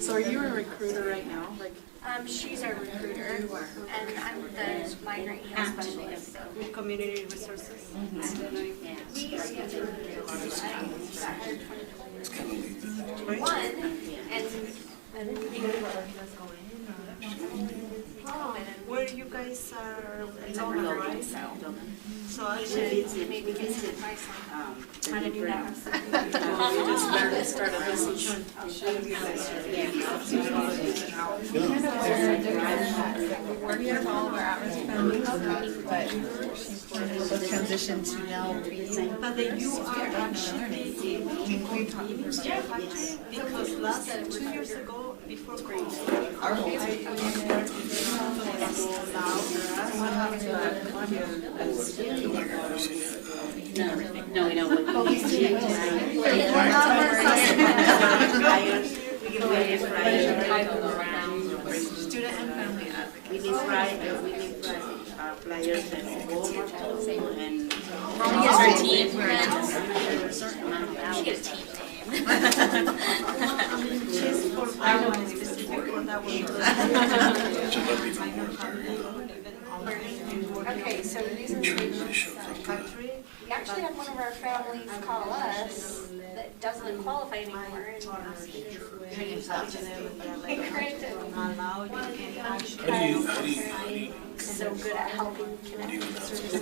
So are you a recruiter right now? She's our recruiter, and I'm the migrant health specialist. So. Community resources. We are yet to one, and Where you guys are local, right? So actually, maybe get some advice on how to do that. we just started this. I'll show you guys. We work with all of our at-risk families, but the transition to now But you are actually because last 2 years ago, before COVID, I No, we don't. Student and family advocate. We need flyers and Walmart and. Yes, our team. We're a certain amount of hours. Get a team name. She's for that one specific for that one. Okay, so using the country, we actually had one of our families call us that doesn't qualify anymore and ask if we granted so good at helping connect with the services.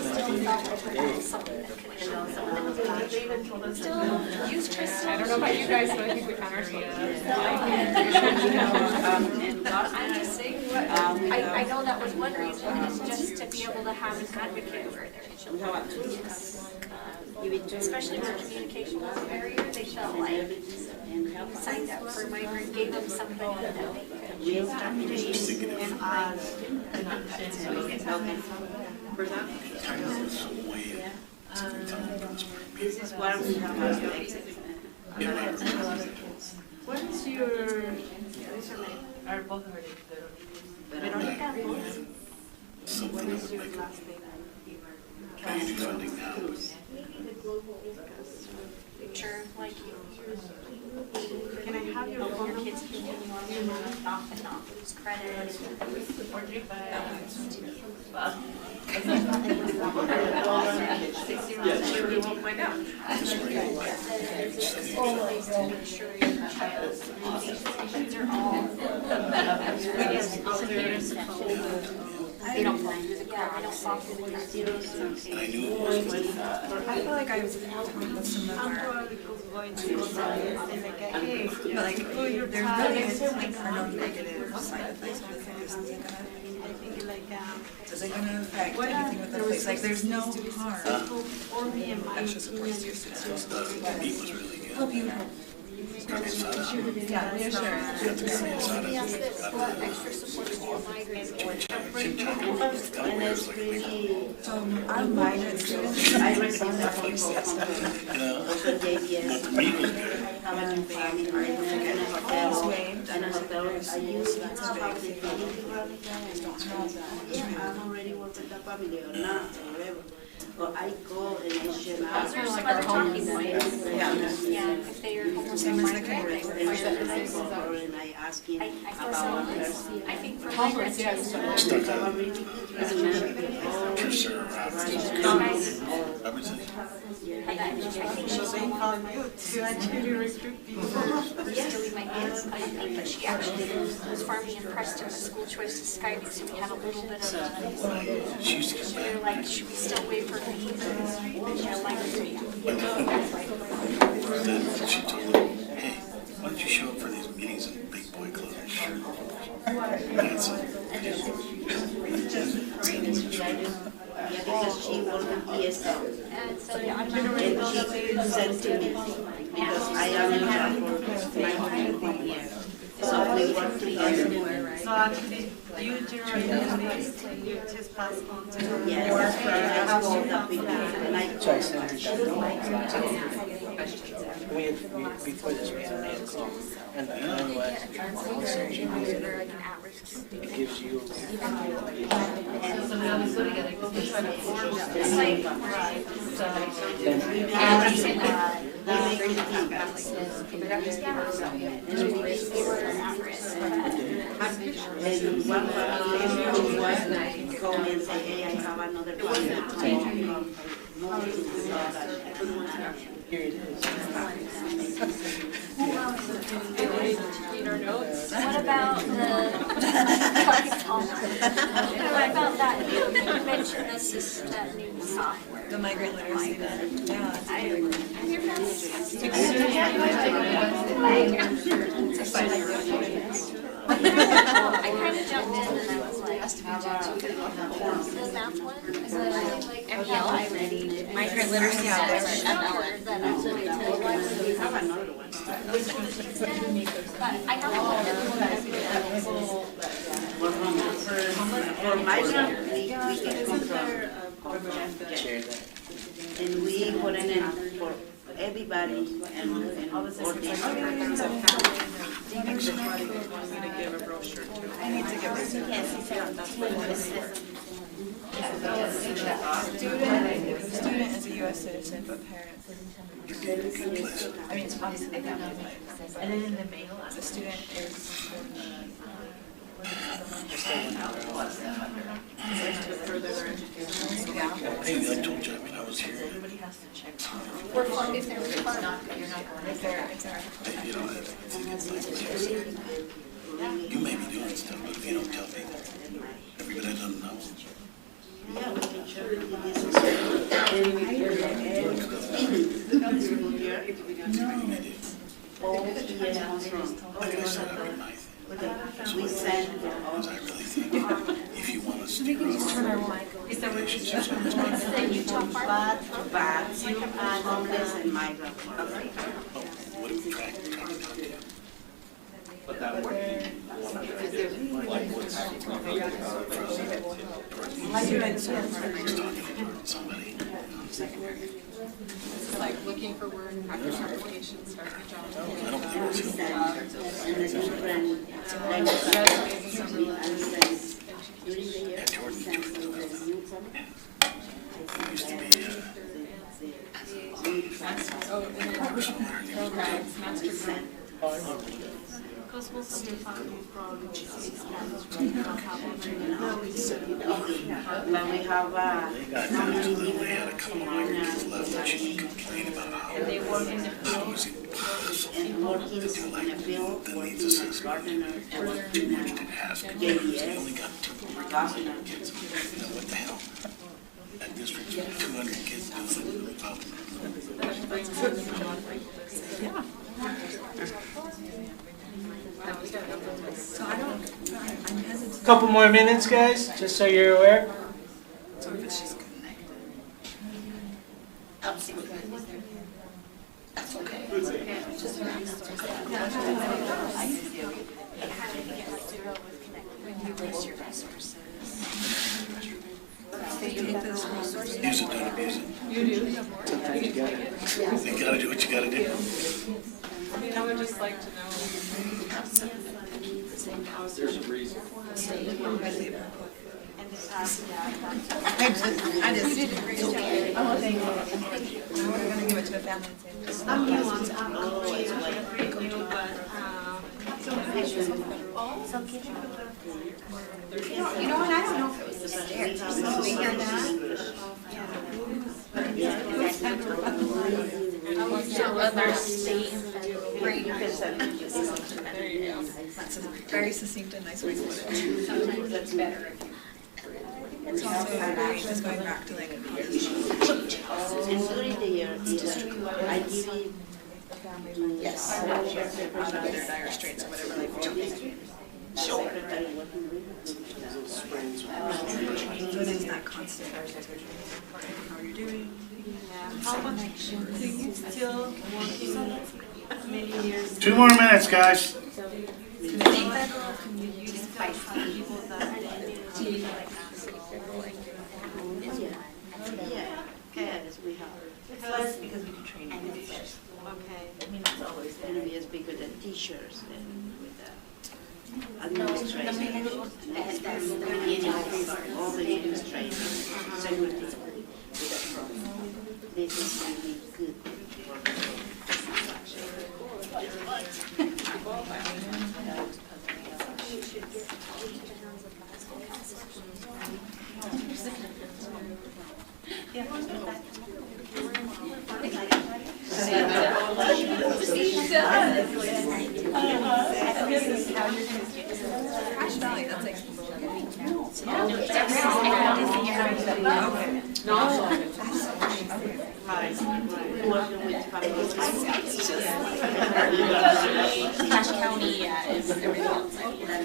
Still thought we were something that could they even told us still use crystal. I don't know about you guys, but I think we found our stuff. I'm just saying, I know that was one reason, is just to be able to have an advocate for their children. Especially where communication was a barrier, they felt like signed up for migrant, gave them somebody that they could We started in this is where we have our exit. What is your, are both of her Veronica? What is your last name? Maybe the global picture, like you. Can I have your kids continue on their off and not lose credit? Or do you buy? We won't find out. There's always to make sure your child's communications are all. They don't fall through the cracks. They don't fall through the cracks. I feel like I've talked with some of our going to school and like, hey, but like, oh, you're there's really like are no negative side effects with this. Is it gonna affect anything with the place? Like, there's no harm. Extra support to your students. Help you. Yeah, reassurance. We ask that extra support to your migrants or And it's really, I'm migrant students. I receive that from also JPS, having family, in a hotel, I use how they yeah, I'm already working with the family or not, or whatever. But I go and I share out. those are like our talking points. Yeah, if they are homeless or migrant, And I ask him about our person. I think for migrants, I have a really good relationship with all I think she's the one I think that she actually was far being impressed in the school choice Skyway, so we had a little bit of so they're like, should we still wait for fees? And I like it. Then she told me, hey, why don't you show up for these meetings in big boy clothes and shirt? That's it. Yeah, because she worked in ESL. And so And she said to me, because I am in job for 9 years. So we work together. So actually, you generally you just pass on to Yes, more and I have all the people, and I Before this, we had an ad call, and the plan was, it gives you. And one family called me and said, hey, I have another one. Here it is. What about the, what about that, you mentioned this is that new software. the migrant literacy. Yeah, it's great. I kind of jumped in and I was like, the math one, is it like ML? Migrant literacy, ML. That actually You have another one. but I have a lot of For migrant, we get control. And we put in it for everybody and for this. I need to give this. Student is a U.S. citizen, but parents. I mean, obviously they have to be. And then in the mail, The student is. Hey, I told you, I mean, I was here. everybody has to check. We're fun, if they're fun. If they're. You know, you may be doing stuff, but if you don't tell me, everybody doesn't know. Yeah, we can show you this. All years comes from. Like I said, I read my thing. We send Because I really think if you want to steer off relationships on this planet, bad, homeless and migrant. what are we trying to talk to you? But that working. should start your job. I don't think it's and the different languages we understand during the year, since the newcomer. Oh, and then programs, master plan. Cosmos from But we have They got down to the, they had a couple migrants left that she would complain about how And they work in the field. easy and working in the field, working as gardener, and working as they only got 200 gardener. kids. You know, what the hell? That district's got 200 kids doing it. So I don't, I'm hesitant. Couple more minutes, guys, just so you're aware. So if it's just That's okay. Use it, don't abuse it. You do? Sometimes you gotta. You gotta do what you gotta do. I mean, I would just like to know. There's a reason. I just did a great job. Oh, thank you. Now we're gonna give it to the family and say. I'm new on, I'm pretty new, but, You know what, I don't know if it was the stairs or something like that. So other state There you go. That's a very succinct and nice way to put it. Sometimes that's better if you. It's also just going back to like. And during the year, I give it Yes. Out of their dire straits or whatever, like jumping. Sure. So it is that constant. How you're doing. how much do you still want to many years? 2 more minutes, guys. Can you use that for people that need Yes, we have. It's less because we do training. Okay. I mean, it's always going to be as big with the teachers and with the administration. That's the beginning of all the administration, secretary, with the program. This is really good for Crash Valley, that's like. Cache County is everything else.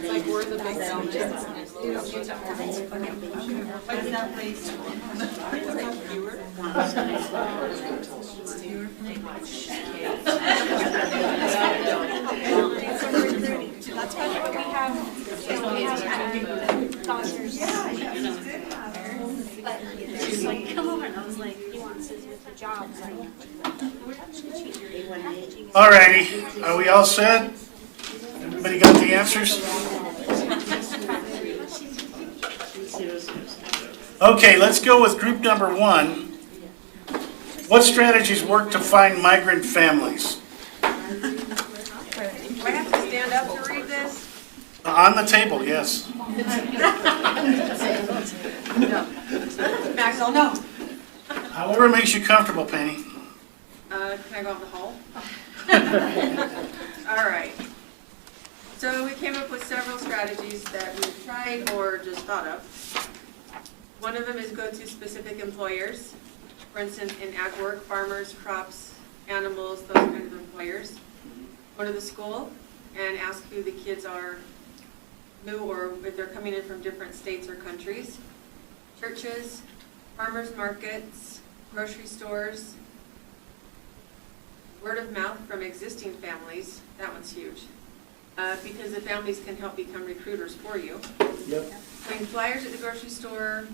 Like we're the big zone. What's that place? That's why we have doctors. But she's like, come over, and I was like, he wants his with the jobs. Alrighty, are we all set? Everybody got the answers? Okay, let's go with group number 1. What strategies work to find migrant families? Do I have to stand up to read this? On the table, yes. Max, no. However makes you comfortable, Penny. Can I go out the hall? All right. So we came up with several strategies that we've tried or just thought of. One of them is go to specific employers. For instance, in ag work, farmers, crops, animals, those kinds of employers. Go to the school and ask who the kids are new or if they're coming in from different states or countries. Churches, farmers markets, grocery stores. Word of mouth from existing families, that one's huge. Because the families can help become recruiters for you. Yep. Putting flyers at the grocery store,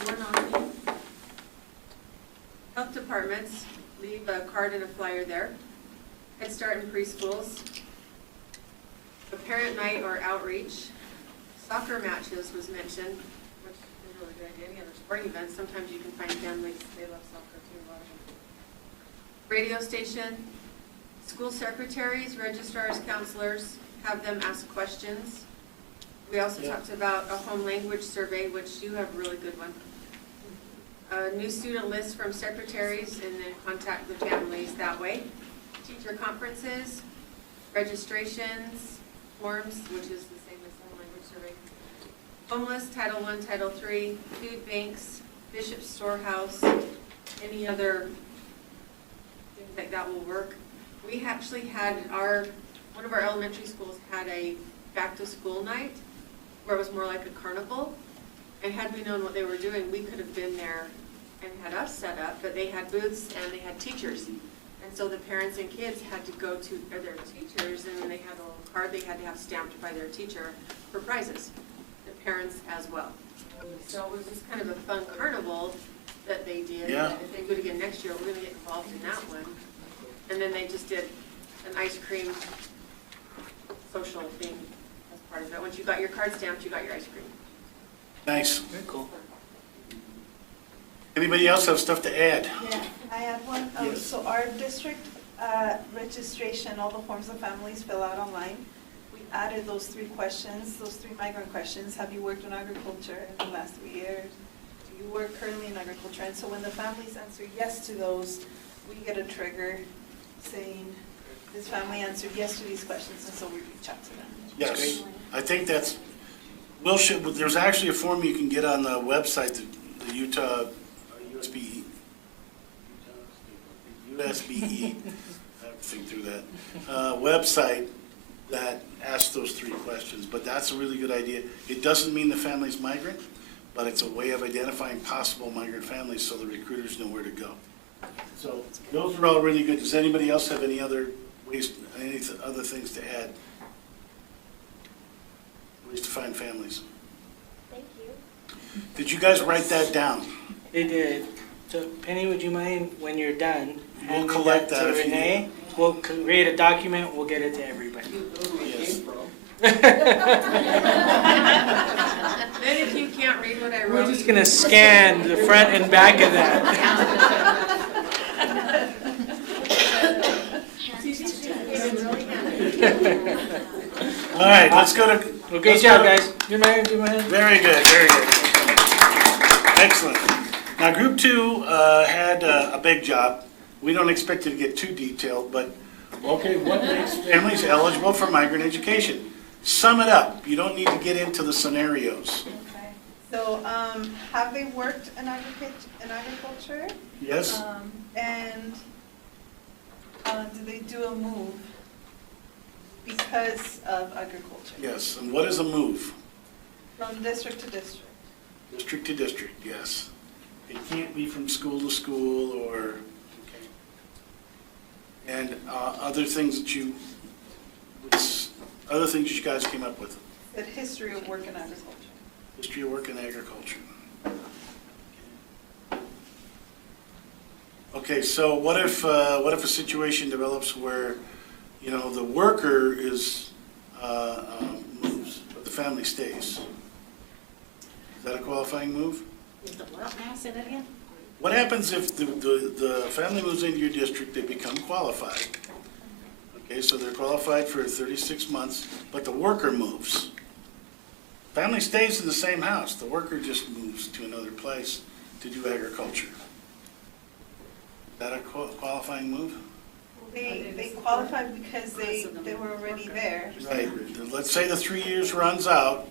at door knocking. Health departments, leave a card and a flyer there. Head Start and preschools, a parent night or outreach, soccer matches was mentioned, which is really good. Any other sporting events, sometimes you can find families, they love soccer too, a lot of them. Radio station, school secretaries, registrars, counselors, have them ask questions. We also talked about a home language survey, which you have a really good one. A new student list from secretaries and then contact the families that way. Teacher conferences, registrations, forms, which is the same as home language survey. Homeless, Title I, Title III, food banks, Bishop's Storehouse, any other things like that will work. We actually had one of our elementary schools had a back to school night where it was more like a carnival. And had we known what they were doing, we could have been there and had us set up, but they had booths and they had teachers. And so the parents and kids had to go to their teachers, and then they had a little card they had to have stamped by their teacher for prizes, the parents as well. So it was just kind of a fun carnival that they did. Yeah. And if they do it again next year, we're gonna get involved in that one. And then they just did an ice cream social thing as part of it. Once you got your card stamped, you got your ice cream. Nice. Very cool. Anybody else have stuff to add? Yeah, I have one. Yes. So our district registration, all the forms the families fill out online. We added those 3 questions, those 3 migrant questions. Have you worked in agriculture in the last 3 years? Do you work currently in agriculture? And so when the families answer yes to those, we get a trigger saying, this family answered yes to these questions, and so we reach out to them. Yes, I think that's, there's actually a form you can get on the website, the Utah USBE. I have to think through that, website that asks those 3 questions, but that's a really good idea. It doesn't mean the family's migrant, but it's a way of identifying possible migrant families so the recruiters know where to go. So those are all really good. Does anybody else have any other ways, any other things to add? Ways to find families. Thank you. Did you guys write that down? They did. So Penny, would you mind, when you're done, We'll handing collect to that if you Renee? We'll create a document, we'll get it to everybody. Yes. Then if you can't read what I wrote. We're just gonna scan the front and back of that. All right, let's go to. Well, great job, guys. Good man, good man. Very good, very good. Excellent. Now, group 2 had a big job. We don't expect it to get too detailed, but, okay, what makes families eligible for migrant education? Sum it up. You don't need to get into the scenarios. Okay. So, have they worked in agriculture? Yes? And do they do a move because of agriculture? Yes. And what is a move? From district to district? District to district, yes. It can't be from school to school or, okay. And other things that you guys came up with? The history of work in agriculture. History of work in agriculture. Okay, so what if a situation develops where, the worker is, moves, but the family stays? Is that a qualifying move? Say that again? What happens if the family moves into your district, they become qualified? Okay, so they're qualified for 36 months, but the worker moves. Family stays in the same house, the worker just moves to another place to do agriculture. Is that a qualifying move? They qualified because they were already there. Right, let's say the 3 years runs out.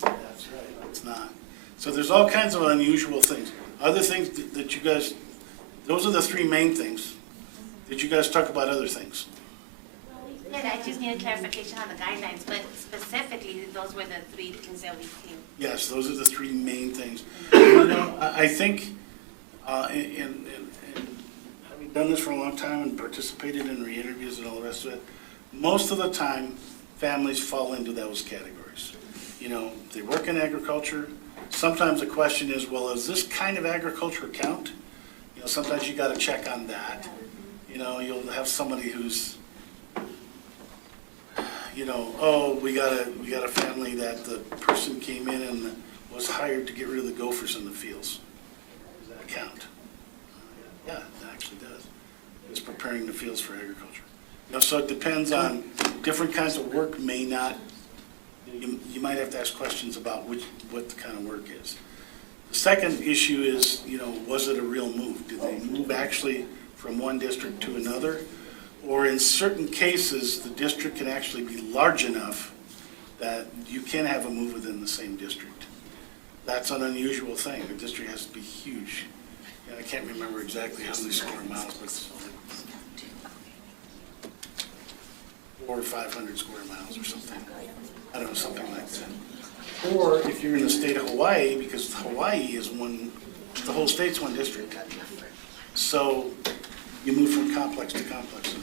That's right, it's not. So there's all kinds of unusual things. Other things that you guys, those are the 3 main things. Did you guys talk about other things? Yeah, I just need a clarification on the guidelines, but specifically, those were the 3 things that we came. Yes, those are the 3 main things. I think, in having done this for a long time and participated in re-interviews and all the rest of it, most of the time, families fall into those categories. They work in agriculture. Sometimes the question is, well, does this kind of agriculture count? Sometimes you got to check on that. You know, you'll have somebody who's, you know, oh, we got a family that the person came in and was hired to get rid of the gophers in the fields. Does that count? Yeah, it actually does. It's preparing the fields for agriculture. You know, so it depends on, different kinds of work may not, you might have to ask questions about what the kind of work is. The second issue is, you know, was it a real move? Did they move actually from one district to another? Or in certain cases, the district can actually be large enough that you can have a move within the same district. That's an unusual thing. The district has to be huge. And I can't remember exactly how many square miles, but it's like 400 or 500 square miles or something. I don't know, something like that. Or if you're in the state of Hawaii, because Hawaii is one, the whole state's one district. So you move from complex to complex.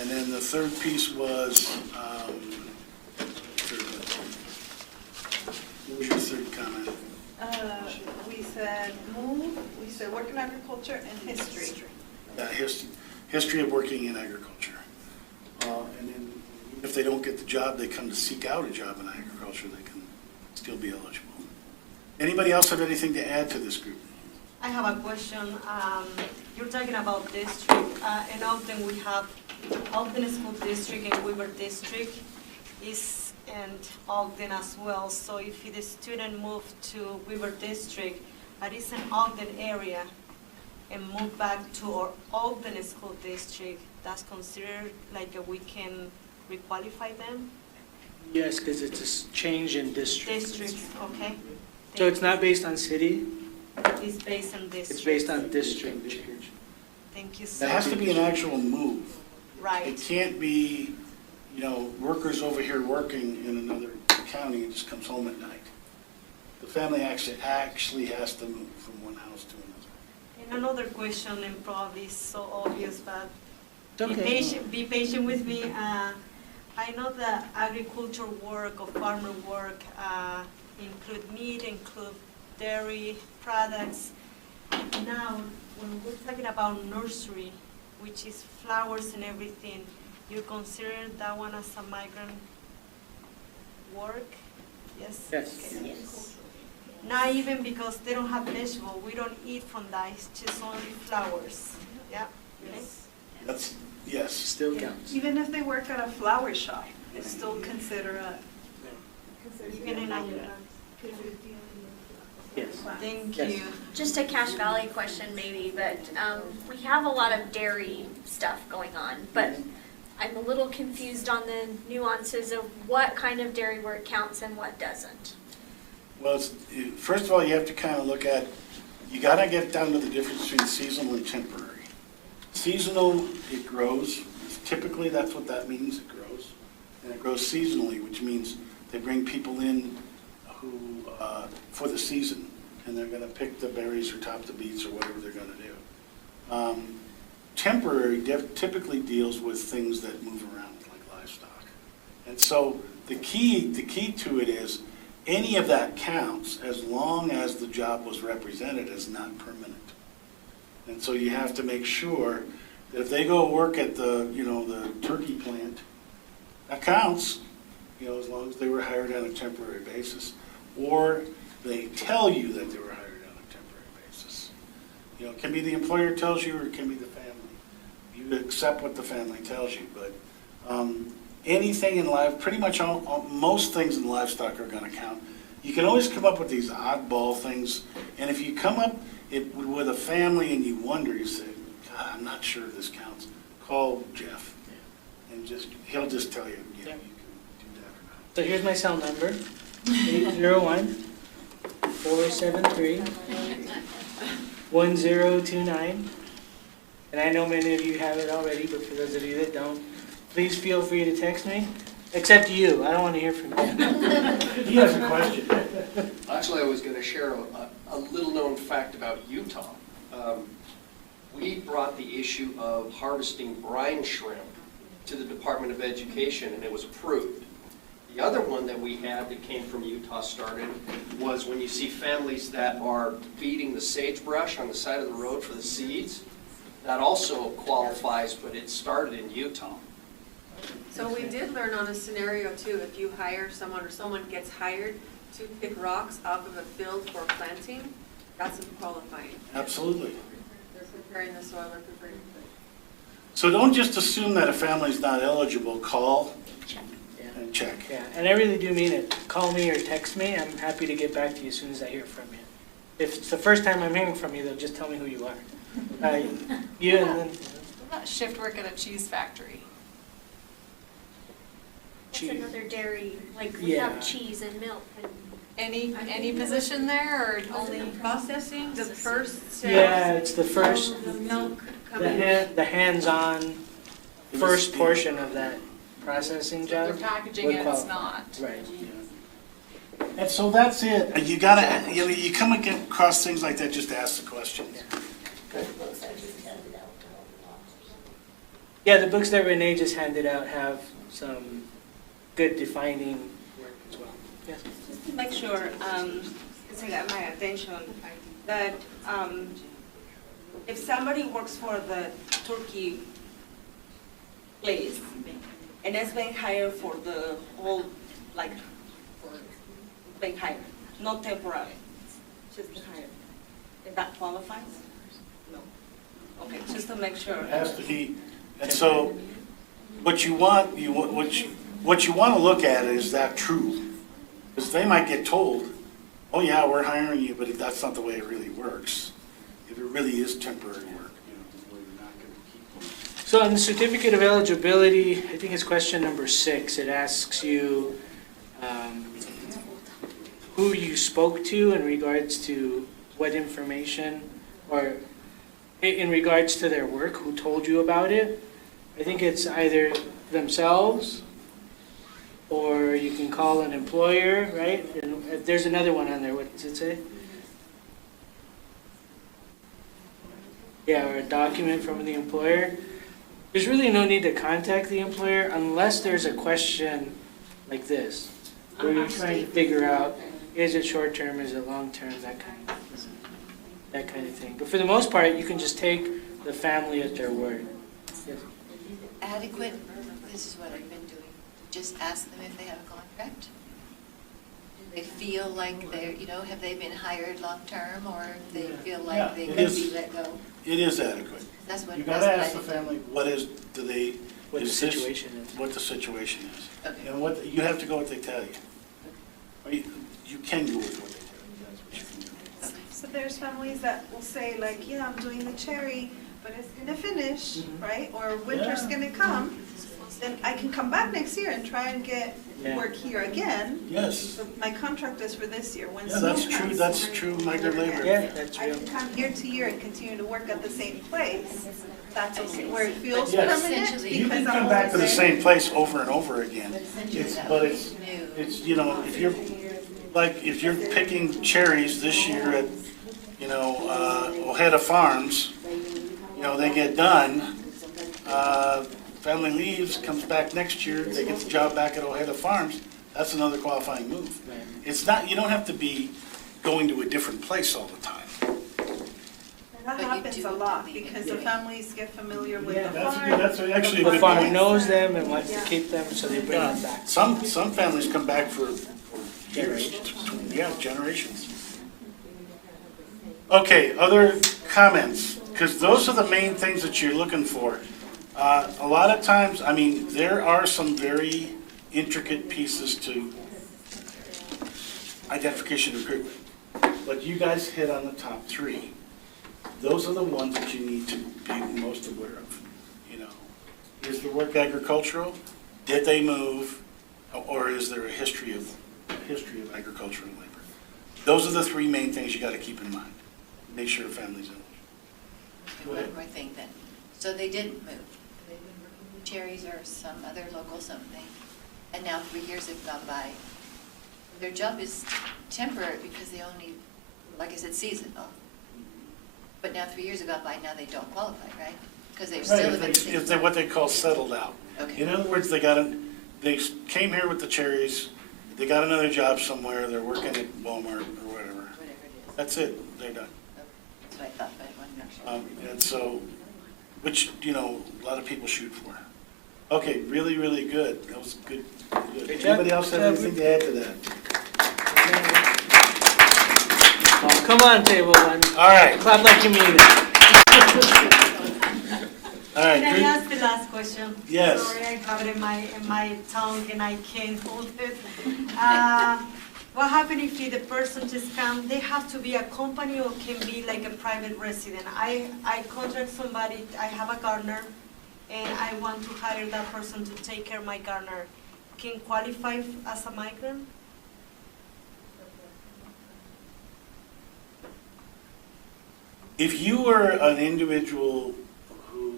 And then the third piece was, what was your third comment? We said move, we said work in agriculture and history. History of working in agriculture. And then if they don't get the job, they come to seek out a job in agriculture, they can still be eligible. Anybody else have anything to add to this group? I have a question. You're talking about district. In Ogden, we have Ogden School District and Weaver District is and Ogden as well. So if the student moved to Weaver District, but is in Ogden area, and move back to our Ogden School District, that's considered like we can requalify them? Yes, because it's a change in district. Districts, okay. So it's not based on city, It's based on district. it's based on district change. Thank you so It much. has to be an actual move. Right. It can't be, you know, workers over here working in another county and just comes home at night. The family actually has to move from one house to another. And another question, and probably so obvious, but It's okay. be patient with me. I know that agriculture work or farmer work include meat, include dairy products. Now, when we're talking about nursery, which is flowers and everything, you consider that one as a migrant work? Yes? Yes. Okay. Yes. Not even because they don't have vegetable, we don't eat from that, it's just only flowers, yeah? Okay. That's, yes. Still counts. Even if they work at a flower shop, it's still considered a. Even in a, Yes. thank Yes. you. Just a Cache Valley question maybe, but we have a lot of dairy stuff going on, but I'm a little confused on the nuances of what kind of dairy work counts and what doesn't. Well, first of all, you have to kind of look at, you gotta get down to the difference between seasonal and temporary. Seasonal, it grows. Typically, that's what that means, it grows. And it grows seasonally, which means they bring people in who, for the season, and they're gonna pick the berries or top the beets or whatever they're gonna do. Temporary typically deals with things that move around, like livestock. And so the key to it is, any of that counts as long as the job was represented as not permanent. And so you have to make sure that if they go work at the, you know, the turkey plant, that counts, you know, as long as they were hired on a temporary basis. Or they tell you that they were hired on a temporary basis. You know, it can be the employer tells you, or it can be the family. You accept what the family tells you, but anything in life, pretty much most things in livestock are going to count. You can always come up with these oddball things, and if you come up with a family and you wonder, you say, God, I'm not sure this counts, call Jeff, and he'll just tell you, yeah, you can do that or not. So here's my cell number, 801-473-1029. And I know many of you have it already, but for those of you that don't, please feel free to text me, except you. I don't want to hear from you. He has a question. Actually, I was going to share a little-known fact about Utah. We brought the issue of harvesting brine shrimp to the Department of Education, and it was approved. The other one that we had that came from Utah started was when you see families that are feeding the sagebrush on the side of the road for the seeds. that also qualifies, but it started in Utah. So we did learn on a scenario too, if you hire someone or someone gets hired to pick rocks off of a field for planting, that's qualifying. Absolutely. They're preparing the soil, they're preparing. So don't just assume that a family's not eligible. Call and check. Yeah, and I really do mean it. Call me or text me. I'm happy to get back to you as soon as I hear from you. If it's the first time I'm hearing from you, though, just tell me who you are. You and then What about shift work at a cheese factory? That's another dairy, like we Yeah. have cheese and milk and. Any position there, or only Processing, the first. yeah, it's the first, The milk the coming. the hands-on first portion of that processing they're job. packaging would it, it's qualify. not? Right. And so that's it. You gotta, you come across things like that, just ask the questions. Yeah, the books that Renee just handed out have some good defining work as well. Yes. Just to make sure, because it got my attention, that if somebody works for the turkey place and has been hired for the whole, like, been hired, not temporary, just hired, if that qualifies? No. Okay, just to make sure. It has to be, and so what you want to look at is that true? Because they might get told, oh yeah, we're hiring you, but that's not the way it really works. If it really is temporary work, where you're not going to keep them. So on the certificate of eligibility, I think it's question number 6. It asks you who you spoke to in regards to what information, or in regards to their work, who told you about it. I think it's either themselves, or you can call an employer, right? And there's another one on there, what does it say? Yeah, or a document from the employer. There's really no need to contact the employer unless there's a question like this, where you're trying to figure out, is it short-term, is it long-term, that kind of thing. But for the most part, you can just take the family at their word. Yes. Adequate, this is what I've been doing. Just ask them if they have a contract. Do they feel like they're, have they been hired long-term, or they feel Yeah, like they it could is. be let go? It is adequate. That's what. You that's gotta what ask the I've been family, doing. what the situation is. What the situation is. Okay. And you have to go what they tell you. Or you can go with what they tell you, that's what you can do. So there's families that will say like, yeah, I'm doing the cherry, but it's gonna finish, right? Or winter's Yeah. gonna come, then I can come back next year and try and get Yeah. work here again. Yes. But my contract is for this year. When Yeah, snow that's comes, true migrant labor. Yeah, that's I real. can come year to year and continue to work at the same place. That's okay, where it feels Yes. permanent, Essentially, You because can I'm come back to the always same place over and over again. Essentially, It's, that but was it's, new. if you're picking cherries this year at, Ojeda Farms, they get done, family leaves, comes back next year, they get the job back at Ojeda Farms, that's another qualifying move. It's not, you don't have to be going to a different place all the time. And that happens a lot, because the families get familiar with Yeah, the That's farm. that's actually a The good farm point. knows them and wants to keep them, so they bring them back. Some families come back for years, generations. Okay, other comments? Because those are the main things that you're looking for. A lot of times, there are some very intricate pieces to identification of recruitment, but you guys hit on the top 3. Those are the ones that you need to be most aware of. Is the work agricultural? Did they move? Or is there a history of agriculture and labor? Those are the 3 main things you got to keep in mind. Make sure the family's eligible. Go ahead. One more thing then. So they didn't move. They've been working with Cherries or some other local something, and now 3 years have gone by. Their job is temporary because they only, like I said, seasonal. But now 3 years have gone by, now they don't qualify, right? Because they're still in the same. If they're what they call settled out. Okay. In other words, they came here with the cherries, they got another job somewhere, they're working at Walmart or whatever. Whatever it is. That's it, they're done. That's what I thought, but I wanted to make sure. And so, which, you know, a lot of people shoot for. Okay, really, really good. That was good. Good. Good job. Anybody else have anything to add to that? Oh, come on, table one. All right. Clap like you mean it. All right. Can I Drew? ask the last question? Yes. Sorry, I have it in my tongue and I can't hold it. What happens if the person just come, they have to be a company or can be like a private resident? I contract somebody, I have a gardener, and I want to hire that person to take care of my gardener. Can qualify as a migrant? If you were an individual who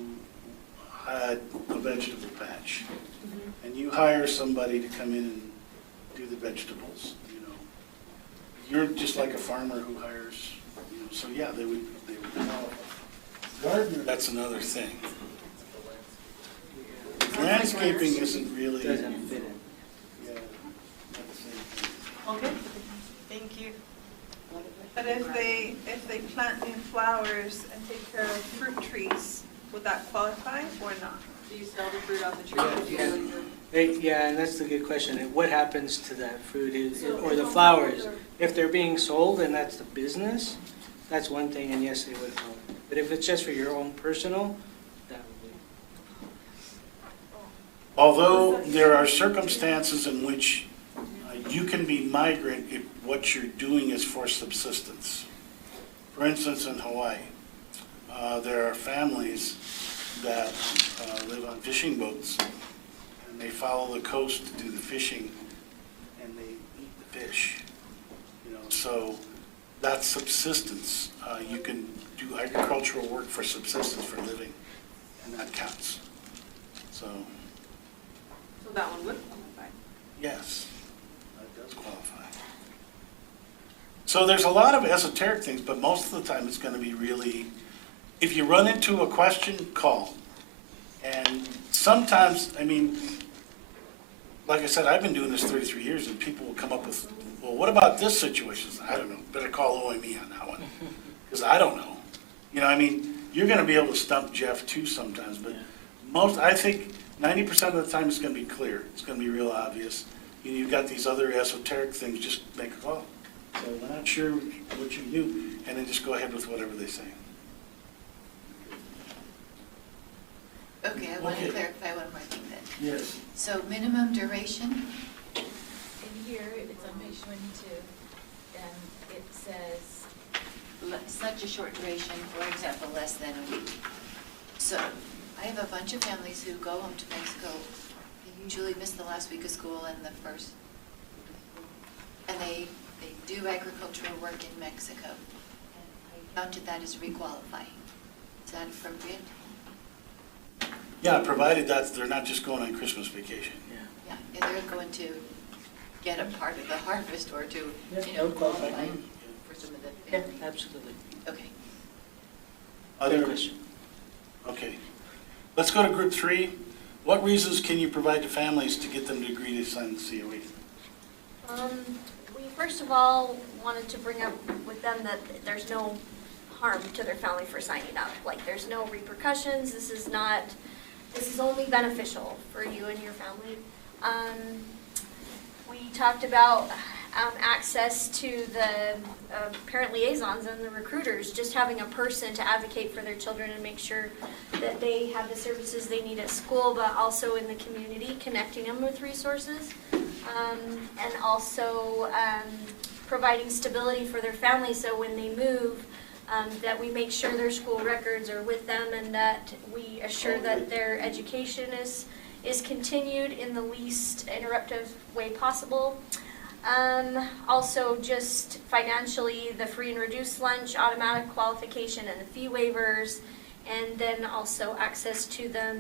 had a vegetable patch, and you hire somebody to come in and do the vegetables, you know, you're just like a farmer who hires, you know, so yeah, they would qualify. Gardener, that's another thing. Landscaping isn't really. Doesn't fit in. Yeah, not the same thing. Okay, thank you. But if they plant new flowers and take care of fruit trees, would that qualify or not? Do you sell the fruit off the tree? Or do you really do- Yeah, and that's the good question. What happens to that fruit or the flowers? If they're being sold and that's the business, that's one thing, and yes, they would qualify. But if it's just for your own personal, that would be. Although there are circumstances in which you can be migrant if what you're doing is for subsistence. For instance, in Hawaii, there are families that live on fishing boats, and they follow the coast to do the fishing, and they eat the fish. You know, so that's subsistence. You can do agricultural work for subsistence, for living, and that counts. So, So that one would qualify. yes, that does qualify. So there's a lot of esoteric things, but most of the time it's going to be really, if you run into a question, call. And sometimes, I mean, like I said, I've been doing this 33 years, and people will come up with, well, what about this situation? I don't know, better call OME on that one, because I don't know. You know, I mean, you're going to be able to stump Jeff too sometimes, but I think 90% of the time it's going to be clear. It's going to be real obvious. You've got these other esoteric things, just make a call. So if I'm not sure what you do, and then just go ahead with whatever they say. Okay, I want to Okay. clarify one more thing then. Yes. So minimum duration, In here, it's on page 22, and it says, such a short duration, for example, less than a week. So I have a bunch of families who go home to Mexico. They usually miss the last week of school and the first. And they do agricultural work in Mexico. And I counted that as requalifying. Is that appropriate? Yeah, provided that they're not just going on Christmas vacation. Yeah, and they're going to get a part of the harvest or to, you Yeah, know, qualify. qualify for some of the Yeah, family. absolutely. Okay. Other Good question. Okay. Let's go to group 3. What reasons can you provide to families to get them to agree to sign the COE? We first of all wanted to bring up with them that there's no harm to their family for signing up. Like, there's no repercussions. This is only beneficial for you and your family. We talked about access to the parent liaisons and the recruiters, just having a person to advocate for their children and make sure that they have the services they need at school, but also in the community, connecting them with resources. And also providing stability for their family, so when they move, that we make sure their school records are with them and that we assure that their education is continued in the least interruptive way possible. Also, just financially, the free and reduced lunch, automatic qualification, and the fee waivers, and then also access to the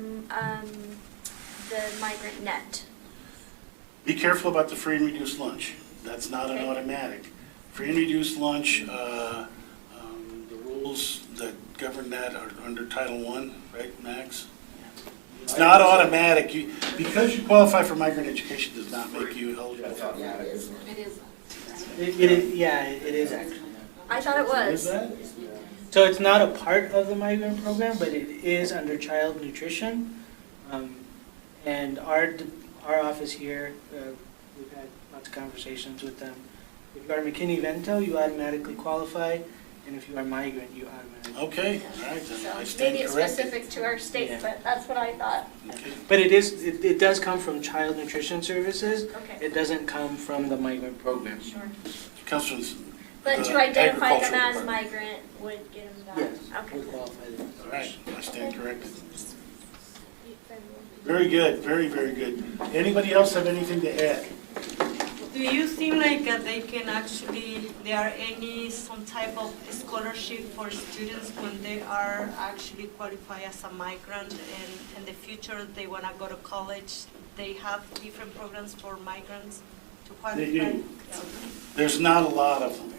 migrant net. Be careful about the free and reduced lunch. That's not an Okay. automatic. Free and reduced lunch, the rules that govern that are under Title I, right, Max? It's not automatic. Because you qualify for migrant education does not make you eligible. yeah, it is. It is, yeah, it is actually. I thought it was. Is that? So it's not a part of the migrant program, but it is under child nutrition. And our office here, we've had lots of conversations with them. If you are McKinney-Vento, you automatically qualify, and if you are migrant, you automatically. Okay, all right, then I So stand maybe it's corrected. specific to our state, Yeah. but that's what I thought. But it does come from child nutrition services. Okay. It doesn't come from the migrant program. Sure. It comes from But the to identify them agricultural as department. migrant would get them that. Yes, Okay. would qualify them. All right, I stand corrected. Very good, very, very good. Anybody else have anything to add? Do you think like they can actually, there are some type of scholarship for students when they are actually qualified as a migrant and in the future they want to go to college? They have different programs for migrants to qualify? They do. There's not a lot of them.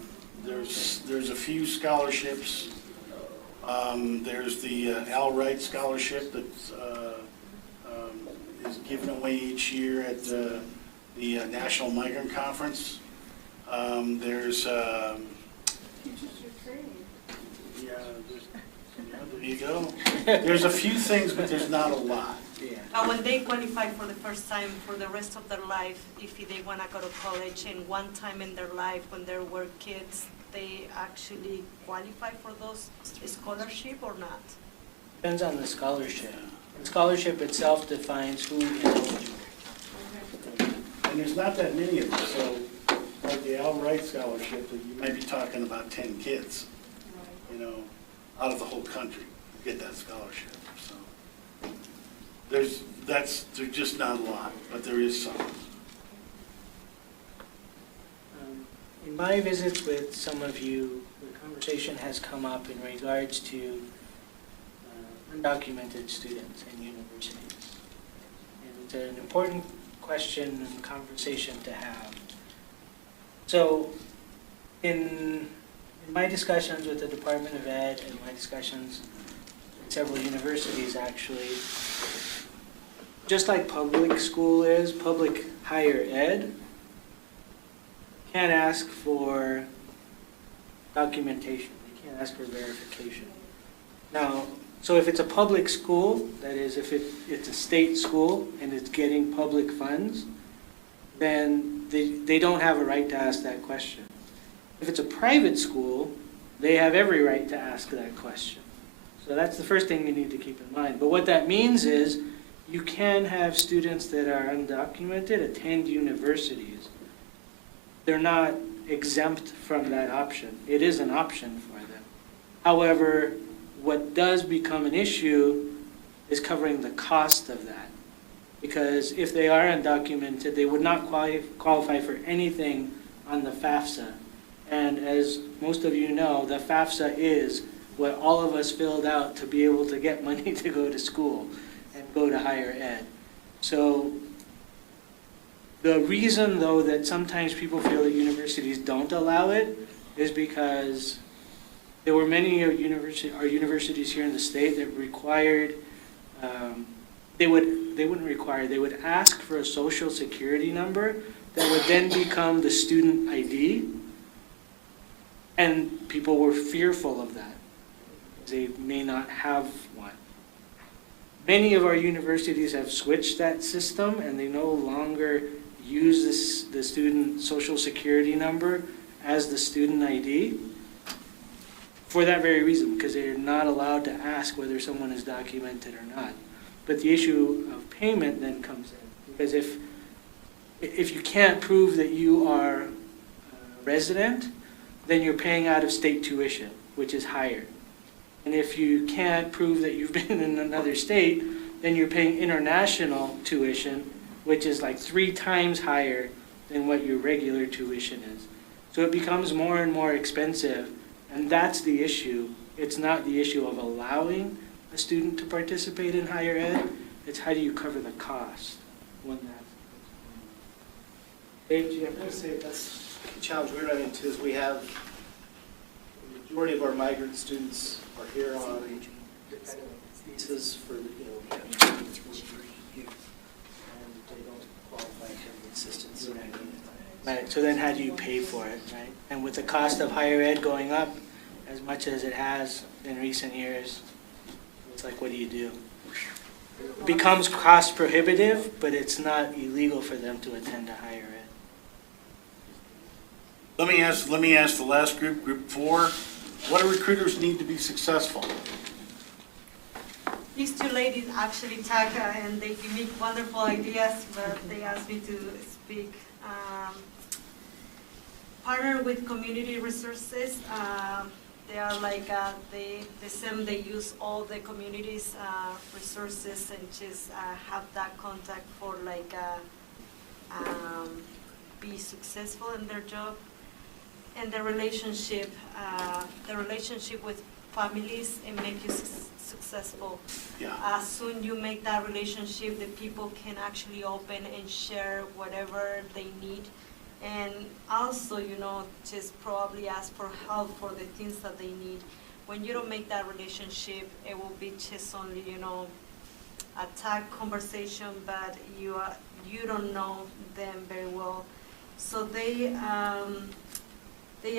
There's a few scholarships. There's the Al Wright Scholarship that is given away each year at the National Migrant Conference. There's, yeah, there you go. There's a few things, but there's not a lot. When they qualify for the first time for the rest of their life, if they want to go to college and one time in their life when they were kids, they actually qualify for those scholarship or not? Depends on the scholarship. The scholarship itself defines who is eligible. And there's not that many of them, so like the Al Wright Scholarship, you might be talking about 10 kids, you know, out of the whole country who get that scholarship. So there's just not a lot, but there is some. In my visits with some of you, the conversation has come up in regards to undocumented students in universities. And it's an important question and conversation to have. So in my discussions with the Department of Ed and my discussions with several universities actually, just like public school is, public higher ed can't ask for documentation. They can't ask for verification. Now, so if it's a public school, that is, if it's a state school and it's getting public funds, then they don't have a right to ask that question. If it's a private school, they have every right to ask that question. So that's the first thing you need to keep in mind. But what that means is you can have students that are undocumented attend universities. They're not exempt from that option. It is an option for them. However, what does become an issue is covering the cost of that. Because if they are undocumented, they would not qualify for anything on the FAFSA. And as most of you know, the FAFSA is what all of us filled out to be able to get money to go to school and go to higher ed. So the reason, though, that sometimes people feel that universities don't allow it is because there were many our universities here in the state that required, they would ask for a social security number that would then become the student ID, and people were fearful of that. They may not have one. Many of our universities have switched that system, and they no longer use the student social security number as the student ID for that very reason, because they're not allowed to ask whether someone is documented or not. But the issue of payment then comes in, because if you can't prove that you are a resident, then you're paying out of state tuition, which is higher. And if you can't prove that you've been in another state, then you're paying international tuition, which is like 3 times higher than what your regular tuition is. So it becomes more and more expensive, and that's the issue. It's not the issue of allowing a student to participate in higher ed, it's how do you cover the cost when that. Dave, do you have I would say that's the challenge we run into is we have, the majority of our migrant students are here on dependent visas for, we have 2 or 3 years, and they don't qualify for the assistance. Right, so then how do you pay for it, right? And with the cost of higher ed going up, as much as it has in recent years, it's like, what do you do? It becomes cost prohibitive, but it's not illegal for them to attend a higher ed. Let me ask the last group, group 4, what do recruiters need to be successful? These two ladies actually talk and they give me wonderful ideas, but they asked me to speak. Partner with community resources. They are like, they use all the community's resources and just have that contact for like, be successful in their job. And the relationship with families and make you successful. Yeah. As soon you make that relationship, the people can actually open and share whatever they need. And also, just probably ask for help for the things that they need. When you don't make that relationship, it will be just only, a tag conversation, but you don't know them very well. So they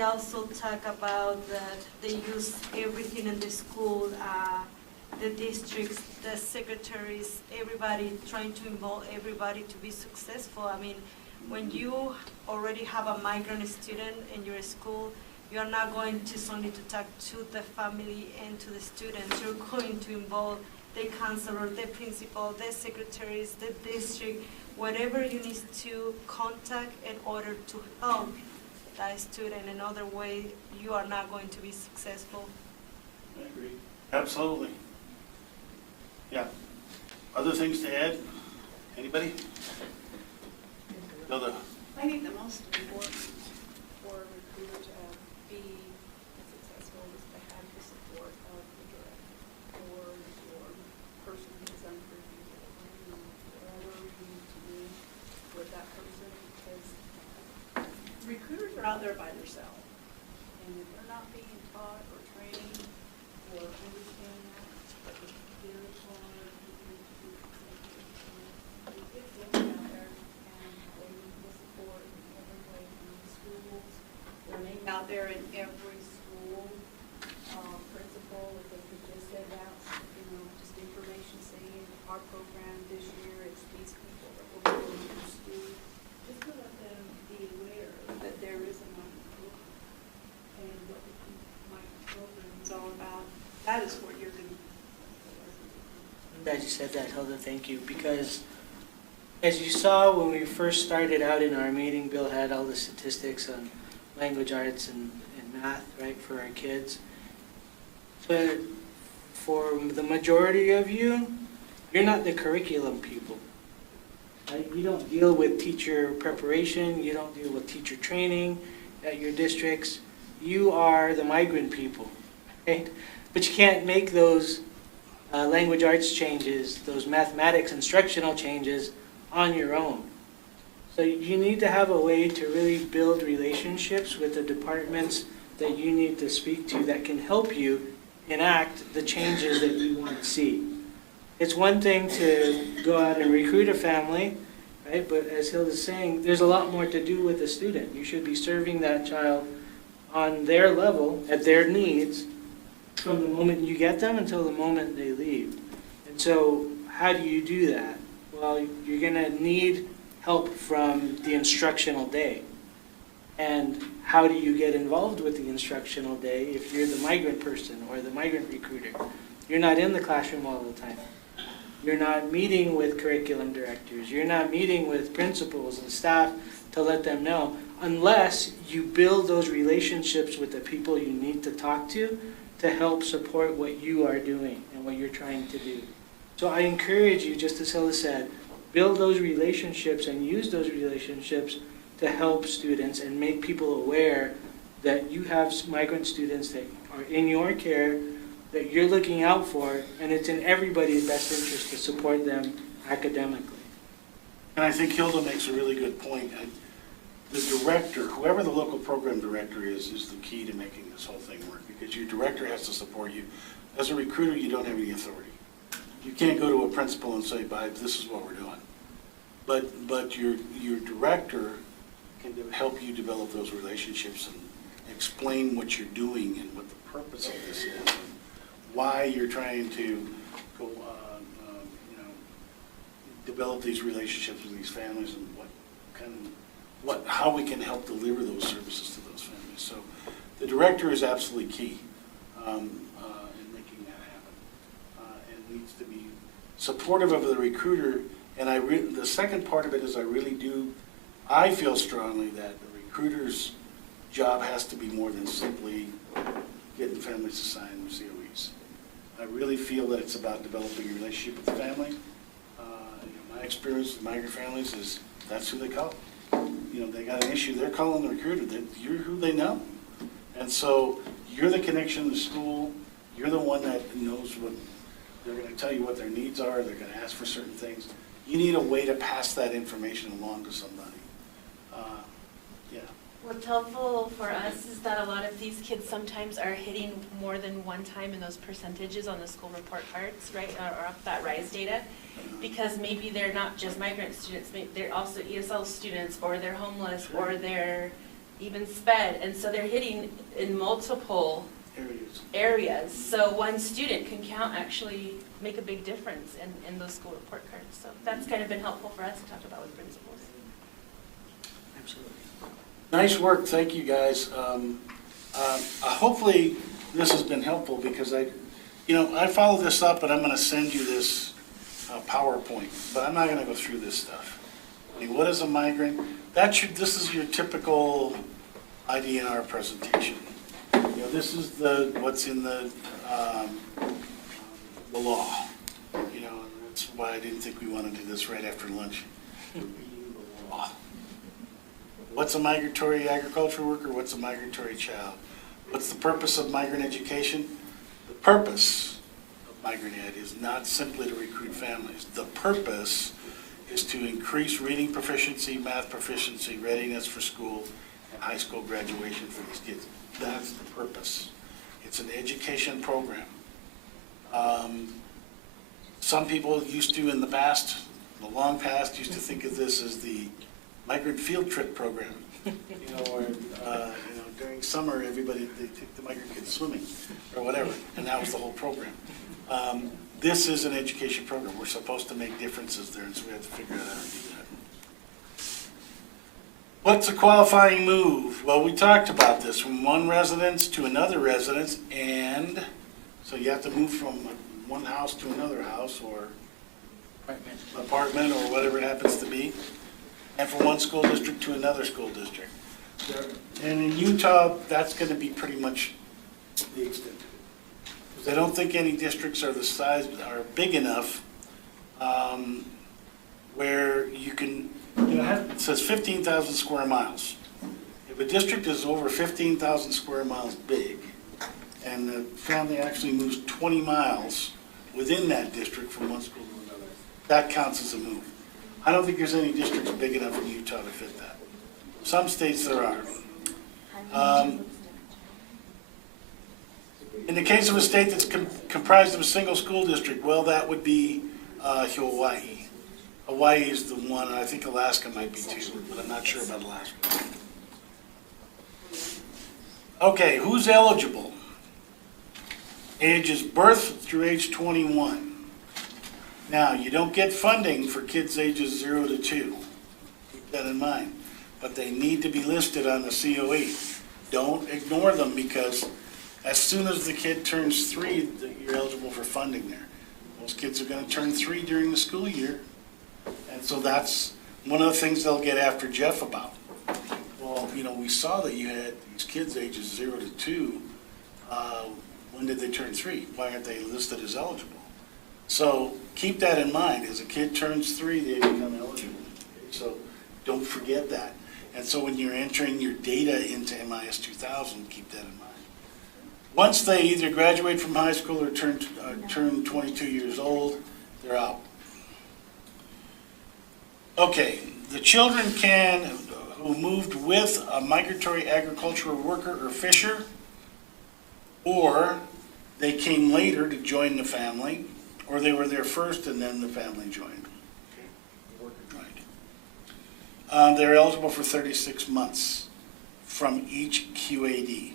also talk about that they use everything in the school, the districts, the secretaries, everybody, trying to involve everybody to be successful. I mean, when you already have a migrant student in your school, you're not going to only to talk to the family and to the students. You're going to involve the counselor, the principal, the secretaries, the district, whatever you need to contact in order to help that student. Another way, you are not going to be successful. I agree. Absolutely. Yeah. Other things to add? Anybody? No, I think the most important for a recruiter to be successful is to have the support of the director or your person who is under review, whatever you need to do with that person, because recruiters are out there by themselves. And if they're not being taught or trained or understand that, it's very hard for them to be successful. It gets them out there. Learning out there in every school, principal, if they could just send out, just information saying our program this year, it's these people that will go to school, just to let them be aware that there is a migrant program and what the migrant program is all about. That is what you're going to do. I'm glad you said that, Hilda, thank you, because as you saw when we first started out in our meeting, Bill had all the statistics on language arts and math, right, for our kids. But for the majority of you, you're not the curriculum people. Right? You don't deal with teacher preparation, you don't deal with teacher training at your districts. You are the migrant people, right? But you can't make those language arts changes, those mathematics instructional changes on your own. So you need to have a way to really build relationships with the departments that you need to speak to that can help you enact the changes that you want to see. It's one thing to go out and recruit a family, right? But as Hilda's saying, there's a lot more to do with the student. You should be serving that child on their level, at their needs, from the moment you get them until the moment they leave. And so how do you do that? Well, you're going to need help from the instructional day. And how do you get involved with the instructional day if you're the migrant person or the migrant recruiter? You're not in the classroom all the time. You're not meeting with curriculum directors. You're not meeting with principals and staff to let them know, unless you build those relationships with the people you need to talk to help support what you are doing and what you're trying to do. So I encourage you, just as Hilda said, build those relationships and use those relationships to help students and make people aware that you have migrant students that are in your care, that you're looking out for, and it's in everybody's best interest to support them academically. And I think Hilda makes a really good point. The director, whoever the local program director is the key to making this whole thing work, because your director has to support you. As a recruiter, you don't have any authority. You can't go to a principal and say, this is what we're doing. But your director can help you develop those relationships and explain what you're doing and what the purpose of this is, and why you're trying to go, develop these relationships with these families, and how we can help deliver those services to those families. So the director is absolutely key in making that happen, and needs to be supportive of the recruiter. And the second part of it is I feel strongly that the recruiter's job has to be more than simply getting families to sign COEs. I really feel that it's about developing a relationship with the family. My experience with migrant families is that's who they call. They got an issue, they're calling the recruiter. You're who they know. And so you're the connection to school. You're the one that knows what they're going to tell you what their needs are. They're going to ask for certain things. You need a way to pass that information along to somebody. What's helpful for us is that a lot of these kids sometimes are hitting more than one time in those percentages on the school report cards, right, or off that RISE data, because maybe they're not just migrant students, maybe they're also ESL students, or they're homeless, or they're even SPED, and so they're hitting in multiple areas. So one student can actually make a big difference in those school report cards. So that's kind of been helpful for us to talk about with principals. Absolutely. Nice work, thank you guys. Hopefully this has been helpful, because I follow this up, and I'm going to send you this PowerPoint, but I'm not going to go through this stuff. What is a migrant? This is your typical IDNR presentation. This is what's in the law. That's why I didn't think we wanted to do this right after lunch. Reading the law. What's a migratory agricultural worker? What's a migratory child? What's the purpose of migrant education? The purpose of migrant ed is not simply to recruit families. The purpose is to increase reading proficiency, math proficiency, readiness for school, and high school graduation for these kids. That's the purpose. It's an education program. Some people used to, in the past, the long past, used to think of this as the migrant field trip program. Where during summer they take the migrant kids swimming or whatever, and that was the whole program. This is an education program. We're supposed to make differences there, and so we have to figure out how to do that. What's a qualifying move? Well, we talked about this, from one residence to another residence, and so you have to move from one house to another house, or apartment, or whatever it happens to be, and from one school district to another school district. And in Utah, that's going to be pretty much the extent of it. Because I don't think any districts are big enough where you can, it says 15,000 square miles. If a district is over 15,000 square miles big, and the family actually moves 20 miles within that district from one school to another, that counts as a move. I don't think there's any districts big enough in Utah to fit that. Some states there are. In the case of a state that's comprised of a single school district, well, that would be Hawaii. Hawaii is the one, and I think Alaska might be too, but I'm not sure about Alaska. Okay, who's eligible? Ages birth through age 21. Now, you don't get funding for kids ages 0 to 2. Keep that in mind. But they need to be listed on the COE. Don't ignore them, because as soon as the kid turns 3, you're eligible for funding there. Most kids are going to turn 3 during the school year. And so that's one of the things they'll get after Jeff about. Well, we saw that you had these kids ages 0 to 2. When did they turn 3? Why aren't they listed as eligible? So keep that in mind. As a kid turns 3, they become eligible. Okay? So don't forget that. And so when you're entering your data into MIS 2000, keep that in mind. Once they either graduate from high school or turn 22 years old, they're out. Okay, the children who moved with a migratory agricultural worker or fisher, or they came later to join the family, or they were there first and then the family joined. Okay. The worker joined. They're eligible for 36 months from each QAD,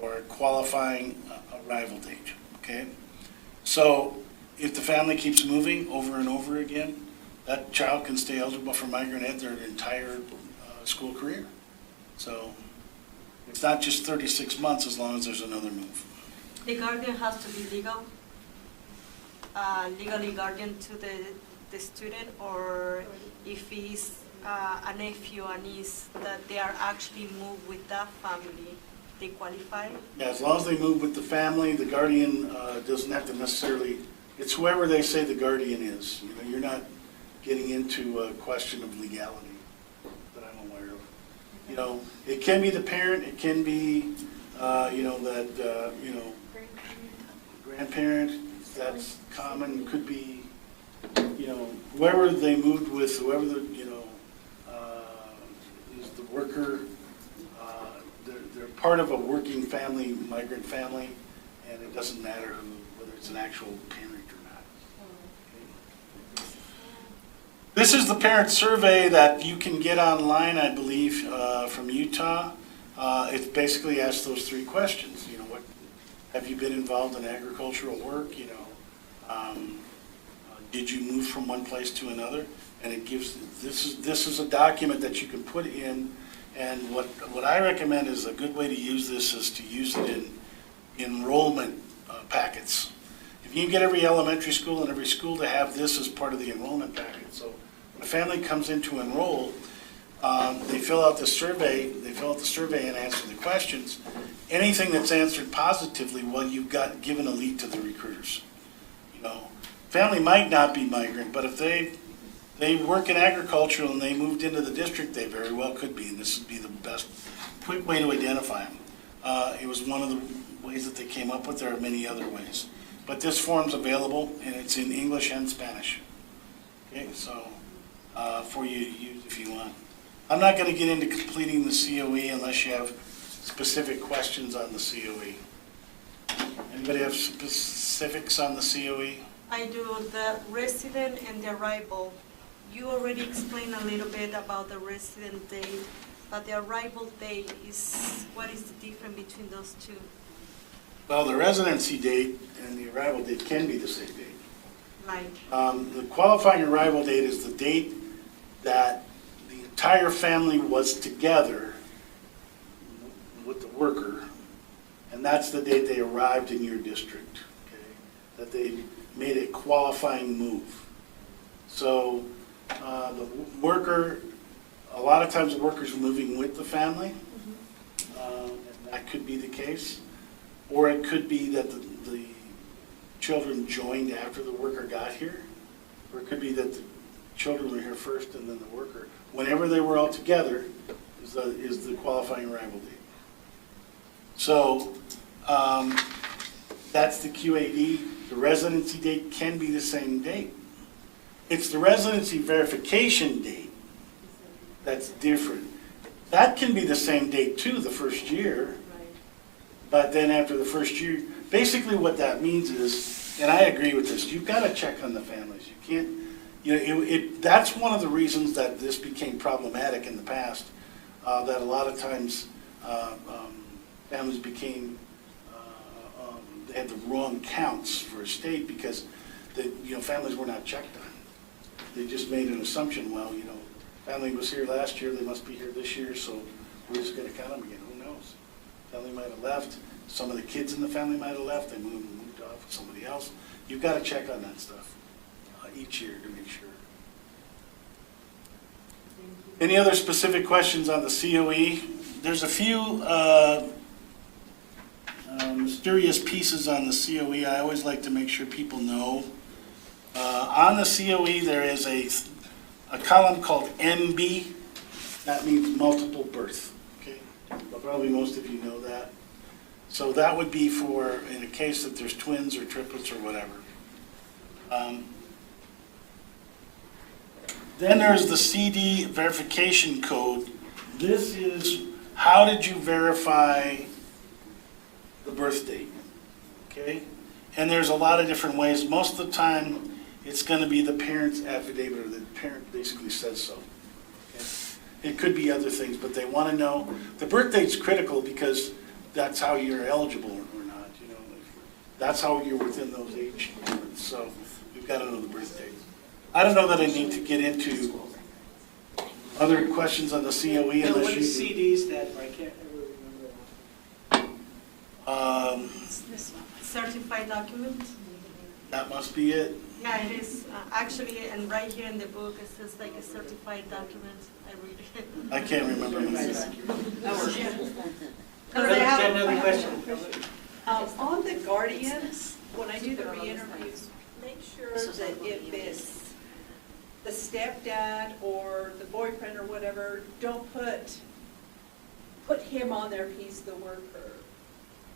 or qualifying arrival date, okay? So if the family keeps moving over and over again, that child can stay eligible for migrant ed their entire school career. So it's not just 36 months as long as there's another move. The guardian has to be legal, legally guardian to the student, or if he's a nephew and niece that they are actually moved with that family, they qualify? Yeah, as long as they move with the family, the guardian doesn't have to necessarily, it's whoever they say the guardian is. You know, you're not getting into a question of legality that I'm aware of. You know, it can be the parent, it can be, grandparent, that's common, could be, whoever they moved with, whoever the, is the worker, they're part of a working family, migrant family, and it doesn't matter whether it's an actual parent or not. This is the parent survey that you can get online, I believe, from Utah. It basically asks those three questions. What have you been involved in agricultural work? Did you move from one place to another? And it gives, this is a document that you can put in, and what I recommend is a good way to use this is to use it in enrollment packets. If you can get every elementary school and every school to have this as part of the enrollment packet, so when a family comes in to enroll, they fill out the survey and answer the questions. Anything that's answered positively, well, you've got given a lead to the recruiters. Family might not be migrant, but if they work in agriculture and they moved into the district, they very well could be, and this would be the best, quick way to identify them. It was one of the ways that they came up with. There are many other ways. But this form's available, and it's in English and Spanish. Okay, so for you to use if you want. I'm not going to get into completing the COE unless you have specific questions on the COE. Anybody have specifics on the COE? I do. The resident and the arrival. You already explained a little bit about the resident date, but the arrival date what is the difference between those two? Well, the residency date and the arrival date can be the same date. Right. The qualifying arrival date is the date that the entire family was together with the worker, and that's the date they arrived in your district, okay? That they made a qualifying move. So the worker, a lot of times the worker's moving with the family, and that could be the case. Or it could be that the children joined after the worker got here, or it could be that the children were here first and then the worker. Whenever they were all together is the qualifying arrival date. So that's the QAD. The residency date can be the same date. It's the residency verification date that's different. That can be the same date too, the first year. But then after the first year, basically what that means is, and I agree with this, you've got to check on the families. You can't, that's one of the reasons that this became problematic in the past, that a lot of times families became, they had the wrong counts for a state because families were not checked on. They just made an assumption, well, family was here last year, they must be here this year, so we're just going to count them again. Who knows? Family might have left. Some of the kids in the family might have left. They moved off with somebody else. You've got to check on that stuff each year to make sure. Any other specific questions on the COE? There's a few mysterious pieces on the COE I always like to make sure people know. On the COE there is a column called MB. That means multiple birth. Well, probably most of you know that. So that would be for in a case that there's twins or triplets or whatever. Then there's the CD verification code. This is how did you verify the birth date, okay? And there's a lot of different ways. Most of the time, it's going to be the parent's affidavit, or the parent basically says so. It could be other things, but they want to know. The birth date's critical because that's how you're eligible or not. That's how you're within those age limits. So we've got to know the birth date. I don't know that I need to get into other questions on the COE What unless does you. CD stand for? I can't ever remember. Certified document? That must be it. Yeah, it is. Actually, and right here in the book, it says like a certified document. I read it. I can't remember. Another question. On the guardian, when I do the re-interviews, make sure that if it's the stepdad or the boyfriend or whatever, don't put him on there if he's the worker.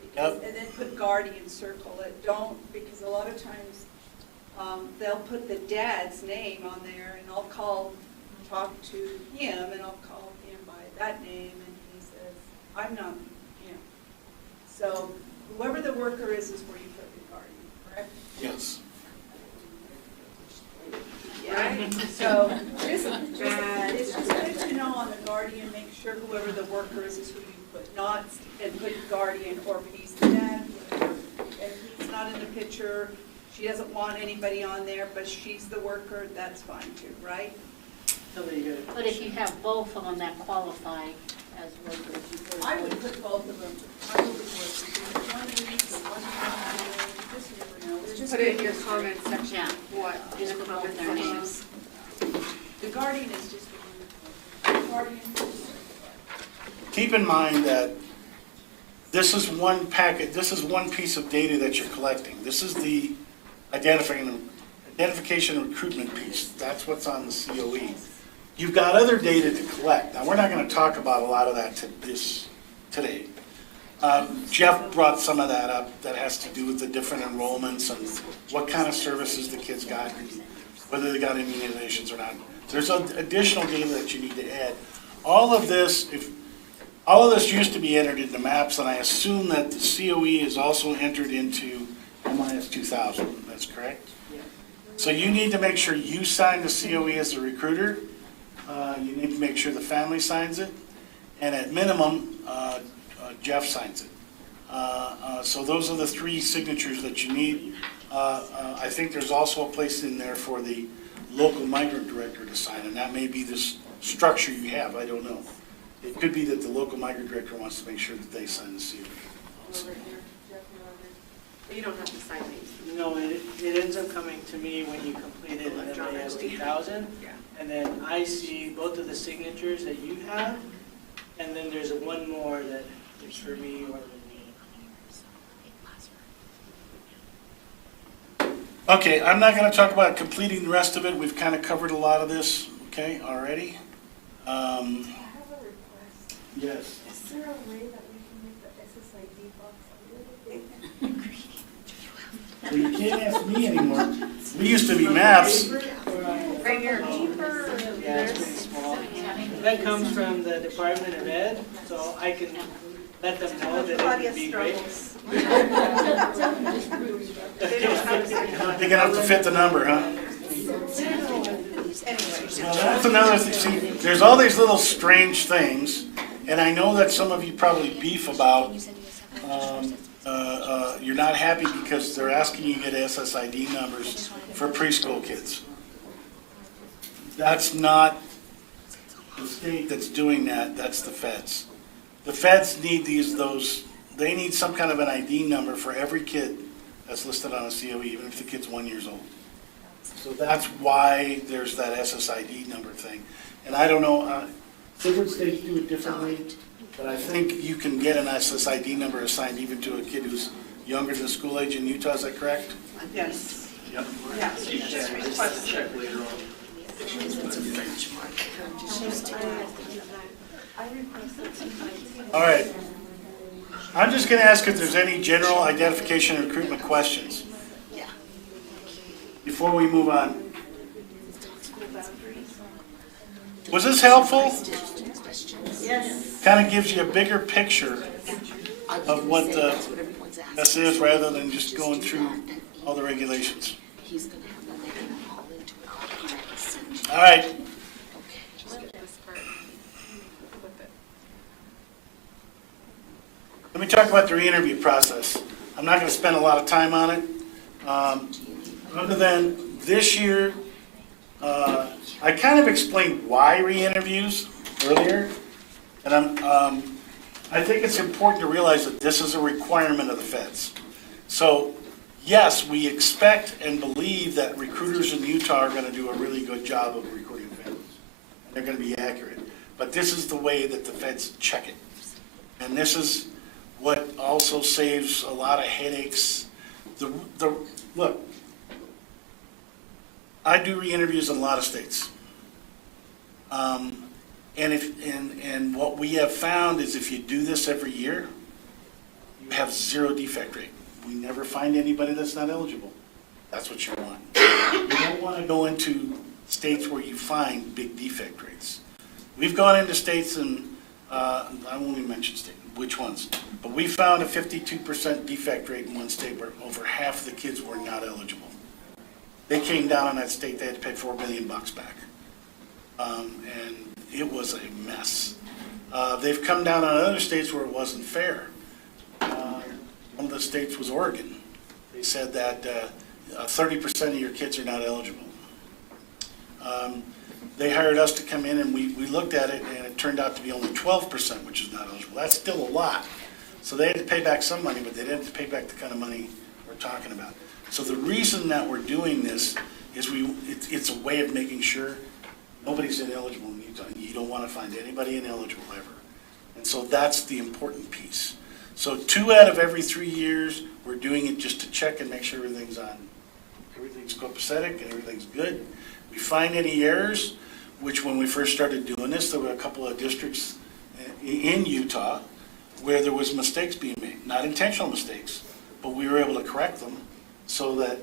Because, and then put guardian, circle it. Don't, because a lot of times they'll put the dad's name on there, and I'll talk to him, and I'll call him by that name, and he says, I'm not him. So whoever the worker is where you put the guardian, correct? Yes. Right? So it's just good to know on the guardian, make sure whoever the worker is who you put, not, and put guardian, or if he's the dad, whatever. If he's not in the picture, she doesn't want anybody on there, but she's the worker, that's fine too, right? But if you have both of them that qualify as workers, you put. I would put both of them. I would put one of these, one of them, just never know. It's just Put it in good your to- comment section, Yeah. what, Just the put both their comment names. The guardian is just a guardian. Keep in mind that this is one packet, this is one piece of data that you're collecting. This is the identification and recruitment piece. That's what's on the COE. You've got other data to collect. Now, we're not going to talk about a lot of that today. Jeff brought some of that up that has to do with the different enrollments and what kind of services the kids got, whether they got immunizations or not. There's additional data that you need to add. All of this used to be entered into MAPS, and I assume that the COE is also entered into MIS 2000. That's correct? So you need to make sure you sign the COE as a recruiter. You need to make sure the family signs it. And at minimum, Jeff signs it. So those are the 3 signatures that you need. I think there's also a place in there for the local migrant director to sign, and that may be this structure you have. I don't know. It could be that the local migrant director wants to make sure that they sign the COE. But you don't have to sign these. No, it ends up coming to me when you complete it in MIS 2000. And then I see both of the signatures that you have, and then there's one more that is for me or Okay, I'm not going to talk about completing the rest of it. We've kind of covered a lot of this, okay, already. I have a request. Yes. Is there a way that we can make the SSID box a little bigger? Well, you can't ask me anymore. We used to be maps. Right here. Yeah, it's pretty small. That comes from the Department of Ed, so I can let them know that it would be great. Big enough to fit the number, huh? Well, that's another thing. See, there's all these little strange things, and I know that some of you probably beef about, you're not happy because they're asking you to get SSID numbers for preschool kids. That's not the state that's doing that, that's the feds. The feds need they need some kind of an ID number for every kid that's listed on a COE, even if the kid's 1 year old. So that's why there's that SSID number thing. And I don't know, different states do it differently, but I think you can get an SSID number assigned even to a kid who's younger than school age in Utah, is that correct? Yes. Yep. Yes, you just request it. All right. I'm just going to ask if there's any general identification and recruitment questions before we move on. Was this helpful? Yes. Kind of gives you a bigger picture of what this is rather than just going through all the regulations. All right. Let me talk about the re-interview process. I'm not gonna spend a lot of time on it. Other than this year, I kind of explained why re-interviews earlier. And I think it's important to realize that this is a requirement of the feds. So, yes, we expect and believe that recruiters in Utah are gonna do a really good job of recruiting families. And they're gonna be accurate. But this is the way that the feds check it. And this is what also saves a lot of headaches. Look, I do re-interviews in a lot of states. And what we have found is if you do this every year, you have 0 defect rate. We never find anybody that's not eligible. That's what you want. You don't want to go into states where you find big defect rates. We've gone into states and, I won't even mention which ones, but we found a 52% defect rate in one state where over half of the kids were not eligible. They came down on that state, they had to pay $4 million back. And it was a mess. They've come down on other states where it wasn't fair. One of the states was Oregon. They said that 30% of your kids are not eligible. They hired us to come in and we looked at it and it turned out to be only 12%, which is not eligible. That's still a lot. So they had to pay back some money, but they didn't have to pay back the kind of money we're talking about. So the reason that we're doing this is it's a way of making sure nobody's ineligible in Utah. You don't want to find anybody ineligible ever. And so that's the important piece. So 2 out of every 3 years, we're doing it just to check and make sure everything's copacetic and everything's good. We find any errors, which when we first started doing this, there were a couple of districts in Utah where there was mistakes being made, not intentional mistakes, but we were able to correct them so that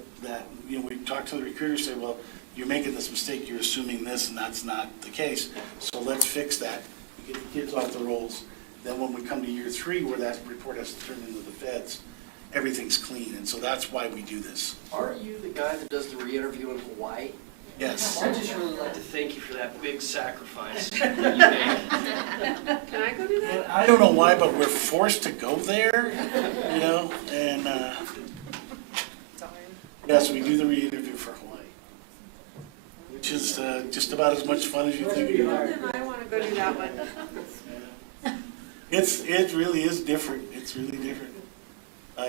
we talked to the recruiters, say, well, you're making this mistake, you're assuming this, and that's not the case. So let's fix that, get the kids off the rolls. Then when we come to year 3, where that report has to turn into the feds, everything's clean. And so that's why we do this. Aren't you the guy that does the re-interview in Hawaii? Yes. I just really like to thank you for that big sacrifice that you made. Can I go do that? And I don't know why, but we're forced to go there, and yes, we do the re-interview for Hawaii, which is just about as much fun as you think it is. Then I want to go do that one. It really is different. It's really different.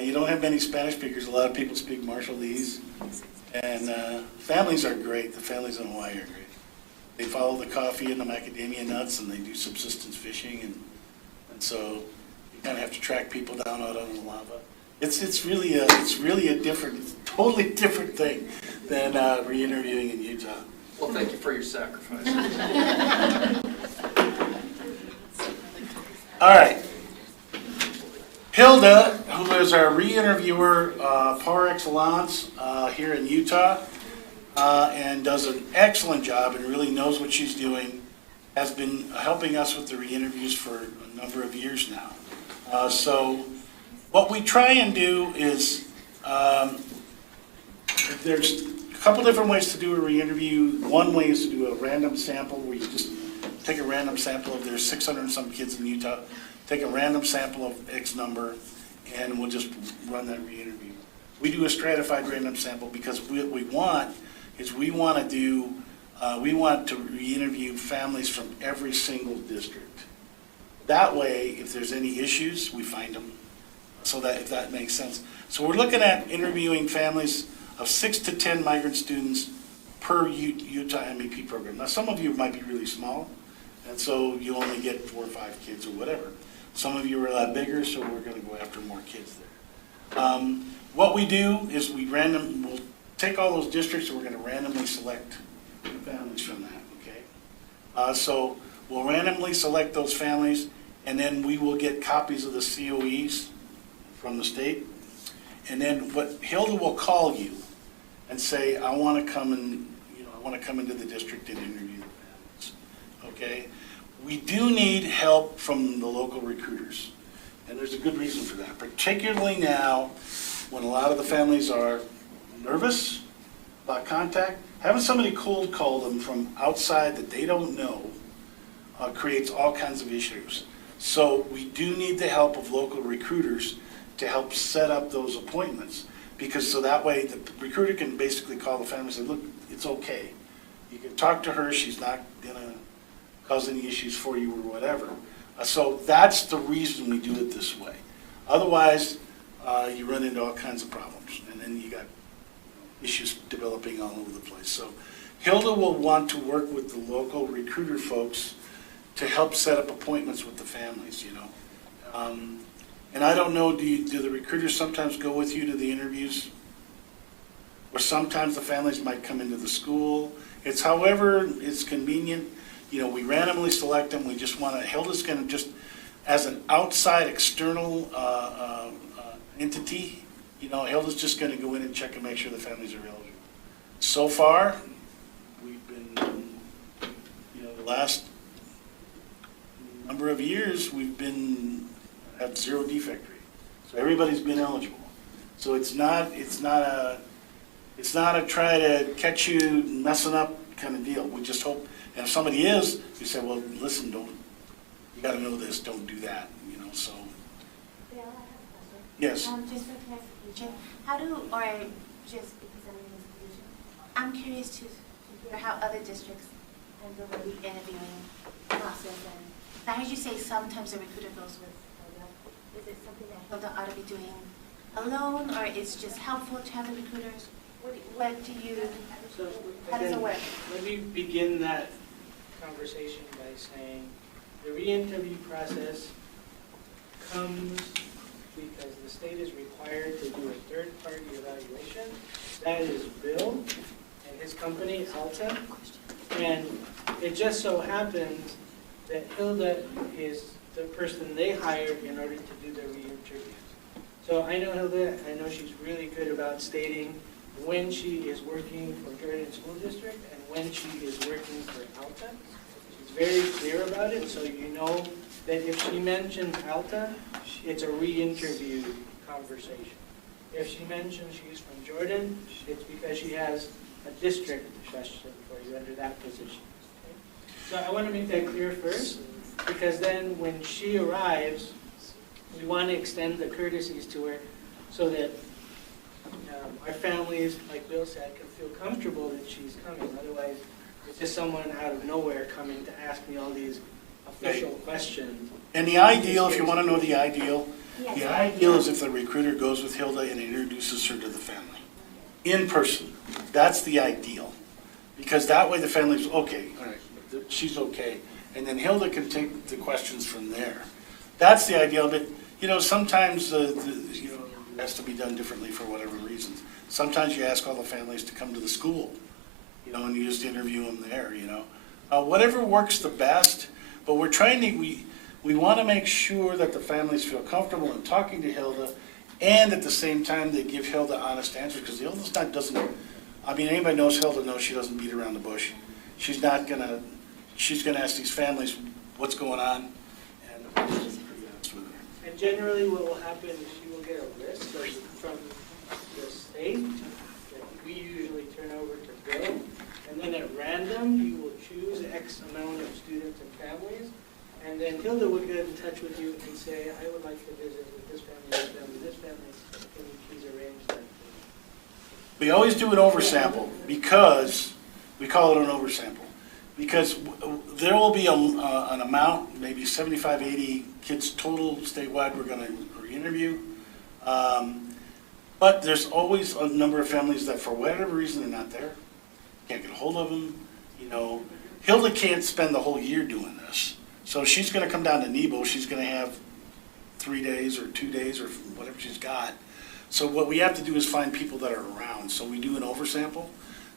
You don't have many Spanish speakers. A lot of people speak Marshallese. And families are great. The families in Hawaii are great. They follow the coffee and the macadamia nuts, and they do subsistence fishing. And so you kind of have to track people down out on the lava. It's really a different, totally different thing than re-interviewing in Utah. Well, thank you for your sacrifice. All right. Hilda, who is our re-interviewer par excellence here in Utah, and does an excellent job and really knows what she's doing, has been helping us with the re-interviews for a number of years now. So what we try and do is, there's a couple different ways to do a re-interview. One way is to do a random sample where you just take a random sample of, there's 600 and some kids in Utah, take a random sample of X number, and we'll just run that re-interview. We do a stratified random sample because what we want is we want to re-interview families from every single district. That way, if there's any issues, we find them, so that, if that makes sense. So we're looking at interviewing families of 6 to 10 migrant students per Utah MEP program. Now, some of you might be really small, and so you only get 4 or 5 kids or whatever. Some of you are a lot bigger, so we're going to go after more kids there. What we do is we'll take all those districts and we're going to randomly select families from that, okay? So we'll randomly select those families, and then we will get copies of the COEs from the state. And then Hilda will call you and say, I want to come into the district and interview the families, okay? We do need help from the local recruiters, and there's a good reason for that, particularly now when a lot of the families are nervous about contact. Having somebody cold call them from outside that they don't know creates all kinds of issues. So we do need the help of local recruiters to help set up those appointments. Because so that way, the recruiter can basically call the family and say, look, it's okay. You can talk to her, she's not gonna cause any issues for you or whatever. So that's the reason we do it this way. Otherwise, you run into all kinds of problems, and then you got issues developing all over the place. So Hilda will want to work with the local recruiter folks to help set up appointments with the families, you know. And I don't know, do the recruiters sometimes go with you to the interviews? Or sometimes the families might come into the school. It's however it's convenient. You know, we randomly select them. We just want to, Hilda's going to just, as an outside external entity, you know, Hilda's just going to go in and check and make sure the families are eligible. So far, we've been, you know, the last number of years, we've been at 0 defect rate. So everybody's been eligible. So it's not a try to catch you messing up kind of deal. We just hope, and if somebody is, we say, well, listen, you got to know this, don't do that, you know, so. Yeah, I have a question. Yes. Just for clarification, how do, or just because I'm in this position, I'm curious to hear how other districts handle the interviewing process. And I heard you say sometimes the recruiter goes with Hilda. Is it something that Hilda ought to be doing alone, or it's just helpful to have the recruiters? What do you, So how does it work? let me begin that conversation by saying the re-interview process comes because the state is required to do a third-party evaluation. That is Bill and his company, Alta. And it just so happens that Hilda is the person they hired in order to do the re-interview. So I know Hilda, I know she's really good about stating when she is working for Jordan School District and when she is working for Alta. She's very clear about it, so you know that if she mentions Alta, it's a re-interview conversation. If she mentions she's from Jordan, it's because she has a district question for you under that position. Okay? So I want to make that clear first, because then when she arrives, we want to extend the courtesies to her so that our families, like Bill said, can feel comfortable that she's coming. Otherwise, it's just someone out of nowhere coming to ask me all these official questions. And the ideal, if you want to know the ideal is if the recruiter goes with Hilda and introduces her to the family in person. That's the ideal. Because that way the family's, okay, all right, she's okay. And then Hilda can take the questions from there. That's the ideal. But, you know, sometimes, you know, it has to be done differently for whatever reasons. Sometimes you ask all the families to come to the school, you know, and you just interview them there, you know. Whatever works the best, but we're trying to, we want to make sure that the families feel comfortable in talking to Hilda, and at the same time they give Hilda honest answers, because Hilda's not, I mean, anybody knows Hilda knows she doesn't beat around the bush. She's not gonna, she's gonna ask these families what's going on, and pretty honest with her. And generally what will happen is she will get a list from the state that we usually turn over to Bill, and then at random, you will choose X amount of students and families, and then Hilda would get in touch with you and say, I would like to visit with this family, this family, this family, can you please arrange that? We always do an oversample because, we call it an oversample, because there will be an amount, maybe 75, 80 kids total statewide we're going to interview. But there's always a number of families that for whatever reason they're not there, can't get a hold of them. You know, Hilda can't spend the whole year doing this. So she's going to come down to Nebo, she's going to have 3 days or 2 days or whatever she's got. So what we have to do is find people that are around. So we do an oversample.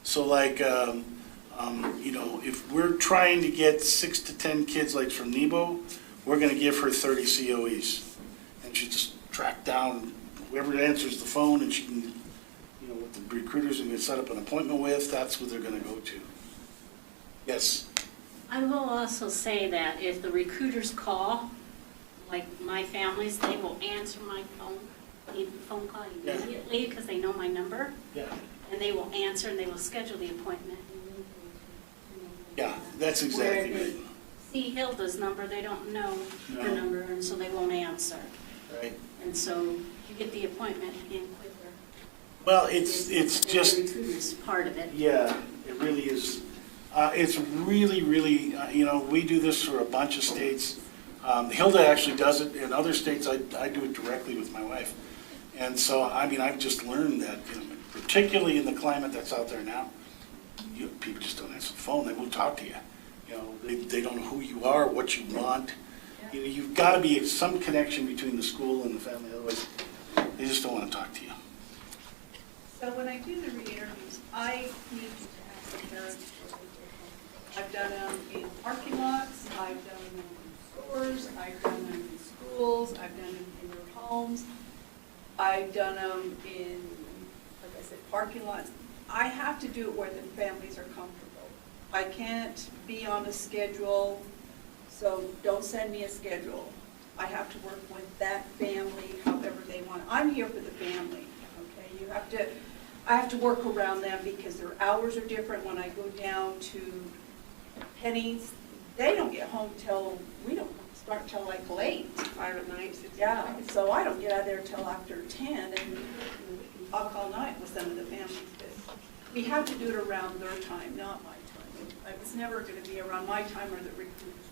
So like, you know, if we're trying to get 6 to 10 kids like from Nebo, we're going to give her 30 COEs. And she just track down whoever answers the phone, and she can, you know, what the recruiters are going to set up an appointment with, that's what they're going to go to. Yes? I will also say that if the recruiters call, like my families, they will answer my phone call immediately because they know my number. Yeah. And they will answer and they will schedule the appointment. Yeah, that's exactly Where right. they see Hilda's number, they don't know her number, and so they won't answer. Right. And so to get the appointment in quicker. Well, it's And just, the recruiter's part of it. yeah, it really is. It's really, really, we do this for a bunch of states. Hilda actually does it. In other states, I do it directly with my wife. And so, I've just learned that, particularly in the climate that's out there now, people just don't answer the phone. They won't talk to you. They don't know who you are, what you want. You've got to be some connection between the school and the family. Otherwise, they just don't want to talk to you. So when I do the re-interviews, I need to ask the parents for their I've done them in parking lots, I've done them in stores, I've done them in schools, I've done them in their homes, I've done them in, like I said, parking lots. I have to do it where the families are comfortable. I can't be on a schedule, so don't send me a schedule. I have to work with that family however they want. I'm here for the family, okay? I have to work around them because their hours are different. When I go down to Penny's, they don't get home till, we don't start till like late. 5 at night, 6 Yeah, so I don't get out of there till after 10 and I'll call night with some of the families. But we have to do it around their time, not my time. It's never going to be around my time or the recruiters'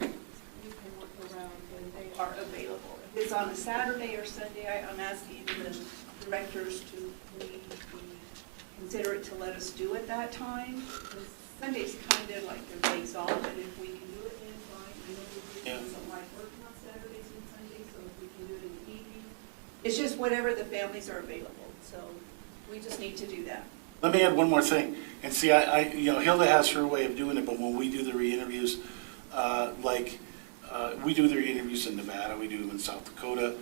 time. When you can work around when they are available. If it's on a Saturday or Sunday, I'm asking the directors to be considerate to let us do it that time. Sunday's kind of like their days off, and if we can do it, then fine. I know we don't like working on Saturdays and Sundays, so if we can do it in the evening. It's just whatever the families are available, so we just need to do that. Let me add one more thing. And see, Hilda has her way of doing it, but when we do the re-interviews, we do the re-interviews in Nevada, we do them in South Dakota.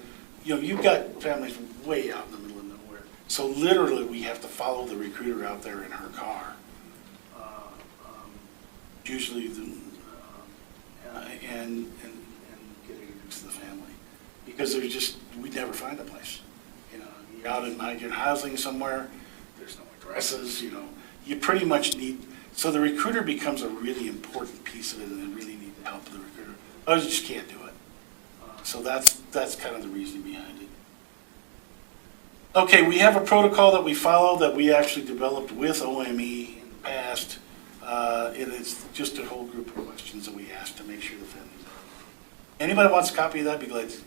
You've got families way out in the middle of nowhere. So literally, we have to follow the recruiter out there in her car. Usually, and get introduced to the family. Because we never find a place. You're out in migrant housing somewhere, there's no addresses, you pretty much need, so the recruiter becomes a really important piece of it, and they really need the help of the recruiter. Otherwise, you just can't do it. So that's kind of the reason behind it. Okay, we have a protocol that we follow that we actually developed with OME in the past. And it's just a whole group of questions that we ask to make sure the families are. Anybody wants a copy of that, be glad to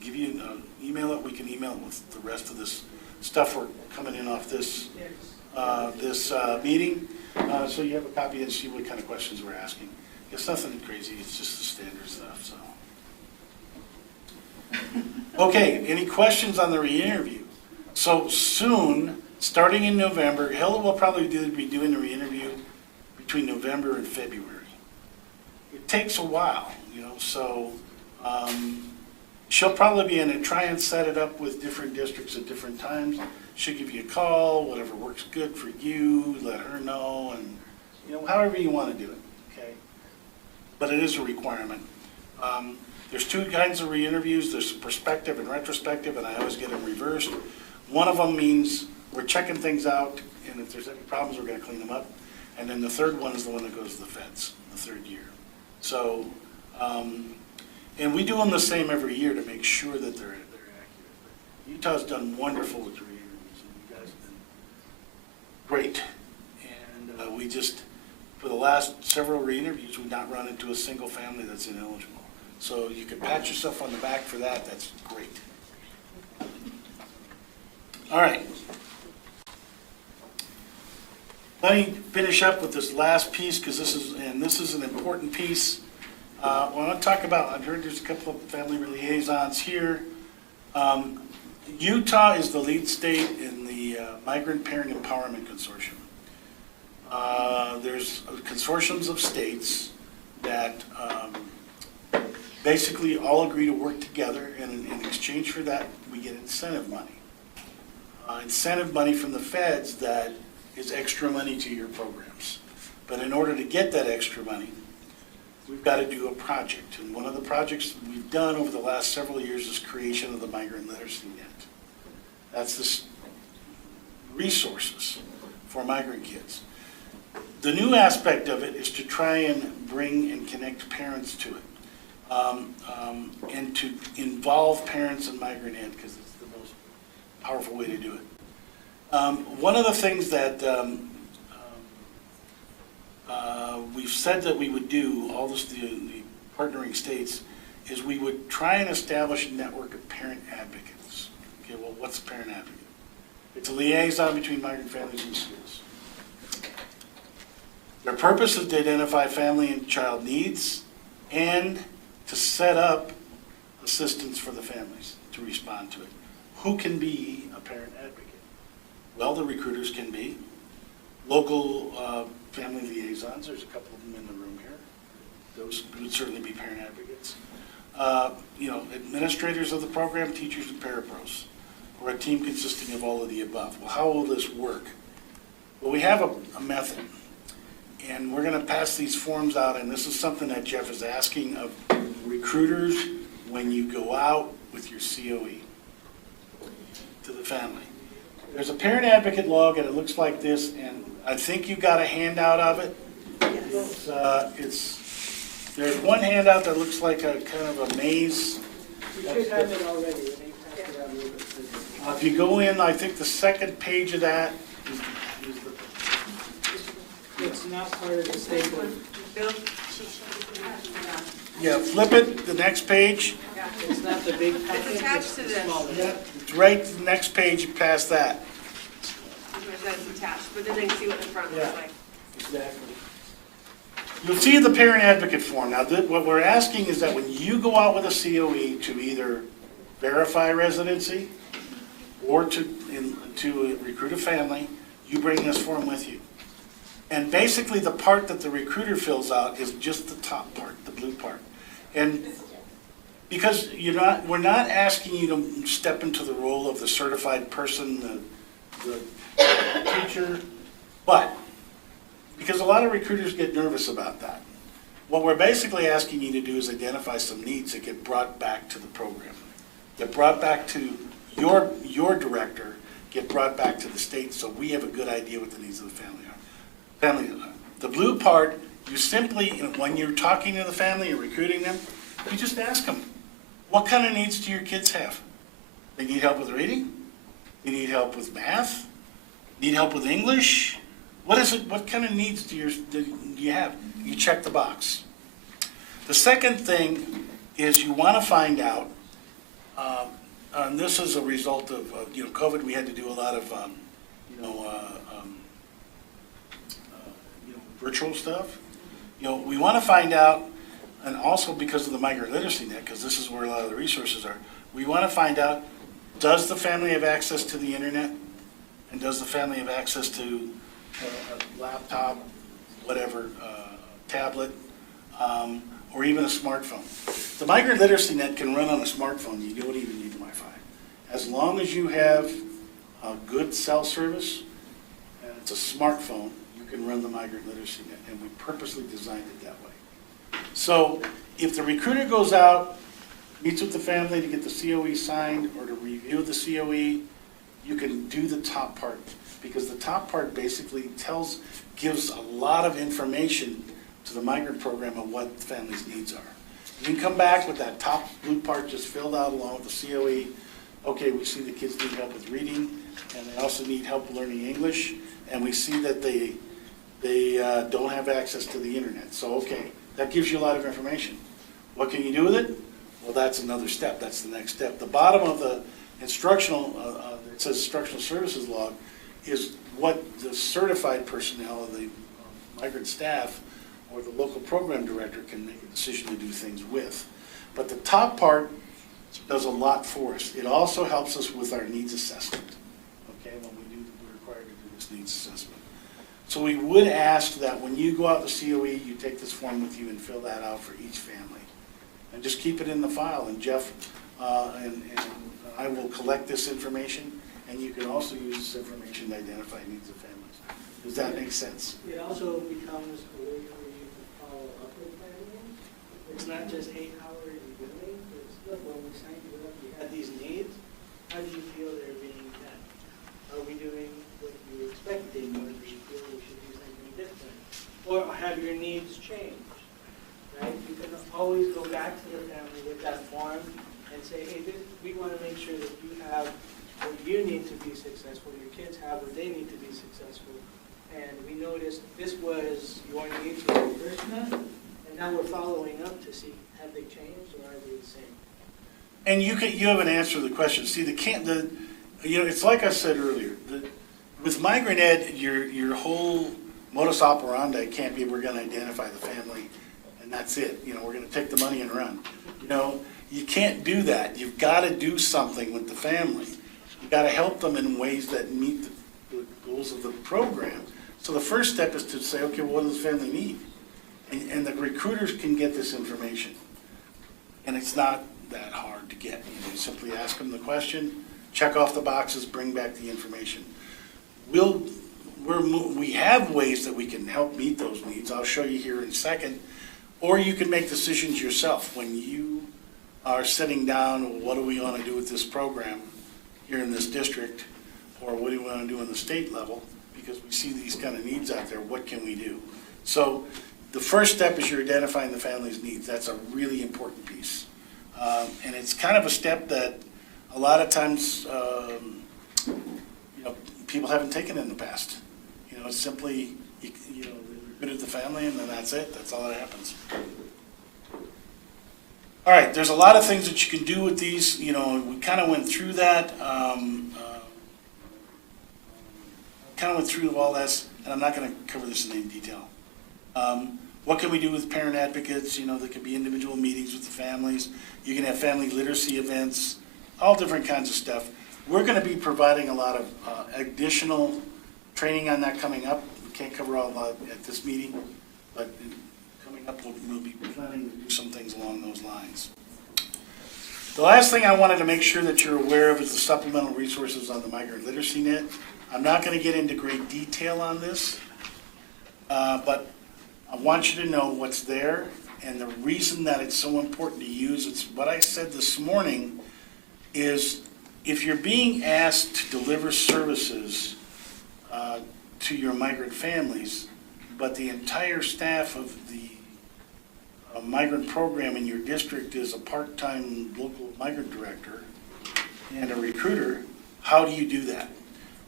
give you an email it. We can email it with the rest of this stuff we're coming in off this meeting. So you have a copy and see what kind of questions we're asking. It's nothing crazy, it's just the standard stuff, so. Okay, any questions on the re-interview? So soon, starting in November, Hilda will probably be doing the re-interview between November and February. It takes a while, so she'll probably be in it, try and set it up with different districts at different times. She'll give you a call, whatever works good for you, let her know, and however you want to do it, okay? But it is a requirement. There's two kinds of re-interviews. There's prospective and retrospective, and I always get them reversed. One of them means we're checking things out, and if there's any problems, we're going to clean them up. And then the third one is the one that goes to the feds, the third year. So, and we do them the same every year to make sure that they're accurate. Utah's done wonderful with the re-interviews, and you guys have been great. And we just, for the last several re-interviews, we've not run into a single family that's ineligible. So you can pat yourself on the back for that. That's great. All right. Let me finish up with this last piece, because this is an important piece. I want to talk about, I've heard there's a couple of family liaisons here. Utah is the lead state in the Migrant Parent Empowerment Consortium. There's consortiums of states that basically all agree to work together, and in exchange for that, we get incentive money. Incentive money from the feds that is extra money to your programs. But in order to get that extra money, we've got to do a project. And one of the projects we've done over the last several years is creation of the Migrant Literacy Net. That's this resources for migrant kids. The new aspect of it is to try and bring and connect parents to it. And to involve parents in Migrant Ed, because it's the powerful way to do it. One of the things that we've said that we would do, all this, the partnering states, is we would try and establish a network of parent advocates. Okay, well, what's a parent advocate? It's a liaison between migrant families and schools. Their purpose is to identify family and child needs and to set up assistance for the families to respond to it. Who can be a parent advocate? Well, the recruiters can be. Local family liaisons, there's a couple of them in the room here. Those would certainly be parent advocates. Administrators of the program, teachers and parapros, or a team consisting of all of the above. Well, how will this work? Well, we have a method, and we're going to pass these forms out, and this is something that Jeff is asking of recruiters when you go out with your COE to the family. There's a parent advocate log, and it looks like this, and I think you got a handout of it. There's one handout that looks like a kind of a maze. You should have it already. They passed it out a little bit further. If you go in, I think the second page of that is It's not part of the statement. yeah, flip it, the next page. It's not the big packet. It's attached to the this. small one. Yeah, it's right to the next page past that. That's attached, but then they can see what the front looks Yeah. like. Exactly. You'll see the parent advocate form. Now, what we're asking is that when you go out with a COE to either verify residency or to recruit a family, you bring this form with you. And basically, the part that the recruiter fills out is just the top part, the blue part. And because we're not asking you to step into the role of the certified person, the teacher, but because a lot of recruiters get nervous about that. What we're basically asking you to do is identify some needs that get brought back to the program, get brought back to your director, get brought back to the state, so we have a good idea what the needs of the family are. The blue part, you simply, when you're talking to the family and recruiting them, you just ask them, what kind of needs do your kids have? They need help with reading? They need help with math? Need help with English? What is it? What kind of needs do you have? You check the box. The second thing is you want to find out, and this is a result of COVID. We had to do a lot of virtual stuff. We want to find out, and also because of the Migrant Literacy Net, because this is where a lot of the resources are. We want to find out: does the family have access to the internet, and does the family have access to a laptop, whatever, tablet, or even a smartphone. The Migrant Literacy Net can run on a smartphone. You don't even need Wi-Fi. As long as you have a good cell service and it's a smartphone, you can run the Migrant Literacy Net, and we purposely designed it that way. So if the recruiter goes out, meets with the family to get the COE signed or to review the COE, you can do the top part, because the top part basically gives a lot of information to the migrant program of what the family's needs are. You can come back with that top blue part just filled out along with the COE. Okay, we see the kids need help with reading, and they also need help learning English, and we see that they don't have access to the internet. So, okay, that gives you a lot of information. What can you do with it? Well, that's another step. That's the next step. The bottom of the instructional, it says instructional services log, is what the certified personnel of the migrant staff or the local program director can make a decision to do things with. But the top part does a lot for us. It also helps us with our needs assessment. Okay, when we're required to do this needs assessment. So we would ask that when you go out to COE, you take this form with you and fill that out for each family. And just keep it in the file, and Jeff and I will collect this information, and you can also use this information to identify needs of families. Does that make sense? It also becomes a way for you to follow up with families. It's not just, hey, how are you doing? It's, look, when we signed you up, you had these needs. How do you feel they're being met? Are we doing what you were expecting, or do you feel we should do something different? Or have your needs changed? Right? You can always go back to the family with that form and say, hey, we want to make sure that you have what you need to be successful, your kids have what they need to be successful. And we noticed this was your needs when you first met, and now we're following up to see have they changed or are they the same? And you have an answer to the question. See, it's like I said earlier, with Migrant Ed, your whole modus operandi can't be we're going to identify the family and that's it. We're going to take the money and run. You can't do that. You've got to do something with the family. You've got to help them in ways that meet the goals of the program. So the first step is to say, okay, well, what does the family need? And the recruiters can get this information. And it's not that hard to get. You simply ask them the question, check off the boxes, bring back the information. We have ways that we can help meet those needs. I'll show you here in a second. Or you can make decisions yourself when you are sitting down, what do we want to do with this program here in this district? Or what do we want to do on the state level? Because we see these kind of needs out there, what can we do? So the first step is you're identifying the family's needs. That's a really important piece. And it's kind of a step that a lot of times people haven't taken in the past. It's simply, they recruited the family and then that's it. That's all that happens. All right, there's a lot of things that you can do with these. We kind of went through that. Kind of went through all this, and I'm not going to cover this in any detail. What can we do with parent advocates? There could be individual meetings with the families. You can have family literacy events, all different kinds of stuff. We're going to be providing a lot of additional training on that coming up. We can't cover all of that at this meeting, but coming up we'll be planning to do some things along those lines. The last thing I wanted to make sure that you're aware of is the supplemental resources on the Migrant Literacy Net. I'm not going to get into great detail on this, but I want you to know what's there and the reason that it's so important to use. It's what I said this morning is if you're being asked to deliver services to your migrant families, but the entire staff of the migrant program in your district is a part-time local migrant director and a recruiter, how do you do that?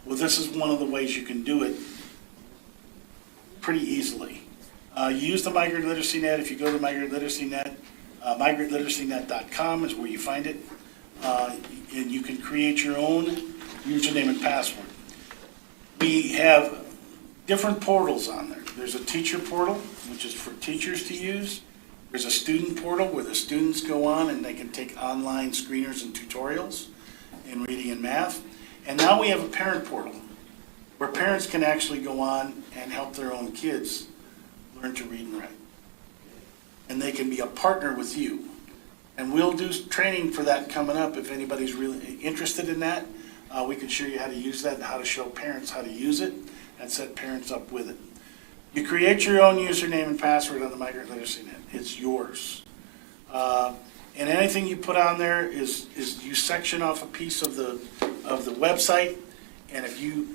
Well, this is one of the ways you can do it pretty easily. Use the Migrant Literacy Net. If you go to Migrant Literacy Net, migrantliteracynet.com is where you find it. And you can create your own username and password. We have different portals on there. There's a teacher portal, which is for teachers to use. There's a student portal where the students go on and they can take online screeners and tutorials in reading and math. And now we have a parent portal where parents can actually go on and help their own kids learn to read and write. And they can be a partner with you. And we'll do training for that coming up if anybody's really interested in that. We can show you how to use that and how to show parents how to use it and set parents up with it. You create your own username and password on the Migrant Literacy Net. It's yours. And anything you put on there is you section off a piece of the website, and if you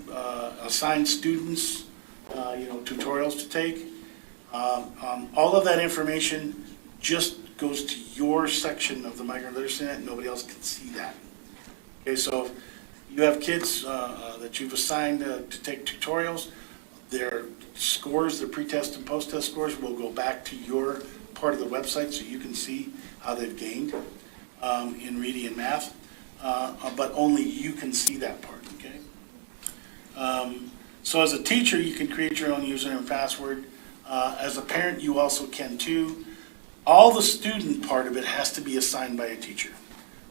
assign students tutorials to take, all of that information just goes to your section of the Migrant Literacy Net. Nobody else can see that. Okay, so if you have kids that you've assigned to take tutorials, their scores, their pre-test and post-test scores will go back to your part of the website so you can see how they've gained in reading and math, but only you can see that part, okay? So as a teacher, you can create your own username and password. As a parent, you also can too. All the student part of it has to be assigned by a teacher.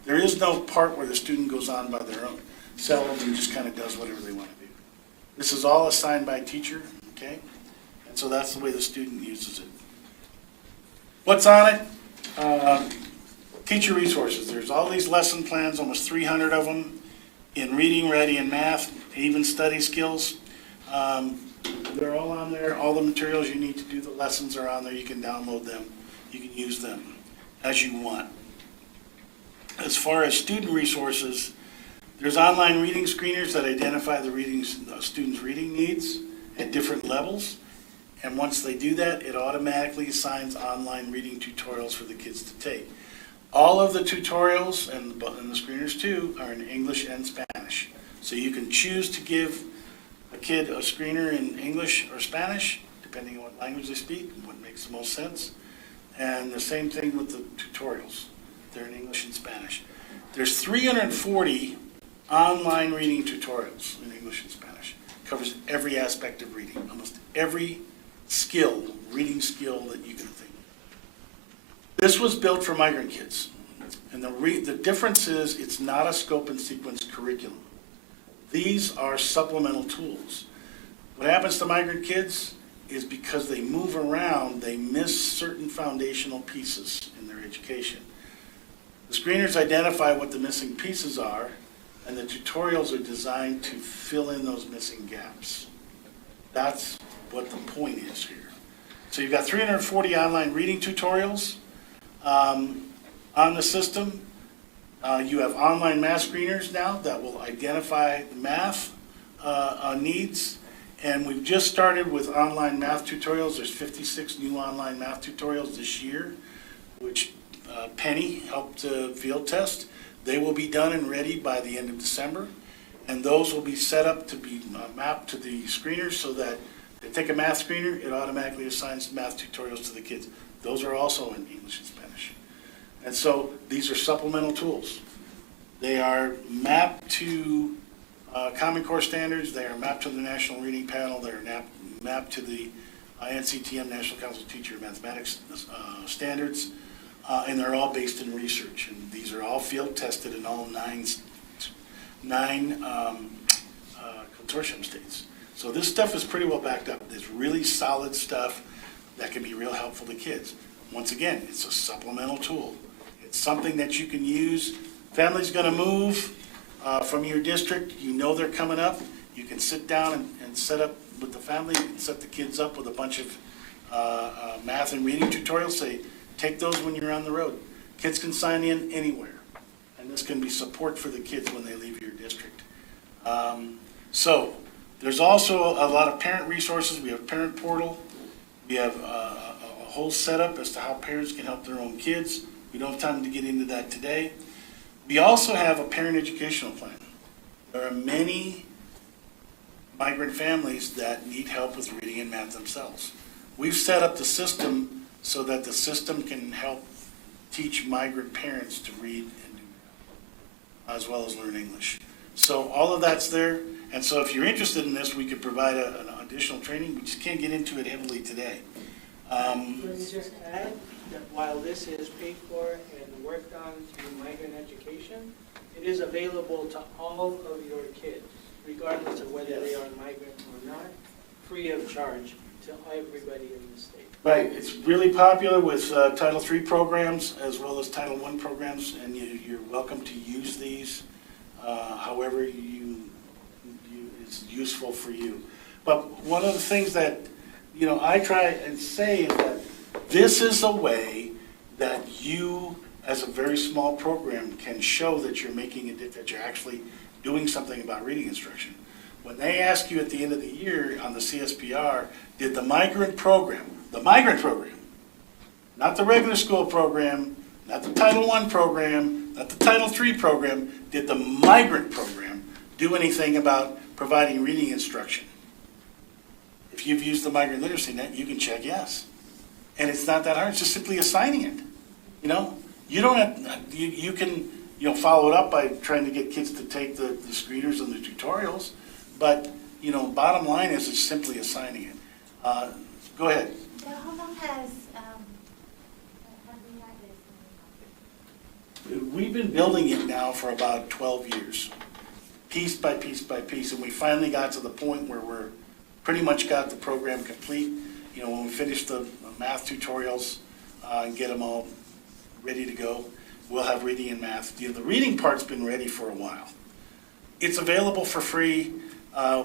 There is no part where the student goes on by their own self and just kind of does whatever they want to do. This is all assigned by a teacher, okay? And so that's the way the student uses it. What's on it? Teacher resources. There's all these lesson plans, almost 300 of them, in reading, writing, and math, even study skills. They're all on there. All the materials you need to do the lessons are on there. You can download them. You can use them as you want. As far as student resources, there's online reading screeners that identify the students' reading needs at different levels. And once they do that, it automatically assigns online reading tutorials for the kids to take. All of the tutorials and the screeners too are in English and Spanish. So you can choose to give a kid a screener in English or Spanish, depending on what language they speak, what makes the most sense. And the same thing with the tutorials. They're in English and Spanish. There's 340 online reading tutorials in English and Spanish. Covers every aspect of reading, almost every skill, reading skill that you can think of. This was built for migrant kids. And the difference is it's not a scope and sequence curriculum. These are supplemental tools. What happens to migrant kids is because they move around, they miss certain foundational pieces in their education. The screeners identify what the missing pieces are, and the tutorials are designed to fill in those missing gaps. That's what the point is here. So you've got 340 online reading tutorials on the system. You have online math screeners now that will identify the math needs. And we've just started with online math tutorials. There's 56 new online math tutorials this year, which Penny helped field test. They will be done and ready by the end of December. And those will be set up to be mapped to the screeners so that they take a math screener, it automatically assigns math tutorials to the kids. Those are also in English and Spanish. And so these are supplemental tools. They are mapped to Common Core standards, they are mapped to the National Reading Panel, they are mapped to the NCTM, National Council of Teacher Mathematics standards, and they're all based in research. And these are all field tested in all nine consortium states. So this stuff is pretty well backed up. It's really solid stuff that can be real helpful to kids. Once again, it's a supplemental tool. It's something that you can use. Family's going to move from your district. You know they're coming up. You can sit down and set up with the family and set the kids up with a bunch of math and reading tutorials. Say, take those when you're on the road. Kids can sign in anywhere. And this can be support for the kids when they leave your district. So there's also a lot of parent resources. We have Parent Portal. We have a whole setup as to how parents can help their own kids. We don't have time to get into that today. We also have a parent educational plan. There are many migrant families that need help with reading and math themselves. We've set up the system so that the system can help teach migrant parents to read and do math, as well as learn English. So all of that's there. And so if you're interested in this, we could provide an additional training. We just can't get into it heavily today. Let me just add that while this is paid for and worked on through Migrant Education, it is available to all of your kids, regardless of whether they are migrant or not, free of charge to everybody in the state. Right, it's really popular with Title III programs as well as Title I programs, and you're welcome to use these however it's useful for you. But one of the things that I try and say is that this is a way that you, as a very small program, can show that you're making a difference, that you're actually doing something about reading instruction. When they ask you at the end of the year on the CSPR, did the migrant program, not the regular school program, not the Title I program, not the Title III program, did the migrant program do anything about providing reading instruction? If you've used the Migrant Literacy Net, you can check yes. And it's not that hard, it's just simply assigning it. You don't have, you can follow it up by trying to get kids to take the screeners and the tutorials, but bottom line is it's simply assigning it. Go ahead. So how long have we had this? We've been building it now for about 12 years, piece by piece by piece, and we finally got to the point where we're pretty much got the program complete. When we finish the math tutorials and get them all ready to go, we'll have reading and math. The reading part's been ready for a while. It's available for free.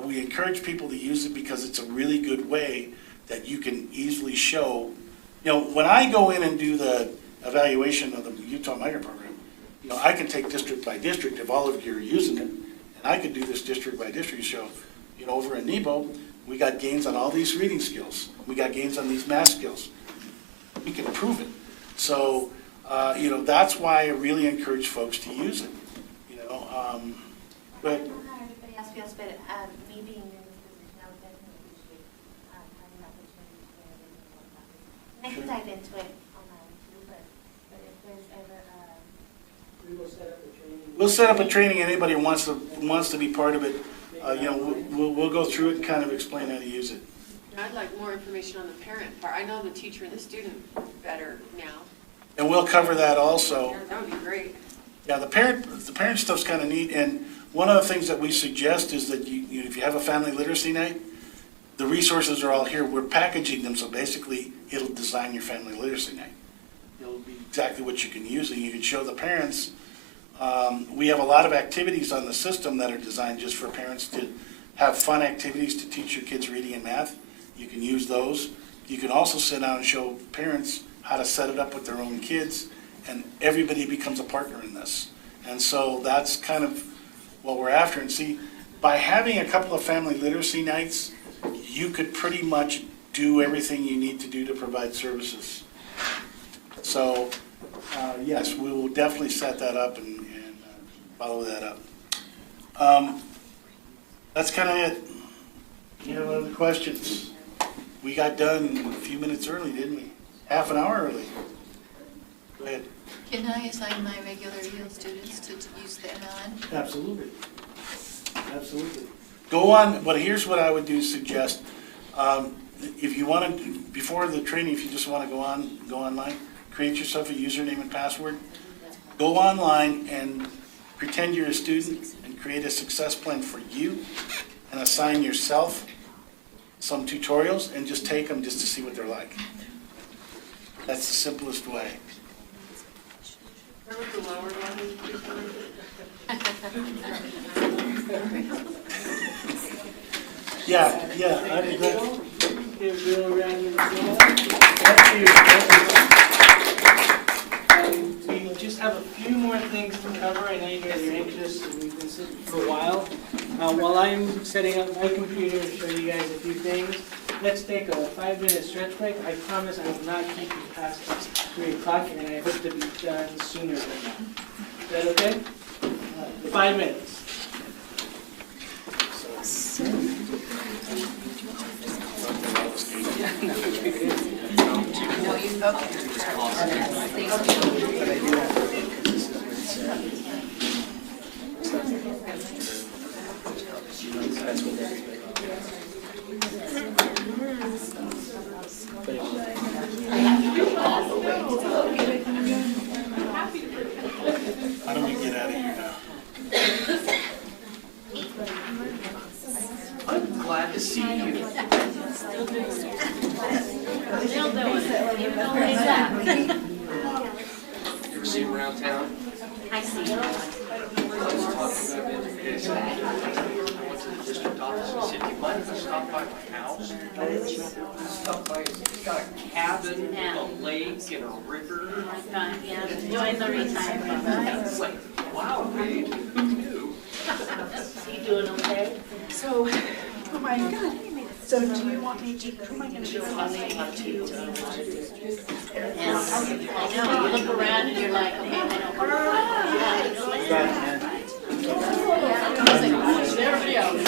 We encourage people to use it because it's a really good way that you can easily show. When I go in and do the evaluation of the Utah Migrant Program, I can take district by district if all of you are using it, and I could do this district by district and show, over in Nebo, we got gains on all these reading skills. We got gains on these math skills. We can prove it. So You know, that's why I really encourage folks to use it, you know. But I don't know how everybody else feels, but me being in this position, I would definitely appreciate having the opportunity to share it and what that is. And I can dive into it on my own too, but if there's ever we'll set up a training, anybody who wants to be part of it, you know, we'll go through it and kind of explain how to use it. I'd like more information on the parent part. I know the teacher and the student better now. And we'll cover that also. That would be great. Yeah, the parent stuff's kind of neat, and one of the things that we suggest is that if you have a family literacy night, the resources are all here. We're packaging them, so basically it'll design your family literacy night. It'll be exactly what you can use, and you can show the parents. We have a lot of activities on the system that are designed just for parents to have fun activities to teach your kids reading and math. You can use those. You can also sit down and show parents how to set it up with their own kids, and everybody becomes a partner in this. And so that's kind of what we're after. And see, by having a couple of family literacy nights, you could pretty much do everything you need to do to provide services. So, yes, we will definitely set that up and follow that up. That's kind of it. You have other questions? We got done a few minutes early, didn't we? Half an hour early. Go ahead. Can I assign my regular EL students to use the MLN? Absolutely. Absolutely. Go on, but here's what I would suggest. If you want to, before the training, if you just want to go online, create yourself a username and password. Go online and pretend you're a student and create a success plan for you and assign yourself some tutorials and just take them just to see what they're like. That's the simplest way. Remember the lower one? Yeah, I did that. Give Bill a round of applause. Thank you. We just have a few more things to cover. I know you guys are anxious, and we've been sitting for a while. While I'm setting up my computer to show you guys a few things, let's take a 5-minute stretch break. I promise I will not keep you past 3 o'clock, and I hope to be done sooner than that. Is that okay? 5 minutes. How do we get out of here now? I'm glad to see you. You ever see him around town? I see you. Let's talk about education. I went to the district office and said, do you mind if I stop by my house? Stop by, it's got a cabin, a lake, and a river. Yeah, enjoy the retirement. It's like, wow, babe, who knew? You doing okay? So, oh my God. So do you want me to, who am I going to do? Yes, I know, you look around and you're like, okay, I know. Everybody else.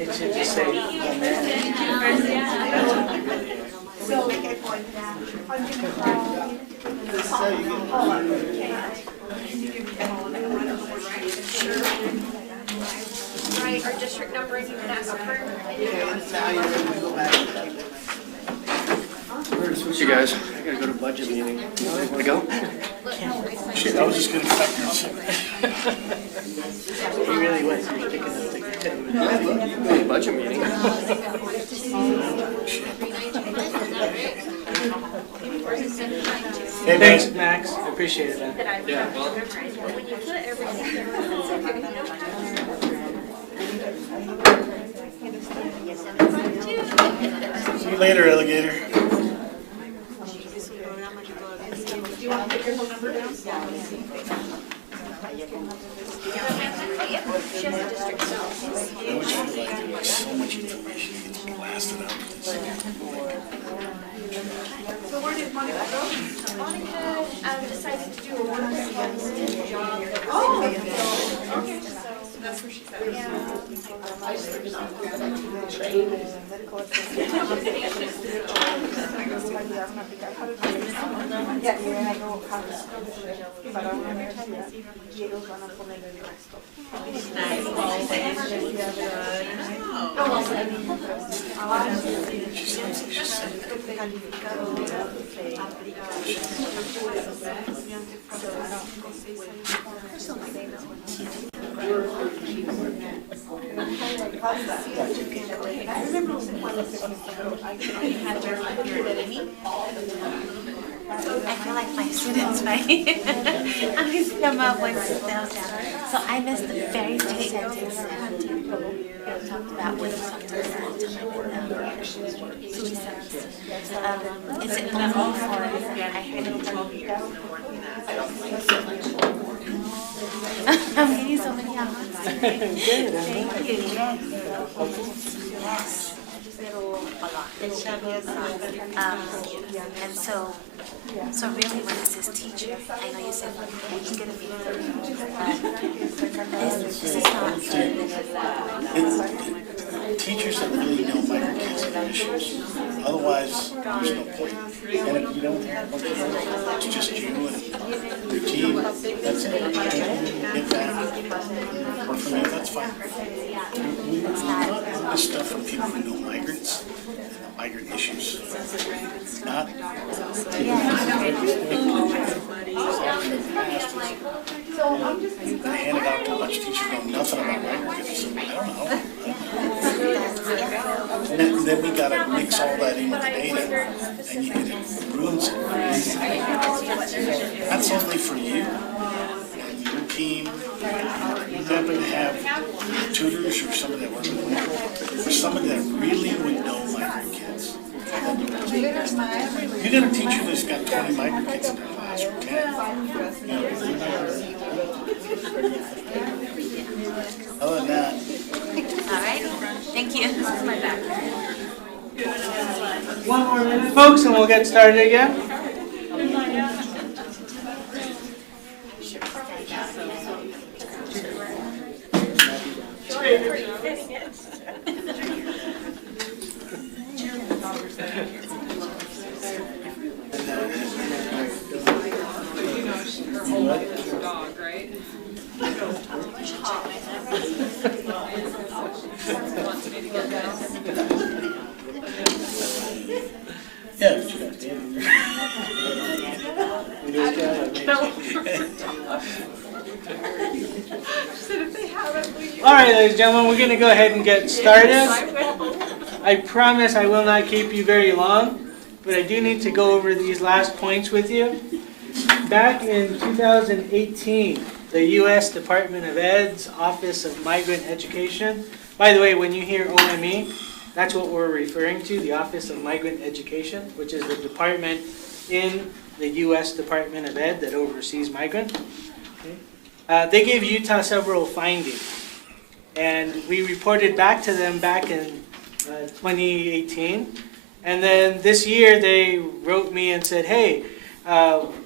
It should just say, oh, man. So, I'm going to call. Right, our district number, you can ask for. You guys, I gotta go to budget meeting. Want to go? Shit, I was just gonna cut you. He really was, he was picking up the Budget meeting. Hey, Thanks, Max. I appreciate it, man. Yeah, well. When you put everything. See you later, alligator. Do you want to put your phone number down? She has a district cell. I always feel like there's so much information getting blasted out. So where did Monica go? Monica decided to do a work experience job. Okay, so that's where she's at. I feel like my students, right? I always come up with those. So I missed the very first sentence that talked about when we talked about suicide. Is it normal for, I heard I'm getting so many comments. Thank you, yes. And so really when it says teacher, I know you said it's gonna be, this is not. Teachers that really know migrant kids and issues, otherwise there's no point. And if you don't have a bunch of those, it's just you and your team, that's it. Get that, work for me, that's fine. We want this stuff from people who know migrants, migrant issues. Not. I handed out to a bunch of teachers who know nothing about migrant kids. I don't know. And then we gotta mix all that in with the data, and it ruins it. That's only for you and your team. You happen to have tutors or somebody that works with them, or somebody that really would know migrant kids. You got a teacher that's got 20 migrant kids in their class, or 10. Other than that. All right, thank you. This is my back. One more minute, folks, and we'll get started again. Dog, right? Yeah, but you got All right, ladies and gentlemen, we're going to go ahead and get started. I promise I will not keep you very long, but I do need to go over these last points with you. Back in 2018, the U.S. Department of Ed's Office of Migrant Education, by the way, when you hear OME, that's what we're referring to, the Office of Migrant Education, which is the department in the U.S. Department of Ed that oversees migrant. They gave Utah several findings, and we reported back to them back in 2018. And then this year they wrote me and said, hey,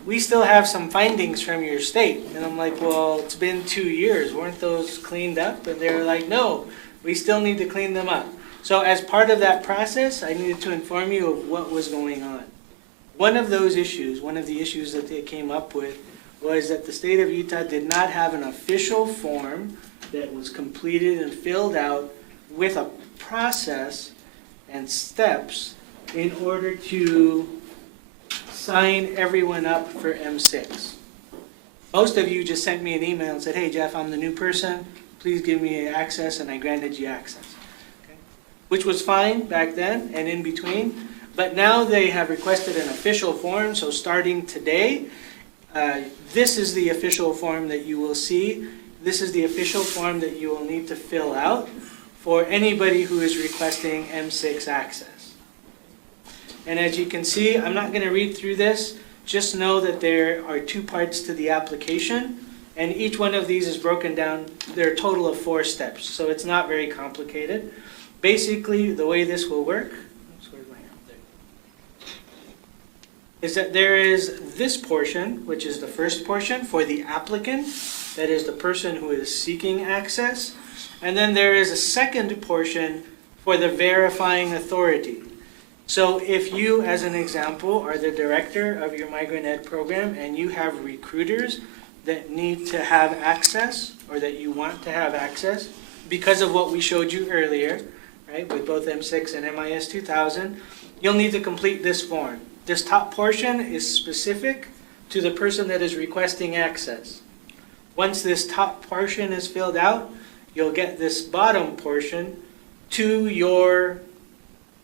we still have some findings from your state. And I'm like, well, it's been 2 years. Weren't those cleaned up? And they were like, no, we still need to clean them up. So as part of that process, I needed to inform you of what was going on. One of those issues, one of the issues that they came up with was that the state of Utah did not have an official form that was completed and filled out with a process and steps in order to sign everyone up for M6. Most of you just sent me an email and said, hey Jeff, I'm the new person, please give me access, and I granted you access. Okay? Which was fine back then and in between, but now they have requested an official form, so starting today, this is the official form that you will see. This is the official form that you will need to fill out for anybody who is requesting M6 access. And as you can see, I'm not going to read through this. Just know that there are 2 parts to the application, and each one of these is broken down. There are a total of 4 steps, so it's not very complicated. Basically, the way this will work, is that there is this portion, which is the first portion for the applicant, that is the person who is seeking access. And then there is a second portion for the verifying authority. So if you, as an example, are the director of your Migrant Ed program and you have recruiters that need to have access, or that you want to have access, because of what we showed you earlier, right, with both M6 and MIS 2000, you'll need to complete this form. This top portion is specific to the person that is requesting access. Once this top portion is filled out, you'll get this bottom portion to your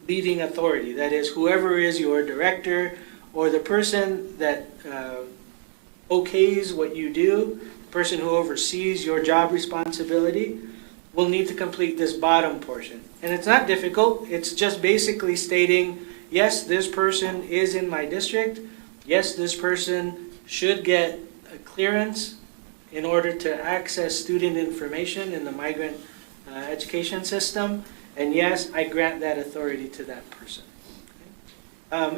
leading authority. That is, whoever is your director or the person that okays what you do, the person who oversees your job responsibility, will need to complete this bottom portion. And it's not difficult. It's just basically stating, yes, this person is in my district. Yes, this person should get a clearance in order to access student information in the migrant education system. And yes, I grant that authority to that person.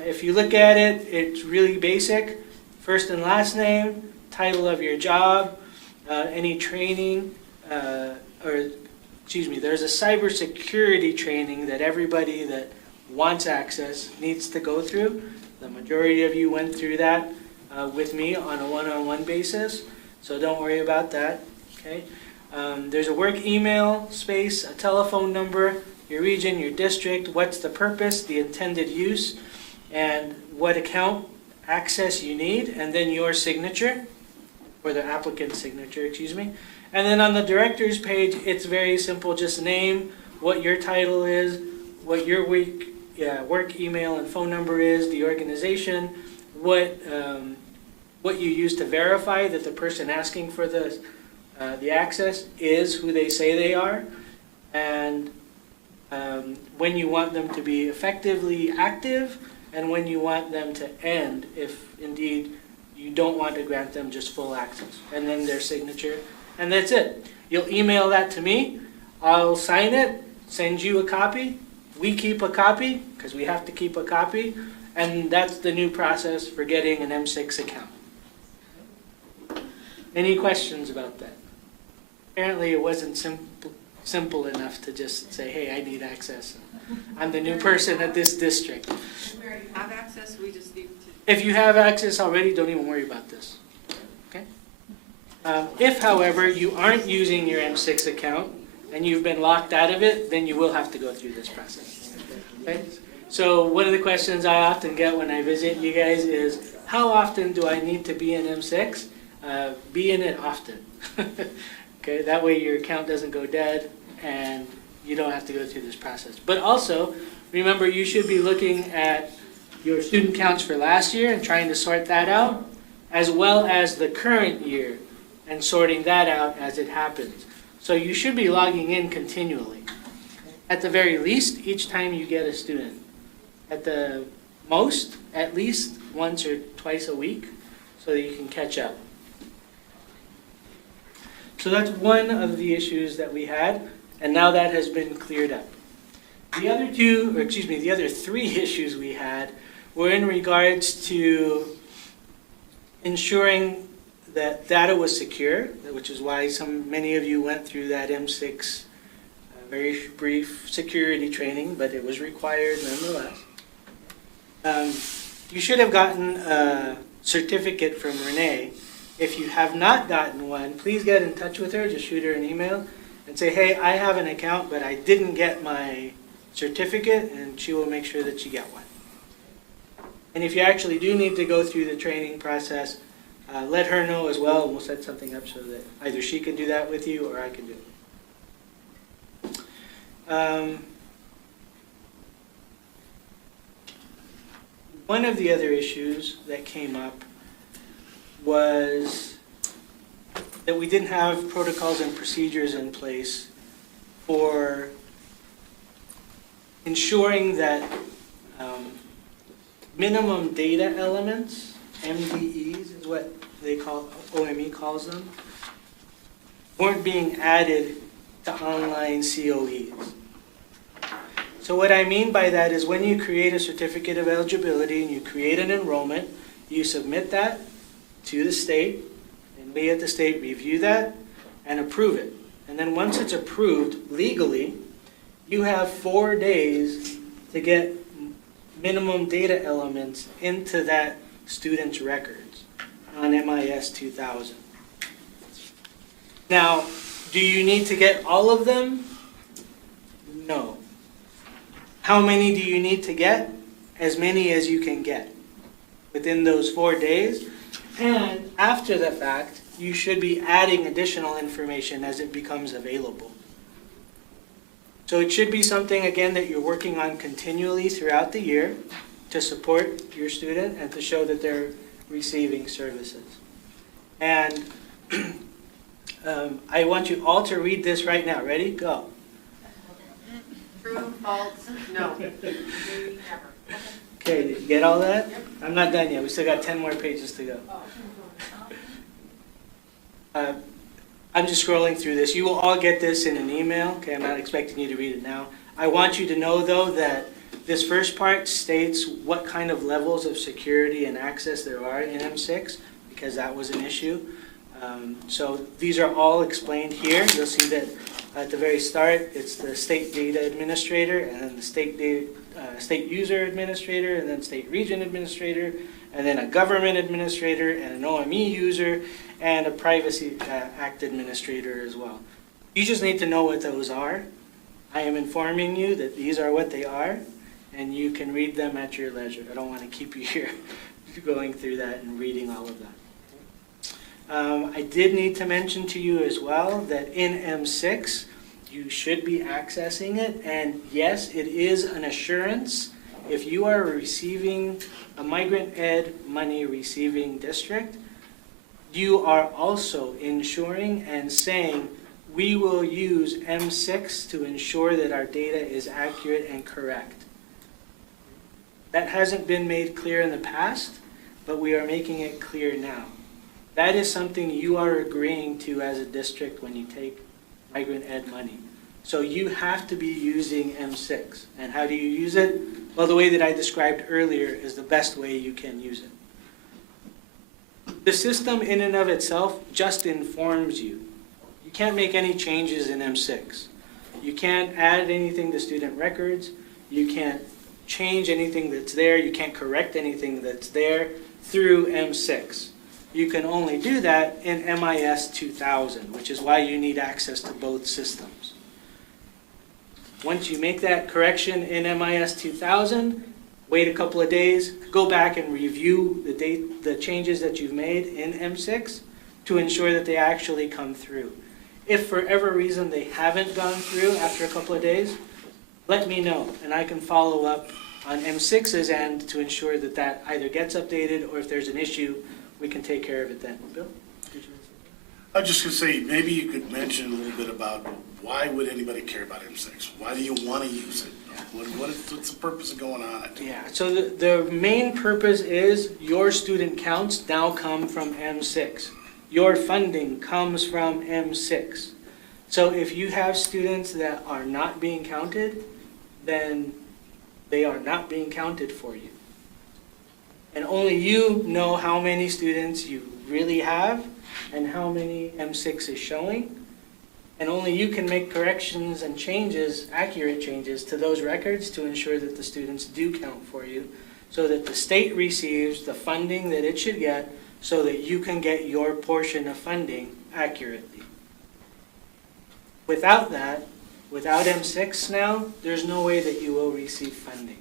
If you look at it, it's really basic. First and last name, title of your job, any training, there's a cybersecurity training that everybody that wants access needs to go through. The majority of you went through that with me on a one-on-one basis, so don't worry about that. Okay. There's a work email space, a telephone number, your region, your district, what's the purpose, the intended use, and what account access you need, and then your signature, or the applicant's signature, excuse me. And then on the director's page, it's very simple. Just name what your title is, what your work email and phone number is, the organization, what you use to verify that the person asking for the access is who they say they are, and when you want them to be effectively active, and when you want them to end, if indeed you don't want to grant them just full access, and then their signature, and that's it. You'll email that to me, I'll sign it, send you a copy, we keep a copy, because we have to keep a copy, and that's the new process for getting an M6 account. Any questions about that? Apparently it wasn't simple enough to just say, hey, I need access. I'm the new person at this district. We already have access, we just need to. If you have access already, don't even worry about this. Okay? If, however, you aren't using your M6 account and you've been locked out of it, then you will have to go through this process. Okay? So one of the questions I often get when I visit you guys is, how often do I need to be in M6? Be in it often. Okay, that way your account doesn't go dead and you don't have to go through this process. But also, remember, you should be looking at your student counts for last year and trying to sort that out, as well as the current year and sorting that out as it happens. So you should be logging in continually. At the very least, each time you get a student. At the most, at least once or twice a week, so that you can catch up. So that's one of the issues that we had, and now that has been cleared up. The other three issues we had were in regards to ensuring that data was secure, which is why many of you went through that M6 very brief security training, but it was required nonetheless. You should have gotten a certificate from Renee. If you have not gotten one, please get in touch with her. Just shoot her an email and say, hey, I have an account, but I didn't get my certificate, and she will make sure that you get one. And if you actually do need to go through the training process, let her know as well, and we'll set something up so that either she can do that with you or I can do it. One of the other issues that came up was that we didn't have protocols and procedures in place for ensuring that minimum data elements, MDEs is what OME calls them, weren't being added to online COEs. So what I mean by that is when you create a certificate of eligibility and you create an enrollment, you submit that to the state, and we at the state review that and approve it. And then once it's approved legally, you have 4 days to get minimum data elements into that student's records on MIS 2000. Now, do you need to get all of them? No. How many do you need to get? As many as you can get within those 4 days. And after the fact, you should be adding additional information as it becomes available. So it should be something, again, that you're working on continually throughout the year to support your student and to show that they're receiving services. And I want you all to read this right now. Ready? Go. True, false, no. Okay, did you get all that? I'm not done yet. We still got 10 more pages to go. I'm just scrolling through this. You will all get this in an email. Okay, I'm not expecting you to read it now. I want you to know, though, that this first part states what kind of levels of security and access there are in M6, because that was an issue. So these are all explained here. You'll see that at the very start, it's the state data administrator, and then the state user administrator, and then state region administrator, and then a government administrator, and an OME user, and a Privacy Act administrator as well. You just need to know what those are. I am informing you that these are what they are, and you can read them at your leisure. I don't want to keep you here going through that and reading all of that. I did need to mention to you as well that in M6, you should be accessing it, and yes, it is an assurance. If you are receiving a migrant ed money receiving district, you are also ensuring and saying, we will use M6 to ensure that our data is accurate and correct. That hasn't been made clear in the past, but we are making it clear now. That is something you are agreeing to as a district when you take migrant ed money. So you have to be using M6. And how do you use it? Well, the way that I described earlier is the best way you can use it. The system in and of itself just informs you. You can't make any changes in M6. You can't add anything to student records. You can't change anything that's there. You can't correct anything that's there through M6. You can only do that in MIS 2000, which is why you need access to both systems. Once you make that correction in MIS 2000, wait a couple of days, go back and review the changes that you've made in M6 to ensure that they actually come through. If for whatever reason they haven't gone through after a couple of days, let me know, and I can follow up on M6's end to ensure that that either gets updated, or if there's an issue, we can take care of it then. Bill? I was just going to say, maybe you could mention a little bit about why would anybody care about M6? Why do you want to use it? What's the purpose of going on it? Yeah, so the main purpose is your student counts now come from M6. Your funding comes from M6. So if you have students that are not being counted, then they are not being counted for you. And only you know how many students you really have and how many M6 is showing. And only you can make corrections and changes, accurate changes to those records to ensure that the students do count for you, so that the state receives the funding that it should get, so that you can get your portion of funding accurately. Without that, without M6 now, there's no way that you will receive funding.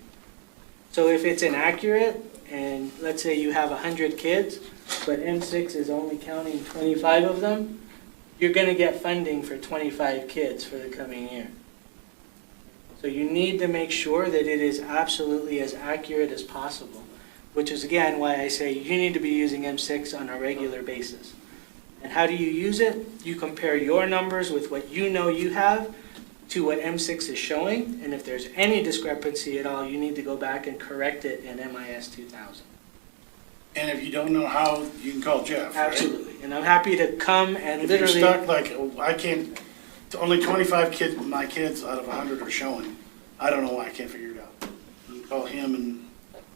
So if it's inaccurate, and let's say you have 100 kids, but M6 is only counting 25 of them, you're going to get funding for 25 kids for the coming year. So you need to make sure that it is absolutely as accurate as possible, which is again why I say you need to be using M6 on a regular basis. And how do you use it? You compare your numbers with what you know you have to what M6 is showing, and if there's any discrepancy at all, you need to go back and correct it in MIS 2000. And if you don't know how, you can call Jeff, right? Absolutely, and I'm happy to come and If literally... you're stuck, like, I can't, only 25 kids, my kids out of 100 are showing, I don't know why, I can't figure it out. You call him and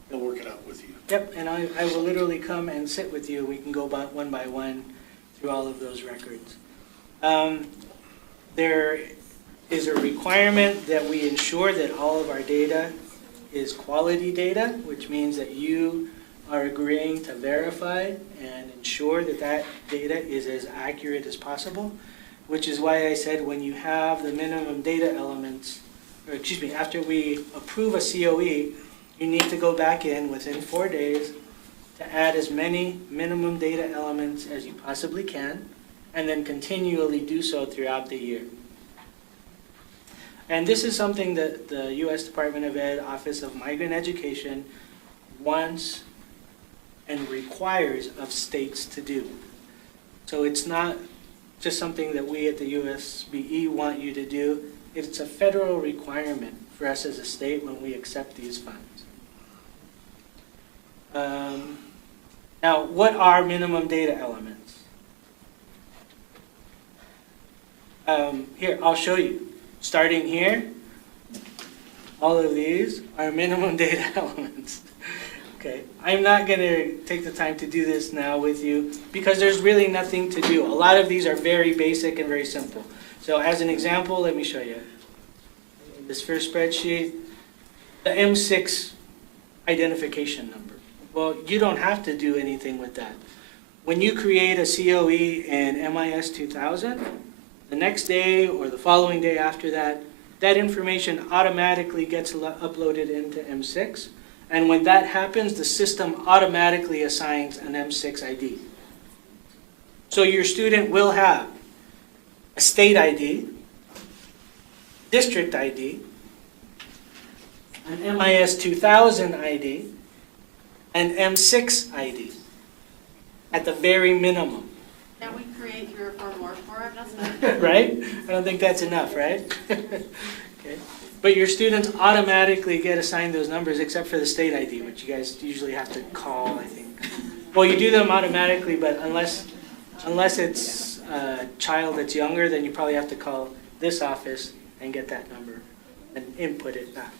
he'll work it out with you. Yep, and I will literally come and sit with you. We can go by one through all of those records. There is a requirement that we ensure that all of our data is quality data, which means that you are agreeing to verify and ensure that that data is as accurate as possible, which is why I said when you have the minimum data elements, or excuse me, after we approve a COE, you need to go back in within 4 days to add as many minimum data elements as you possibly can, and then continually do so throughout the year. And this is something that the U.S. Department of Ed Office of Migrant Education wants and requires of states to do. So it's not just something that we at the USBE want you to do. It's a federal requirement for us as a state when we accept these funds. Now, what are minimum data elements? Here, I'll show you. Starting here, all of these are minimum data elements. Okay, I'm not going to take the time to do this now with you because there's really nothing to do. A lot of these are very basic and very simple. So as an example, let me show you. This first spreadsheet, the M6 identification number. Well, you don't have to do anything with that. When you create a COE in MIS 2000, the next day or the following day after that, that information automatically gets uploaded into M6. And when that happens, the system automatically assigns an M6 ID. So your student will have a state ID, district ID, an MIS 2000 ID, and M6 ID at the very minimum. Can we create 3 or 4 more for it? That's not Right? I don't think that's enough, right? Okay. But your students automatically get assigned those numbers except for the state ID, which you guys usually have to call, I think. Well, you do them automatically, but unless it's a child that's younger, then you probably have to call this office and get that number and input it back.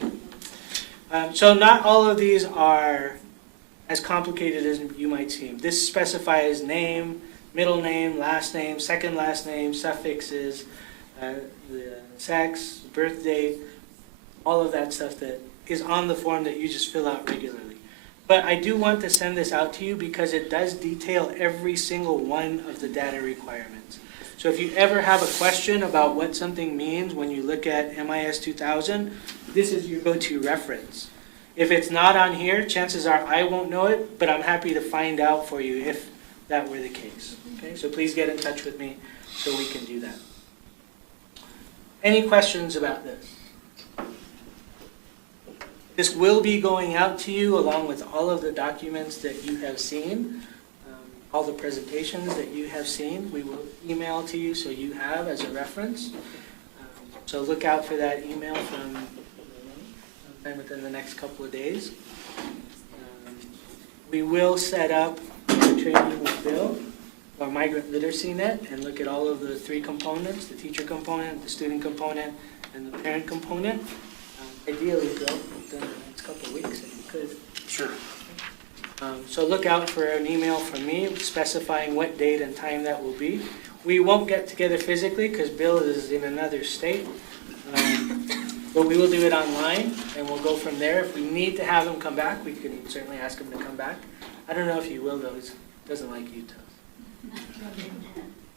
Okay? So not all of these are as complicated as you might seem. This specifies name, middle name, last name, second last name, suffixes, the sex, birth date, all of that stuff that is on the form that you just fill out regularly. But I do want to send this out to you because it does detail every single one of the data requirements. So if you ever have a question about what something means when you look at MIS 2000, this is your go-to reference. If it's not on here, chances are I won't know it, but I'm happy to find out for you if that were the case. Okay, so please get in touch with me so we can do that. Any questions about this? This will be going out to you along with all of the documents that you have seen, all the presentations that you have seen. We will email to you so you have as a reference. So look out for that email from sometime within the next couple of days. We will set up a training with Bill, our Migrant Literacy Net, and look at all of the 3 components, the teacher component, the student component, and the parent component. Ideally, Bill, within the next couple of weeks, if you could. Sure. So look out for an email from me specifying what date and time that will be. We won't get together physically because Bill is in another state, but we will do it online, and we'll go from there. If we need to have him come back, we can certainly ask him to come back. I don't know if he will, though. He doesn't like Utah.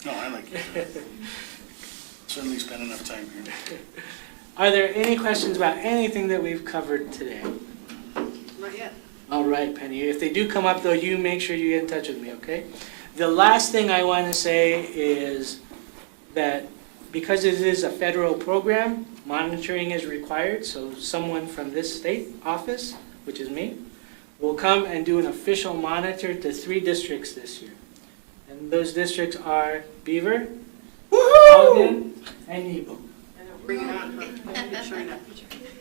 No, I like it. Certainly spend enough time here. Are there any questions about anything that we've covered today? Not yet. All right, Penny. If they do come up, though, you make sure you get in touch with me, okay? The last thing I want to say is that because it is a federal program, monitoring is required. So someone from this state office, which is me, will come and do an official monitor to 3 districts this year. And those districts are Beaver, Ogden, and Nebo. Bring it on. Sure enough.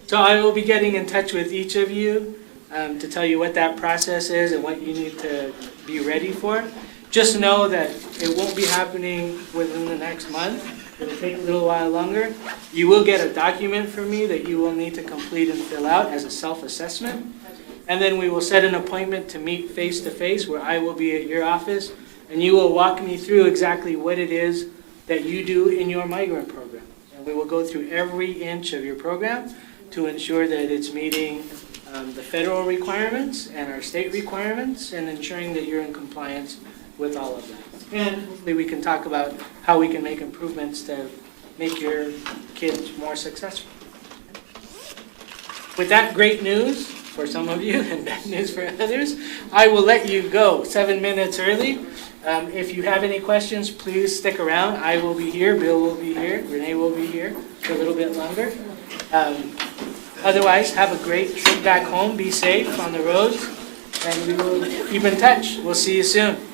So I will be getting in touch with each of you to tell you what that process is and what you need to be ready for. Just know that it won't be happening within the next month. It'll take a little while longer. You will get a document from me that you will need to complete and fill out as a self-assessment. And then we will set an appointment to meet face-to-face where I will be at your office and you will walk me through exactly what it is that you do in your migrant program. And we will go through every inch of your program to ensure that it's meeting the federal requirements and our state requirements and ensuring that you're in compliance with all of that. And hopefully we can talk about how we can make improvements to make your kids more successful. With that great news for some of you and bad news for others, I will let you go 7 minutes early. If you have any questions, please stick around. I will be here, Bill will be here, Renee will be here for a little bit longer. Otherwise, have a great trip back home. Be safe on the roads, and we will keep in touch. We'll see you soon.